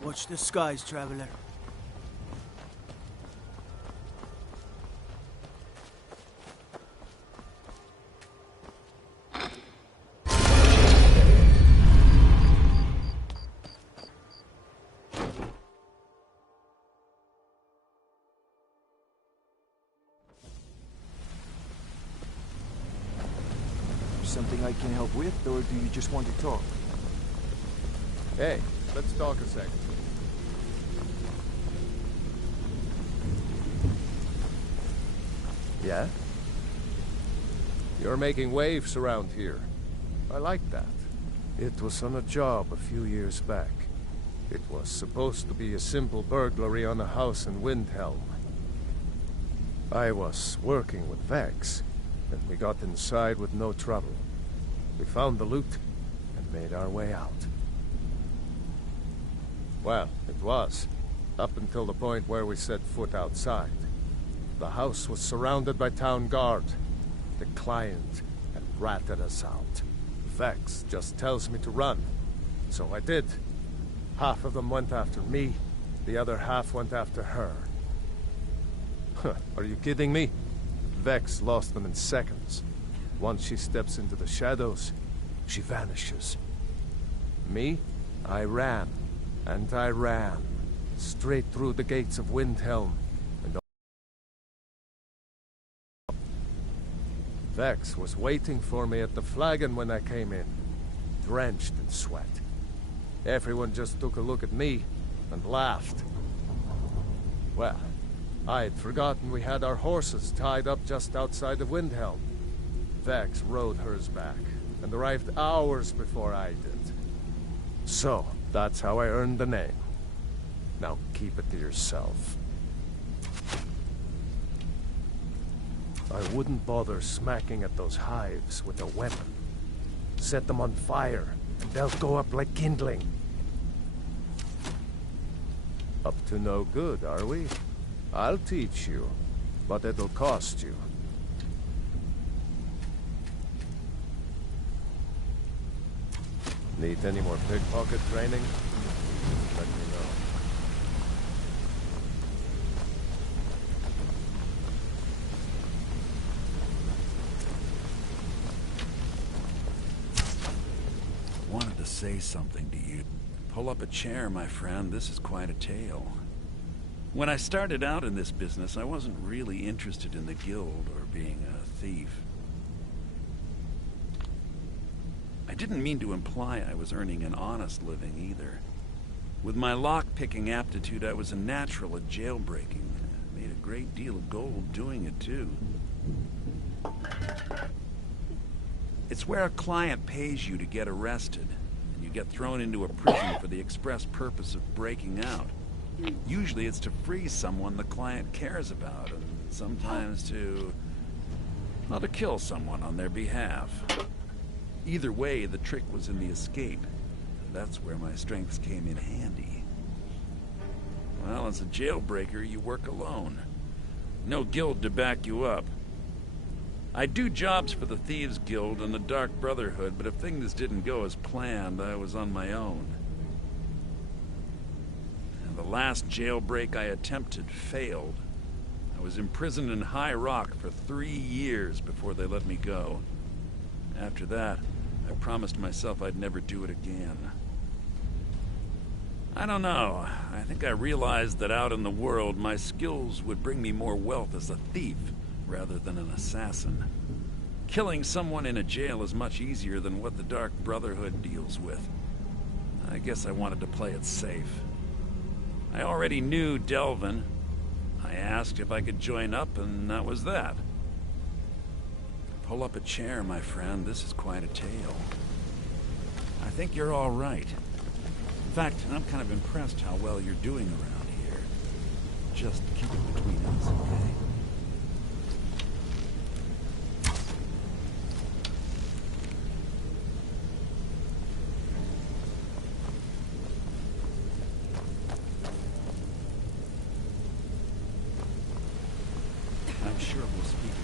Watch the skies, traveler. Something I can help with, or do you just want to talk? Hey, let's talk a second. Yeah? You're making waves around here. I like that. It was on a job a few years back. It was supposed to be a simple burglary on a house in Windhelm. I was working with Vex, and we got inside with no trouble. We found the loot and made our way out. Well, it was, up until the point where we set foot outside. The house was surrounded by town guard. The client had ratted us out. Vex just tells me to run, so I did. Half of them went after me, the other half went after her. Are you kidding me? Vex lost them in seconds. Once she steps into the shadows, she vanishes. Me? I ran, and I ran, straight through the gates of Windhelm, and Vex was waiting for me at the flagon when I came in, drenched in sweat. Everyone just took a look at me and laughed. Well, I had forgotten we had our horses tied up just outside of Windhelm. Vex rode hers back and arrived hours before I did. So, that's how I earned the name. Now keep it to yourself. I wouldn't bother smacking at those hives with a weapon. Set them on fire, and they'll go up like kindling. Up to no good, are we? I'll teach you, but it'll cost you. Need any more pickpocket training? Let me know. Wanted to say something to you. Pull up a chair, my friend. This is quite a tale. When I started out in this business, I wasn't really interested in the guild or being a thief. I didn't mean to imply I was earning an honest living either. With my lock-picking aptitude, I was a natural at jailbreaking. I made a great deal of gold doing it, too. It's where a client pays you to get arrested, and you get thrown into a prison for the express purpose of breaking out. Usually it's to free someone the client cares about, and sometimes to... well, to kill someone on their behalf. Either way, the trick was in the escape. That's where my strengths came in handy. Well, as a jailbreaker, you work alone. No guild to back you up. I do jobs for the Thieves Guild and the Dark Brotherhood, but if things didn't go as planned, I was on my own. And the last jailbreak I attempted failed. I was imprisoned in High Rock for 3 years before they let me go. After that, I promised myself I'd never do it again. I don't know. I think I realized that out in the world, my skills would bring me more wealth as a thief rather than an assassin. Killing someone in a jail is much easier than what the Dark Brotherhood deals with. I guess I wanted to play it safe. I already knew Delvin. I asked if I could join up, and that was that. Pull up a chair, my friend. This is quite a tale. I think you're all right. In fact, I'm kind of impressed how well you're doing around here. Just keep it between us, okay? I'm sure we'll speak again.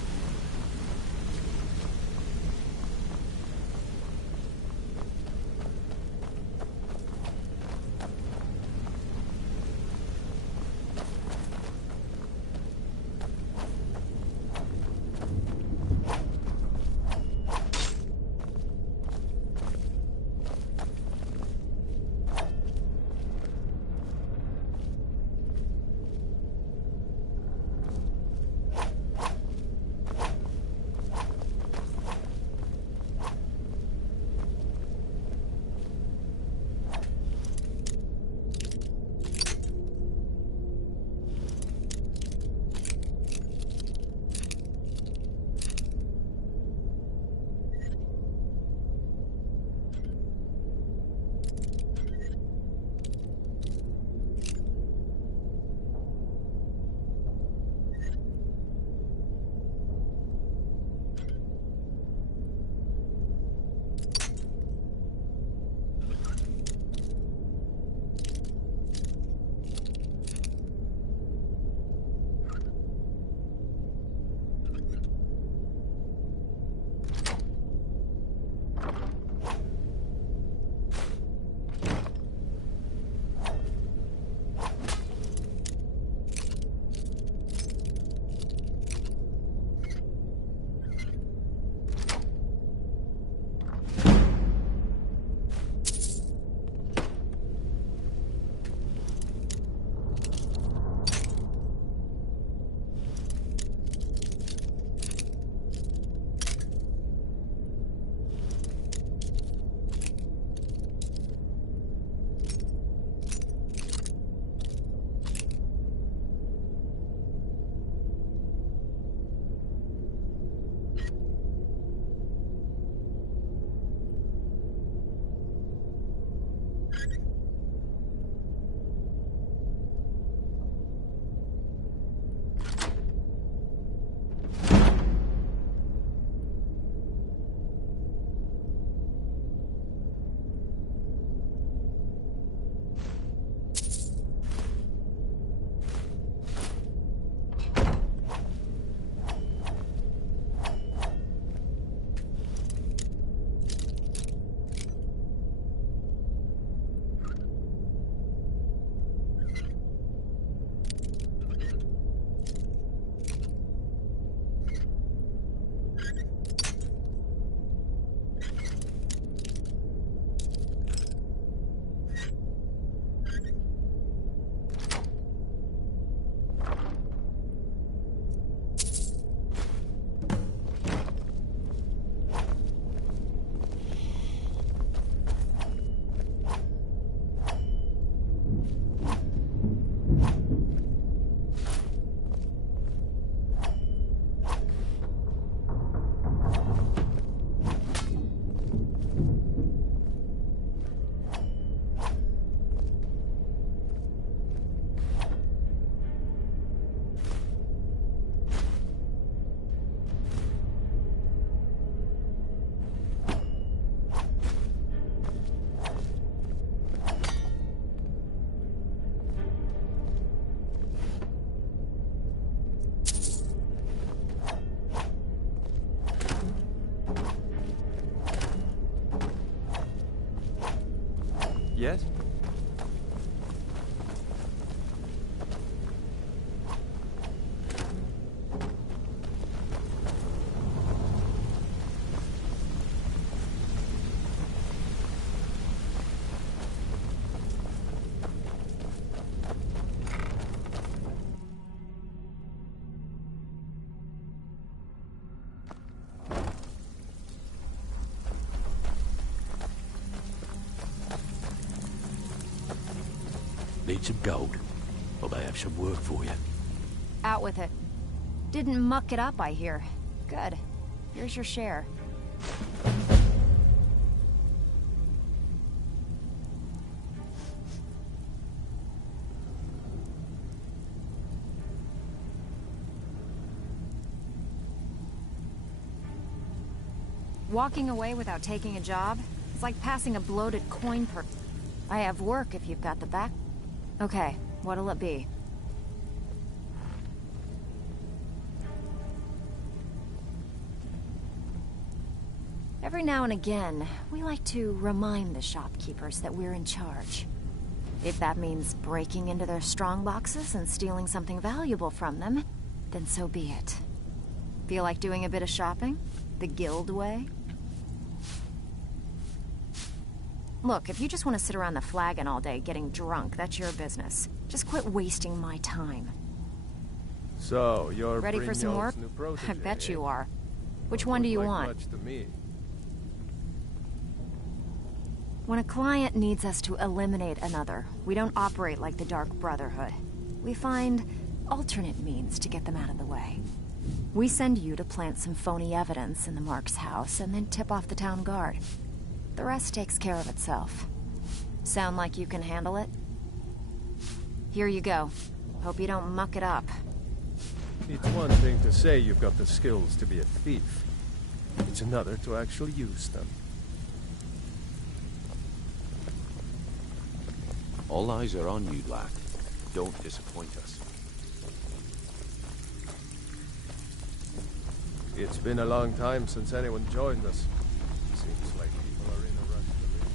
Yes? Need some gold? I may have some work for you. Out with it. Didn't muck it up, I hear. Good. Here's your share. Walking away without taking a job? It's like passing a bloated coin per... I have work if you've got the back... Okay, what'll it be? Every now and again, we like to remind the shopkeepers that we're in charge. If that means breaking into their strong boxes and stealing something valuable from them, then so be it. Feel like doing a bit of shopping? The guild way? Look, if you just want to sit around the flagon all day getting drunk, that's your business. Just quit wasting my time. So, you're ready for some work? New protege, I bet you eh? are. Which Don't one do look you like want? much to me. When a client needs us to eliminate another, we don't operate like the Dark Brotherhood. We find alternate means to get them out of the way. We send you to plant some phony evidence in the Mark's house and then tip off the town guard. The rest takes care of itself. Sound like you can handle it? Here you go. Hope you don't muck it up. It's one thing to say you've got the skills to be a thief. It's another to actually use them. All eyes are on you, lad. Don't disappoint us. It's been a long time since anyone joined us. Seems like people are in a rush to leave.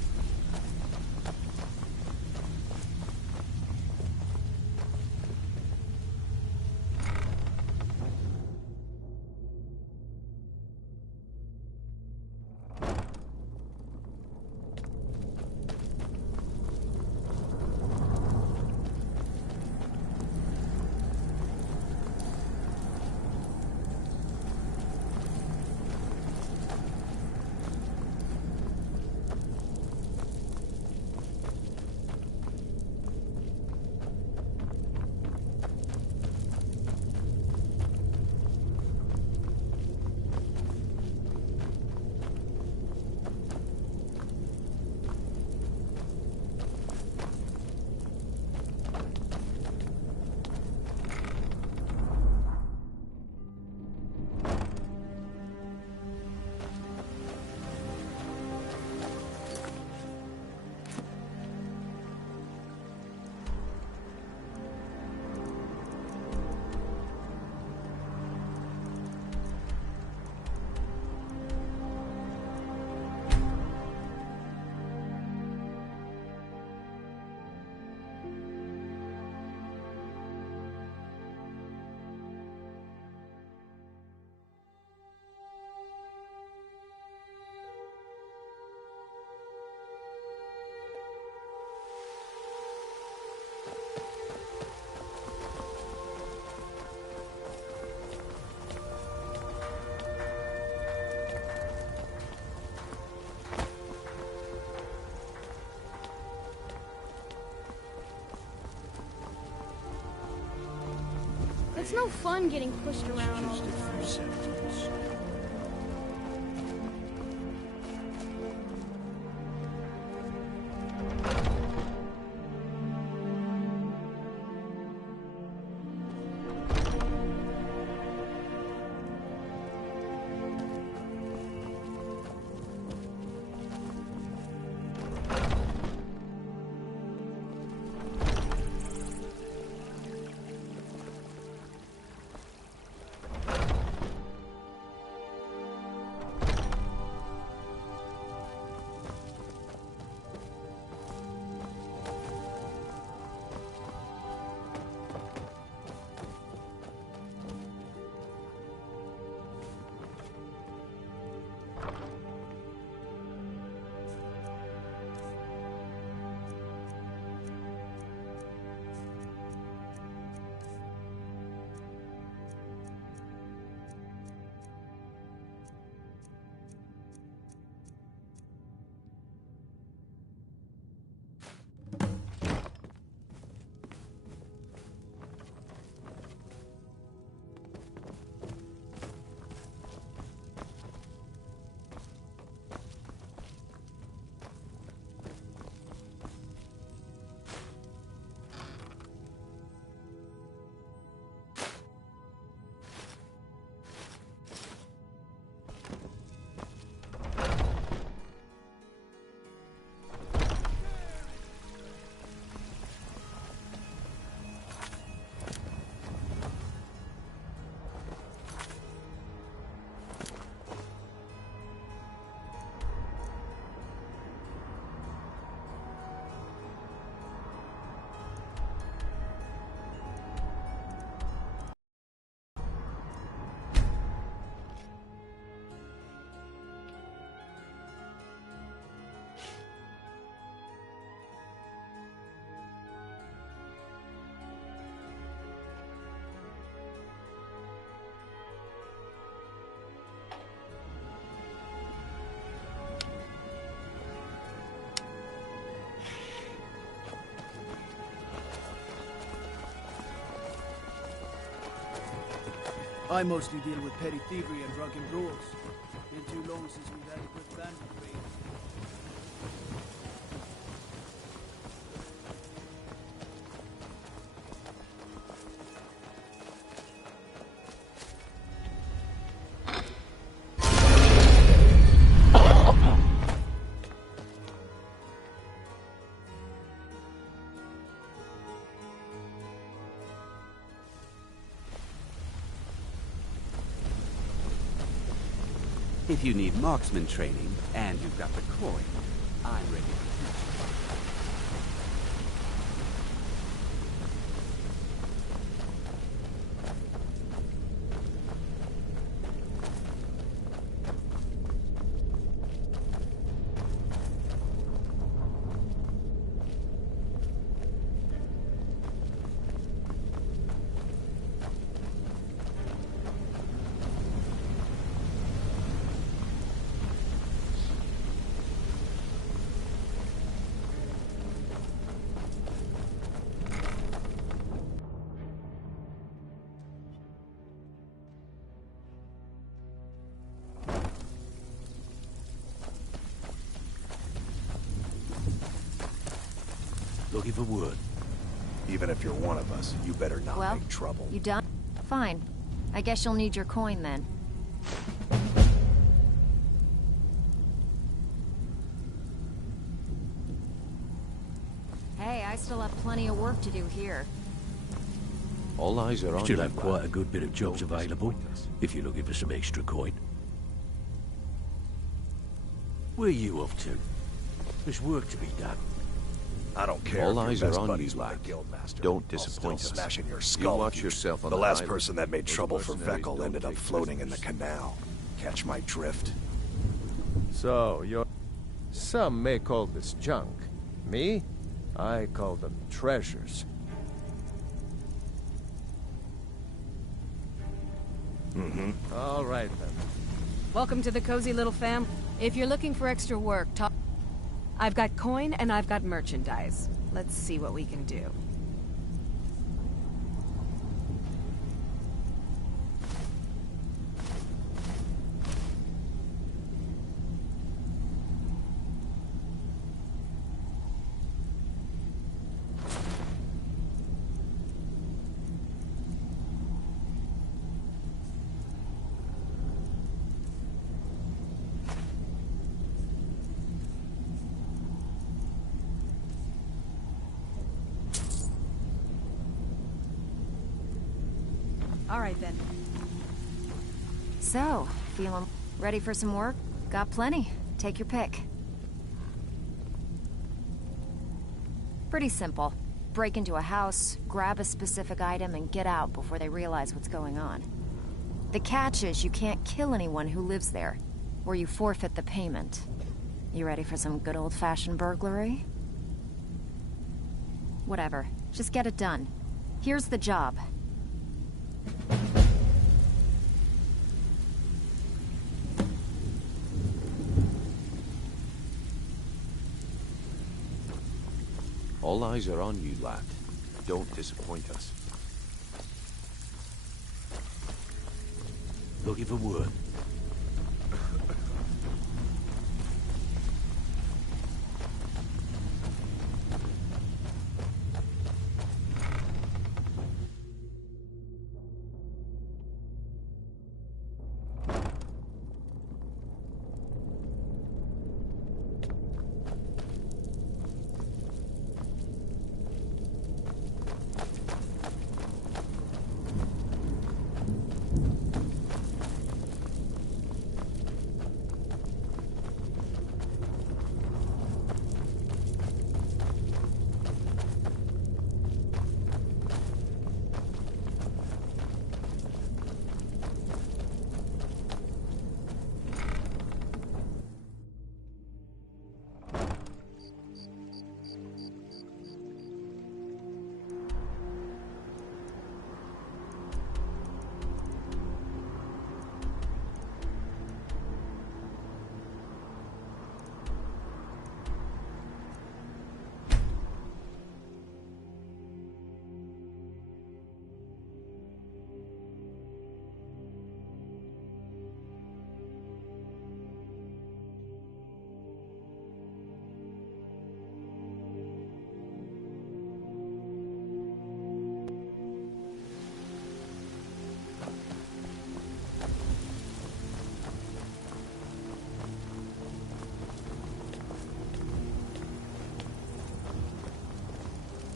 It's no fun getting pushed around all the time. I mostly deal with petty thievery and drunken brawls. Been too long since we've had a good bandit raid. If you need marksman training, and you've got the coin, I'm ready to teach Looking for work. Even if you're one of us, you better not Well, make trouble. you done? Fine. I guess you'll need your coin then. Hey, I still have plenty of work to do here. All eyes are on Still you, have quite a lad. good bit of jobs Don't available, disappoint us. if you're looking for some extra coin. Where are you off to? There's work to be done. I don't care All if eyes you're are best on buddies you, with the lad. guildmaster. Don't I'll disappoint still us. smash in your You skull. watch yourself on the the last island. person that made Those trouble for mercenaries Vekel don't ended up take floating in the prisoners. canal. Catch my drift? So, some may call this junk. Me? I call them treasures. Mm-hmm. All right, then. Welcome to the cozy little fam. If you're looking for extra work, talk. I've got coin and I've got merchandise. Let's see what we can do. All right, then. So, feeling ready for some work? Got plenty. Take your pick. Pretty simple. Break into a house, grab a specific item, and get out before they realize what's going on. The catch is you can't kill anyone who lives there, or you forfeit the payment. You ready for some good old-fashioned burglary? Whatever. Just get it done. Here's the job. All eyes are on you, lad. Don't disappoint us. Looking for work.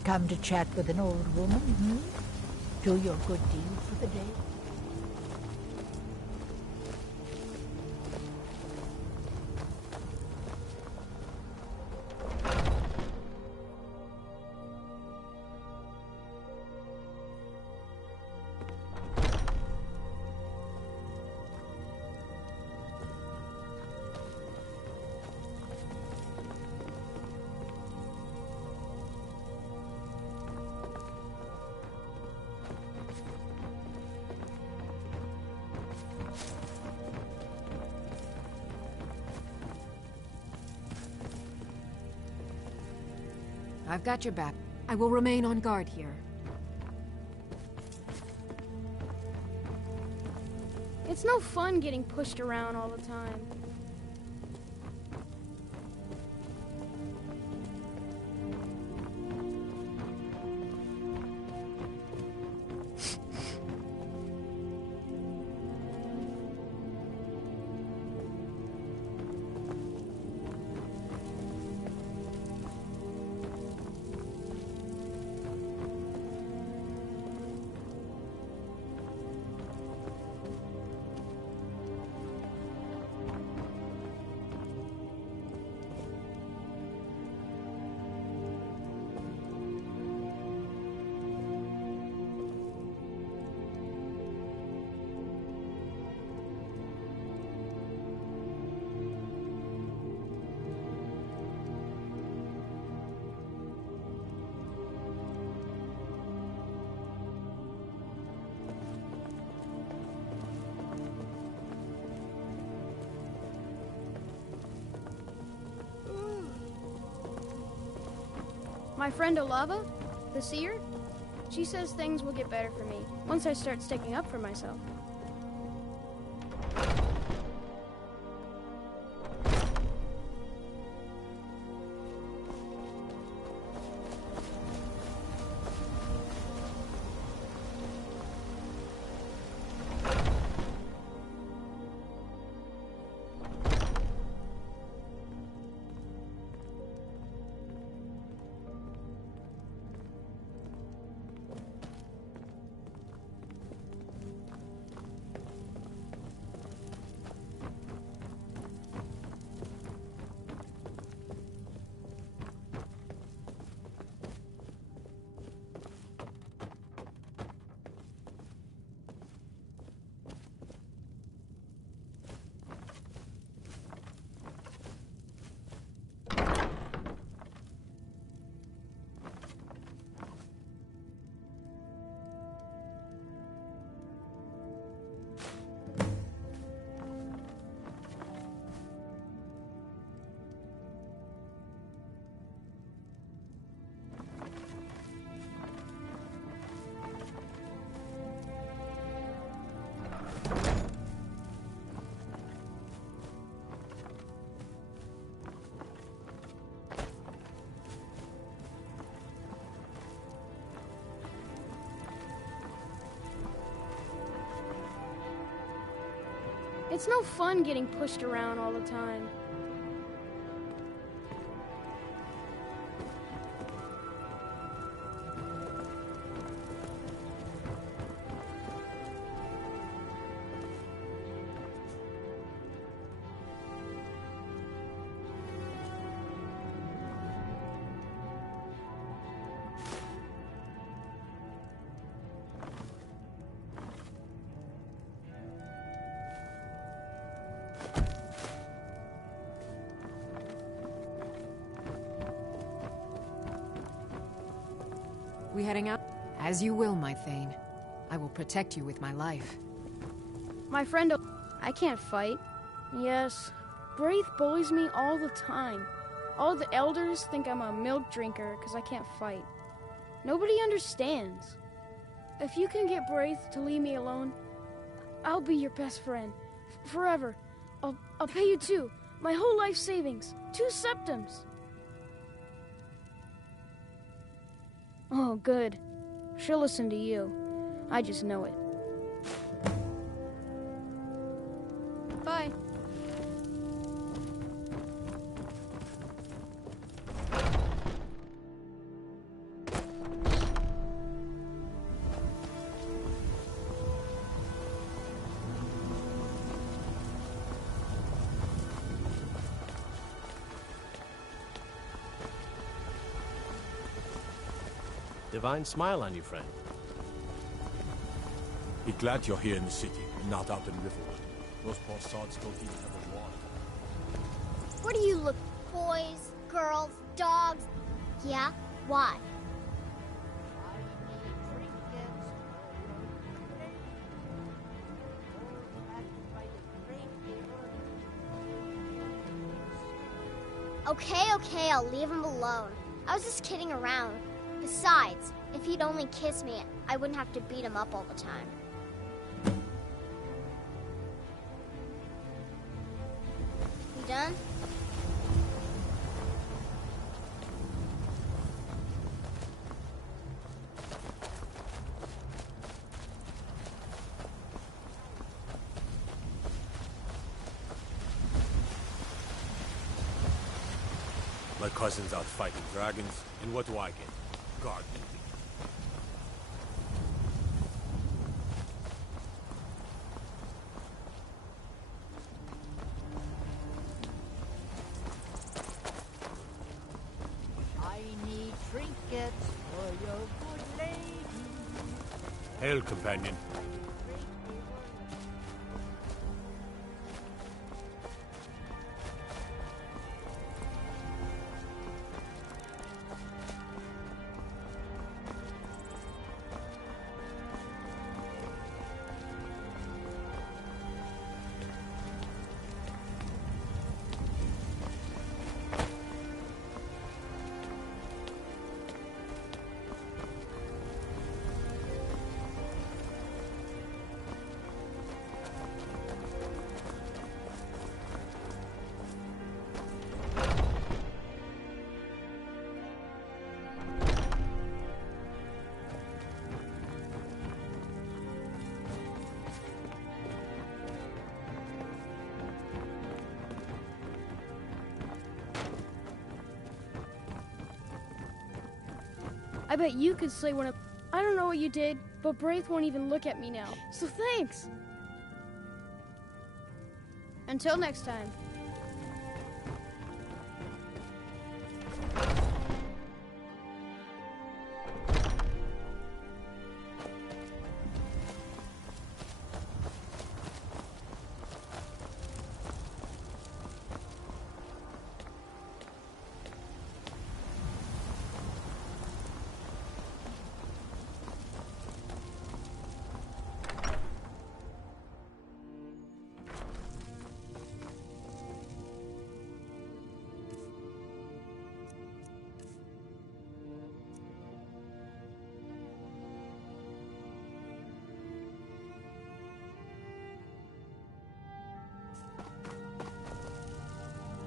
Come to chat with an old woman, hmm? Do your good deed for the day? I've got your back. I will remain on guard here. It's no fun getting pushed around all the time. My friend Olava, the seer, she says things will get better for me once I start sticking up for myself. It's no fun getting pushed around all the time. We heading out? As you will, my Thane. I will protect you with my life. My friend, I can't fight. Yes, Braith bullies me all the time. All the elders think I'm a milk drinker because I can't fight. Nobody understands. If you can get Braith to leave me alone, I'll be your best friend. Forever. I'll pay you too. My whole life savings. 2 septims. Oh, good. She'll listen to you. I just know it. Bye. Divine smile on you, friend. Be glad you're here in the city, and not out in Riverwood. Those poor sods don't even have a water. What do you look? Boys, girls, dogs? Yeah? Why? Okay, I'll leave him alone. I was just kidding around. Besides, if he'd only kiss me, I wouldn't have to beat him up all the time. You done? My cousin's out fighting dragons, and what do I get? Guard duty. I need trinkets for your good lady. Hail, companion. I bet you could slay one of... I don't know what you did, but Braith won't even look at me now. So thanks! Until next time.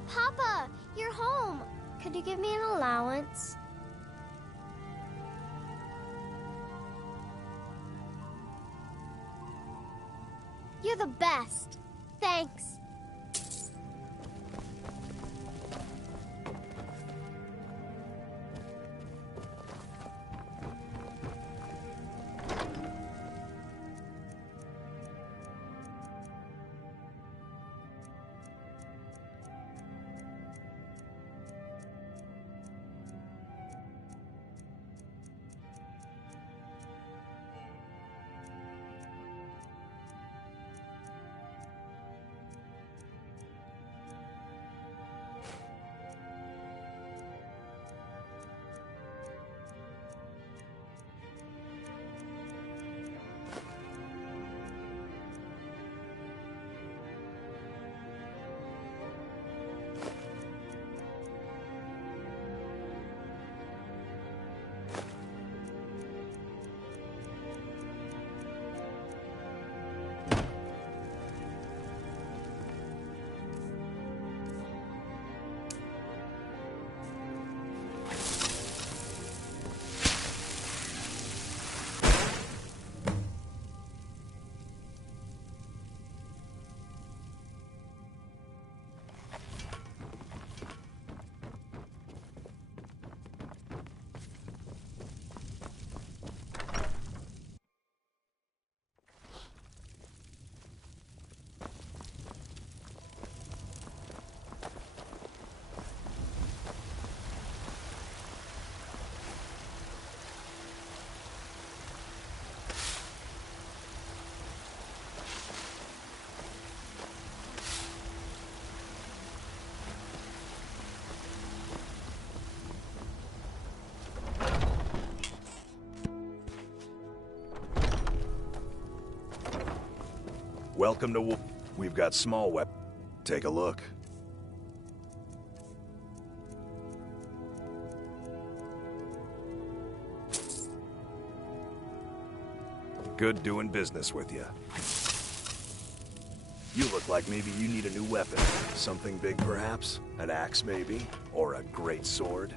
Papa, you're home. Could you give me an allowance? You're the best. Thanks. Welcome to We've got small weapons. Take a look. Good doing business with you. You look like maybe you need a new weapon. Something big, perhaps? An axe, maybe? Or a great sword?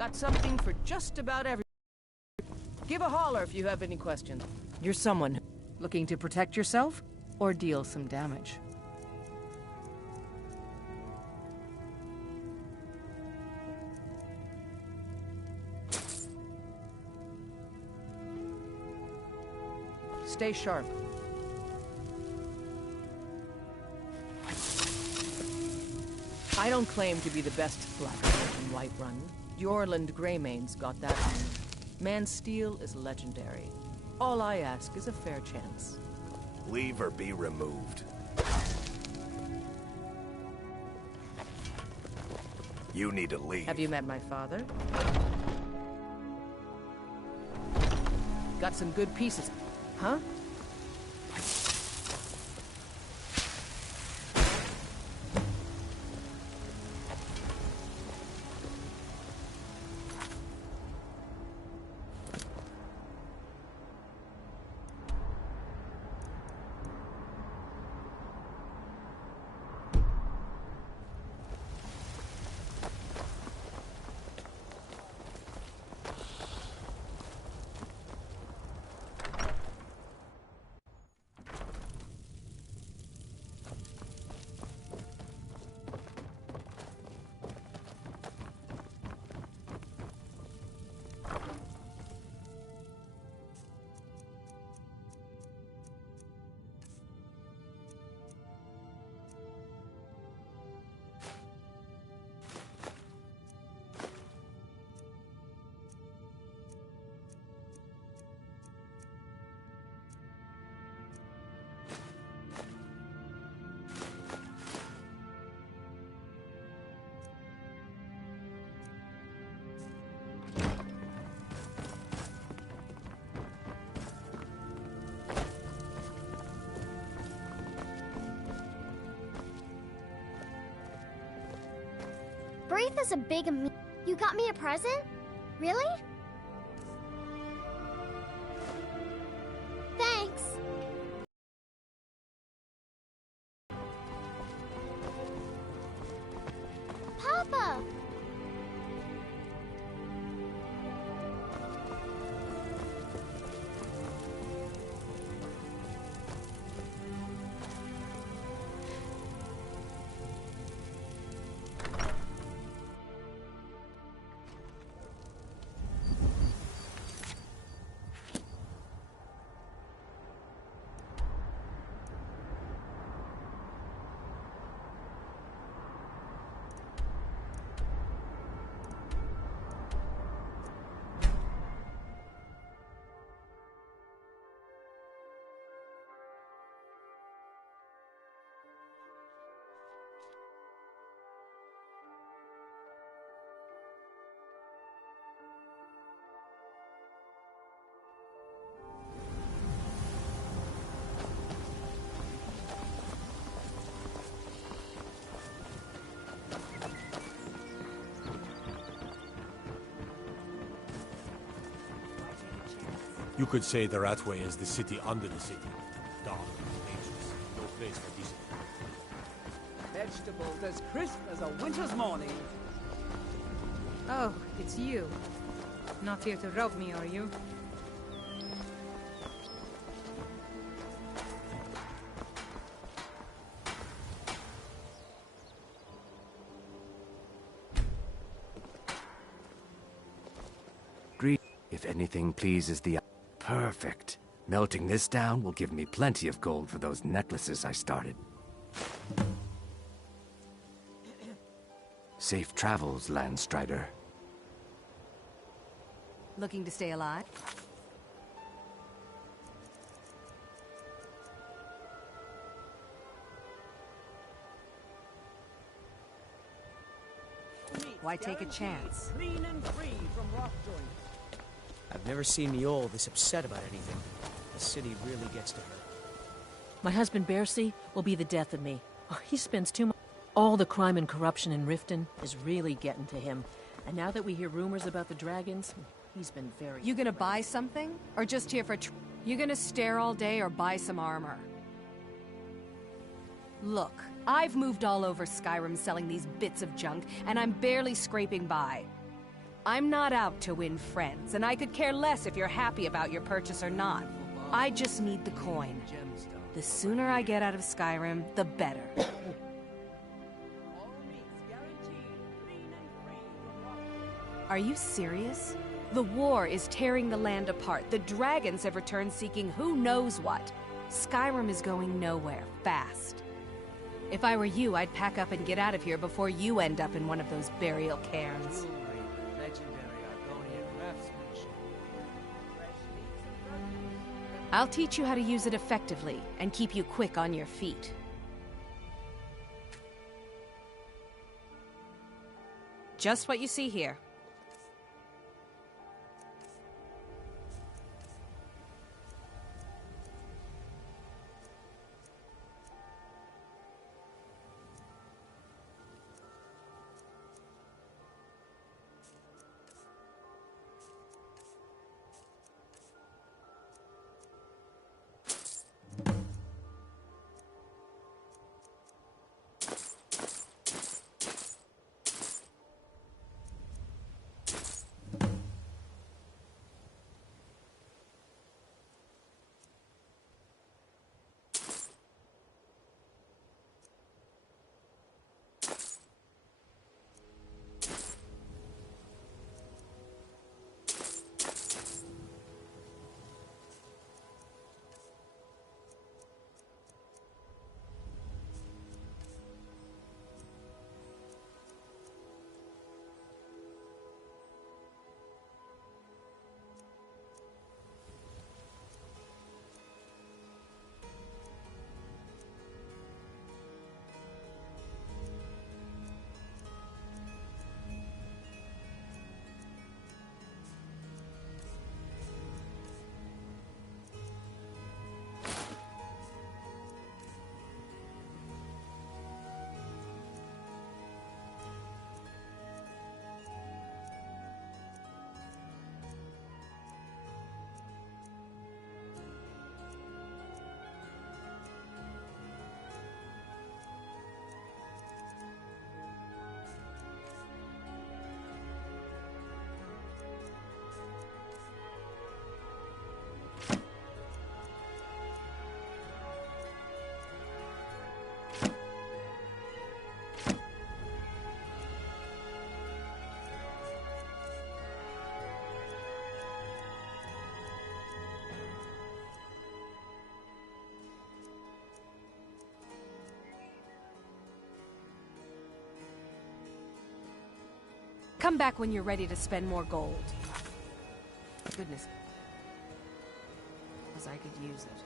Got something for just about every. Give a holler if you have any questions. You're someone looking to protect yourself or deal some damage. Stay sharp. I don't claim to be the best blacksmith in Whiterun. The Orland Greymane's got that name. Man's steel is legendary. All I ask is a fair chance. Leave or be removed. You need to leave. Have you met my father? Got some good pieces. Huh? Braith is a big You got me a present? Really? Thanks. Papa! You could say the Ratway is the city under the city. Dark, dangerous, no place for decent. Vegetables as crisp as a winter's morning. Oh, it's you. Not here to rob me, are you? If anything pleases the eye. Perfect. Melting this down will give me plenty of gold for those necklaces I started. Safe travels, Landstrider. Looking to stay alive? Why take a chance? Clean and free from rock joint. I've never seen Miol this upset about anything. The city really gets to her. My husband Bercy will be the death of me. Oh, he spends too much. All the crime and corruption in Riften is really getting to him. And now that we hear rumors about the dragons, he's been very... You gonna buy something? Or just here for you gonna stare all day or buy some armor? Look, I've moved all over Skyrim selling these bits of junk, and I'm barely scraping by. I'm not out to win friends, and I could care less if you're happy about your purchase or not. I just need the coin. The sooner I get out of Skyrim, the better. Are you serious? The war is tearing the land apart. The dragons have returned seeking who knows what. Skyrim is going nowhere, fast. If I were you, I'd pack up and get out of here before you end up in one of those burial cairns. I'll teach you how to use it effectively and keep you quick on your feet. Just what you see here. Come back when you're ready to spend more gold. Goodness. As I could use it.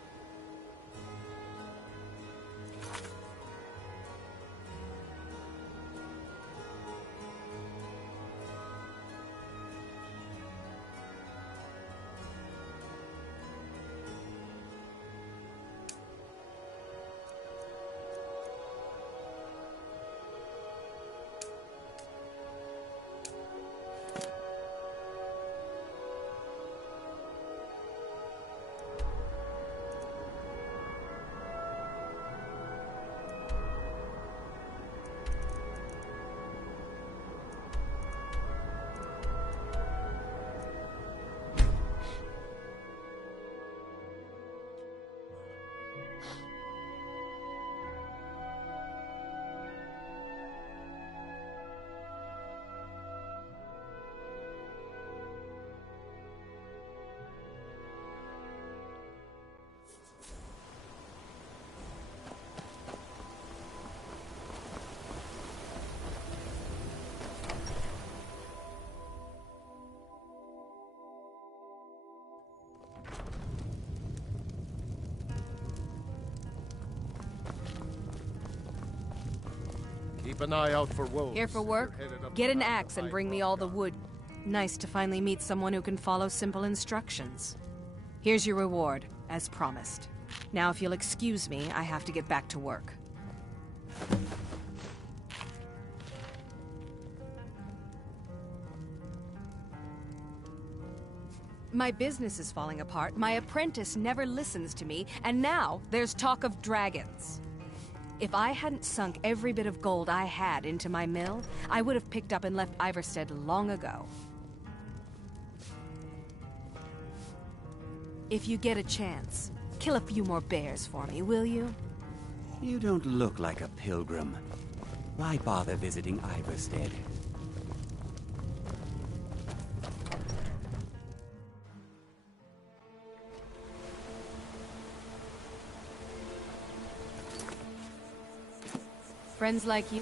Keep an eye out for wolves. Here for work? Get an axe and bring me all the wood. Nice to finally meet someone who can follow simple instructions. Here's your reward, as promised. Now if you'll excuse me, I have to get back to work. My business is falling apart, my apprentice never listens to me, and now there's talk of dragons. If I hadn't sunk every bit of gold I had into my mill, I would have picked up and left Iverstead long ago. If you get a chance, kill a few more bears for me, will you? You don't look like a pilgrim. Why bother visiting Iverstead? Friends like you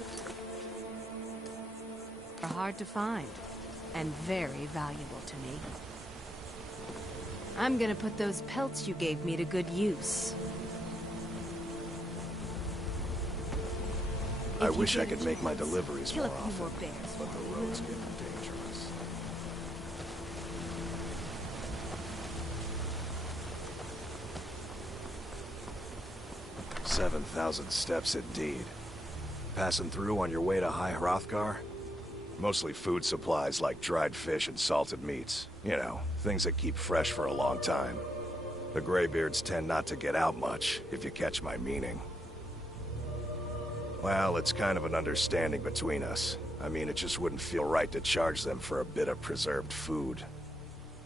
are hard to find, and very valuable to me. I'm gonna put those pelts you gave me to good use. I wish I could make my deliveries kill more a few often, more bears, but the road's getting dangerous. "7,000 steps indeed. Passing through on your way to High Hrothgar? Mostly food supplies like dried fish and salted meats. You know, things that keep fresh for a long time. The Greybeards tend not to get out much, if you catch my meaning. Well, it's kind of an understanding between us. I mean, it just wouldn't feel right to charge them for a bit of preserved food.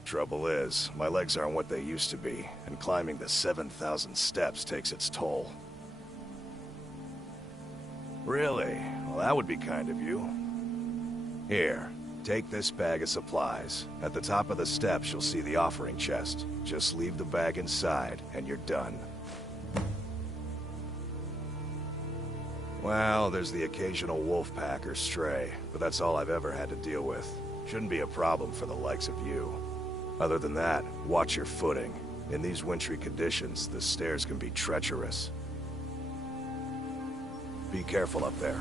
Trouble is, my legs aren't what they used to be, and climbing the 7,000 steps takes its toll. Really? Well, that would be kind of you. Here, take this bag of supplies. At the top of the steps, you'll see the offering chest. Just leave the bag inside, and you're done. Well, there's the occasional wolf pack or stray, but that's all I've ever had to deal with. Shouldn't be a problem for the likes of you. Other than that, watch your footing. In these wintry conditions, the stairs can be treacherous. Be careful up there.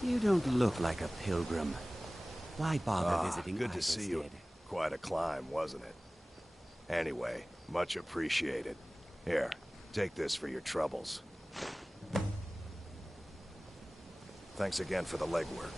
You don't look like a pilgrim. Why bother visiting Good to see you. Quite a climb, wasn't it? Anyway, much appreciated. Here, take this for your troubles. Thanks again for the legwork.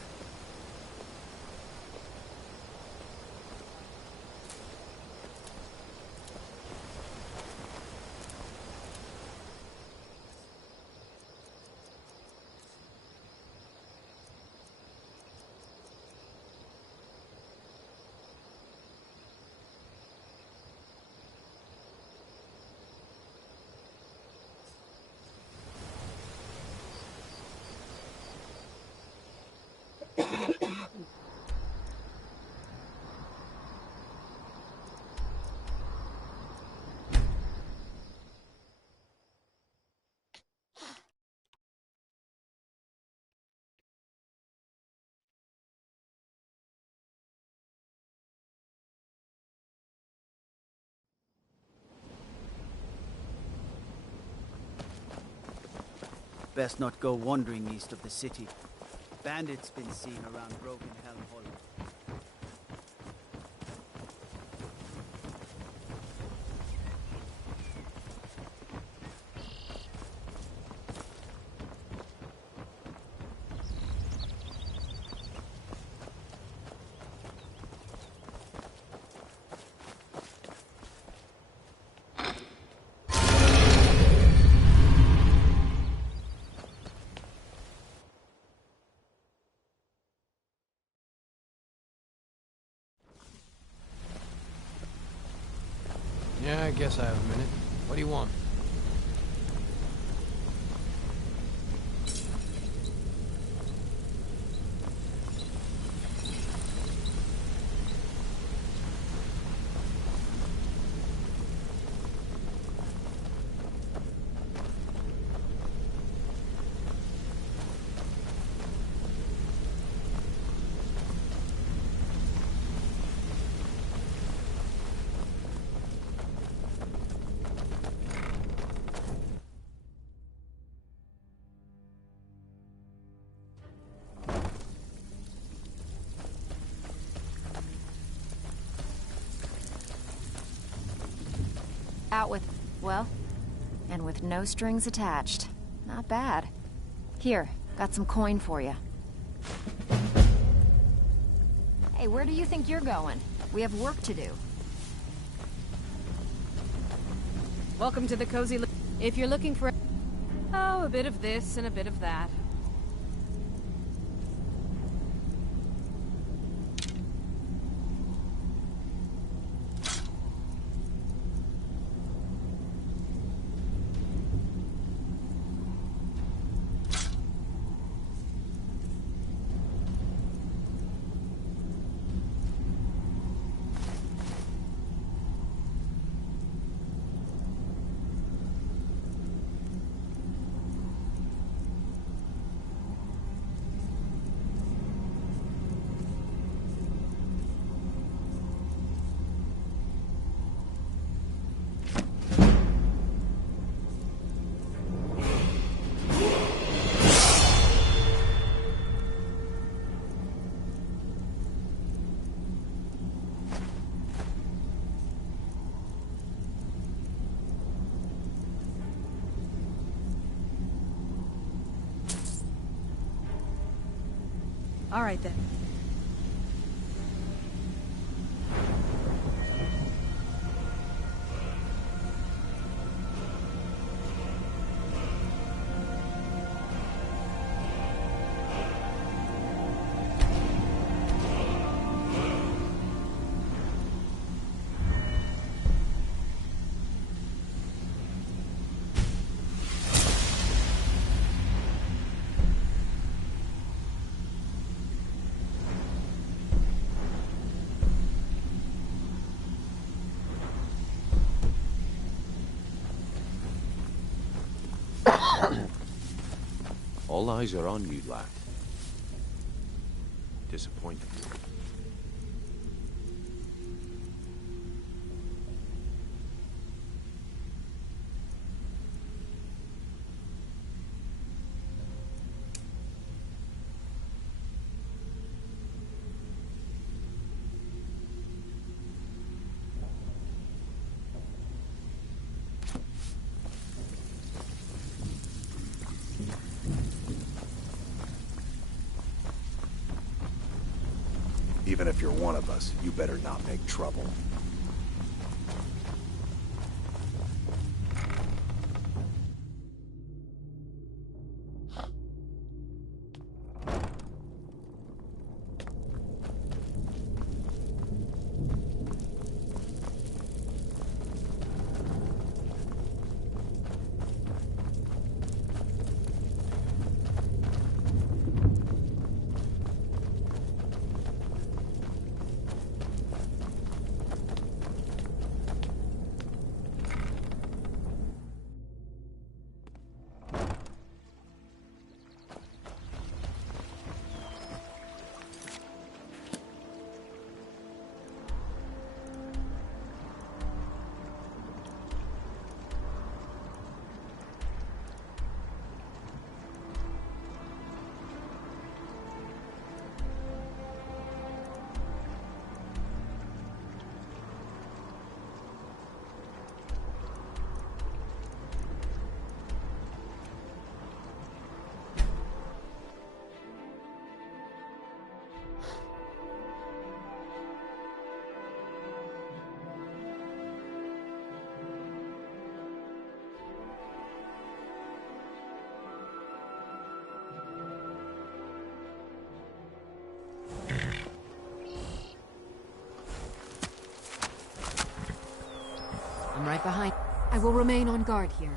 best not go wandering east of the city. Bandits been seen around Broken Helm Hollow. Yeah, I guess I have a minute. What do you want? Out with, well, and with no strings attached. Not bad. Here, got some coin for you. Hey, where do you think you're going? We have work to do. Welcome to the cozy. If you're looking for, oh, a bit of this and a bit of that. All right, then. All eyes are on you, lad. Disappointed. Even if you're one of us, you better not make trouble. I'm right behind. I will remain on guard here.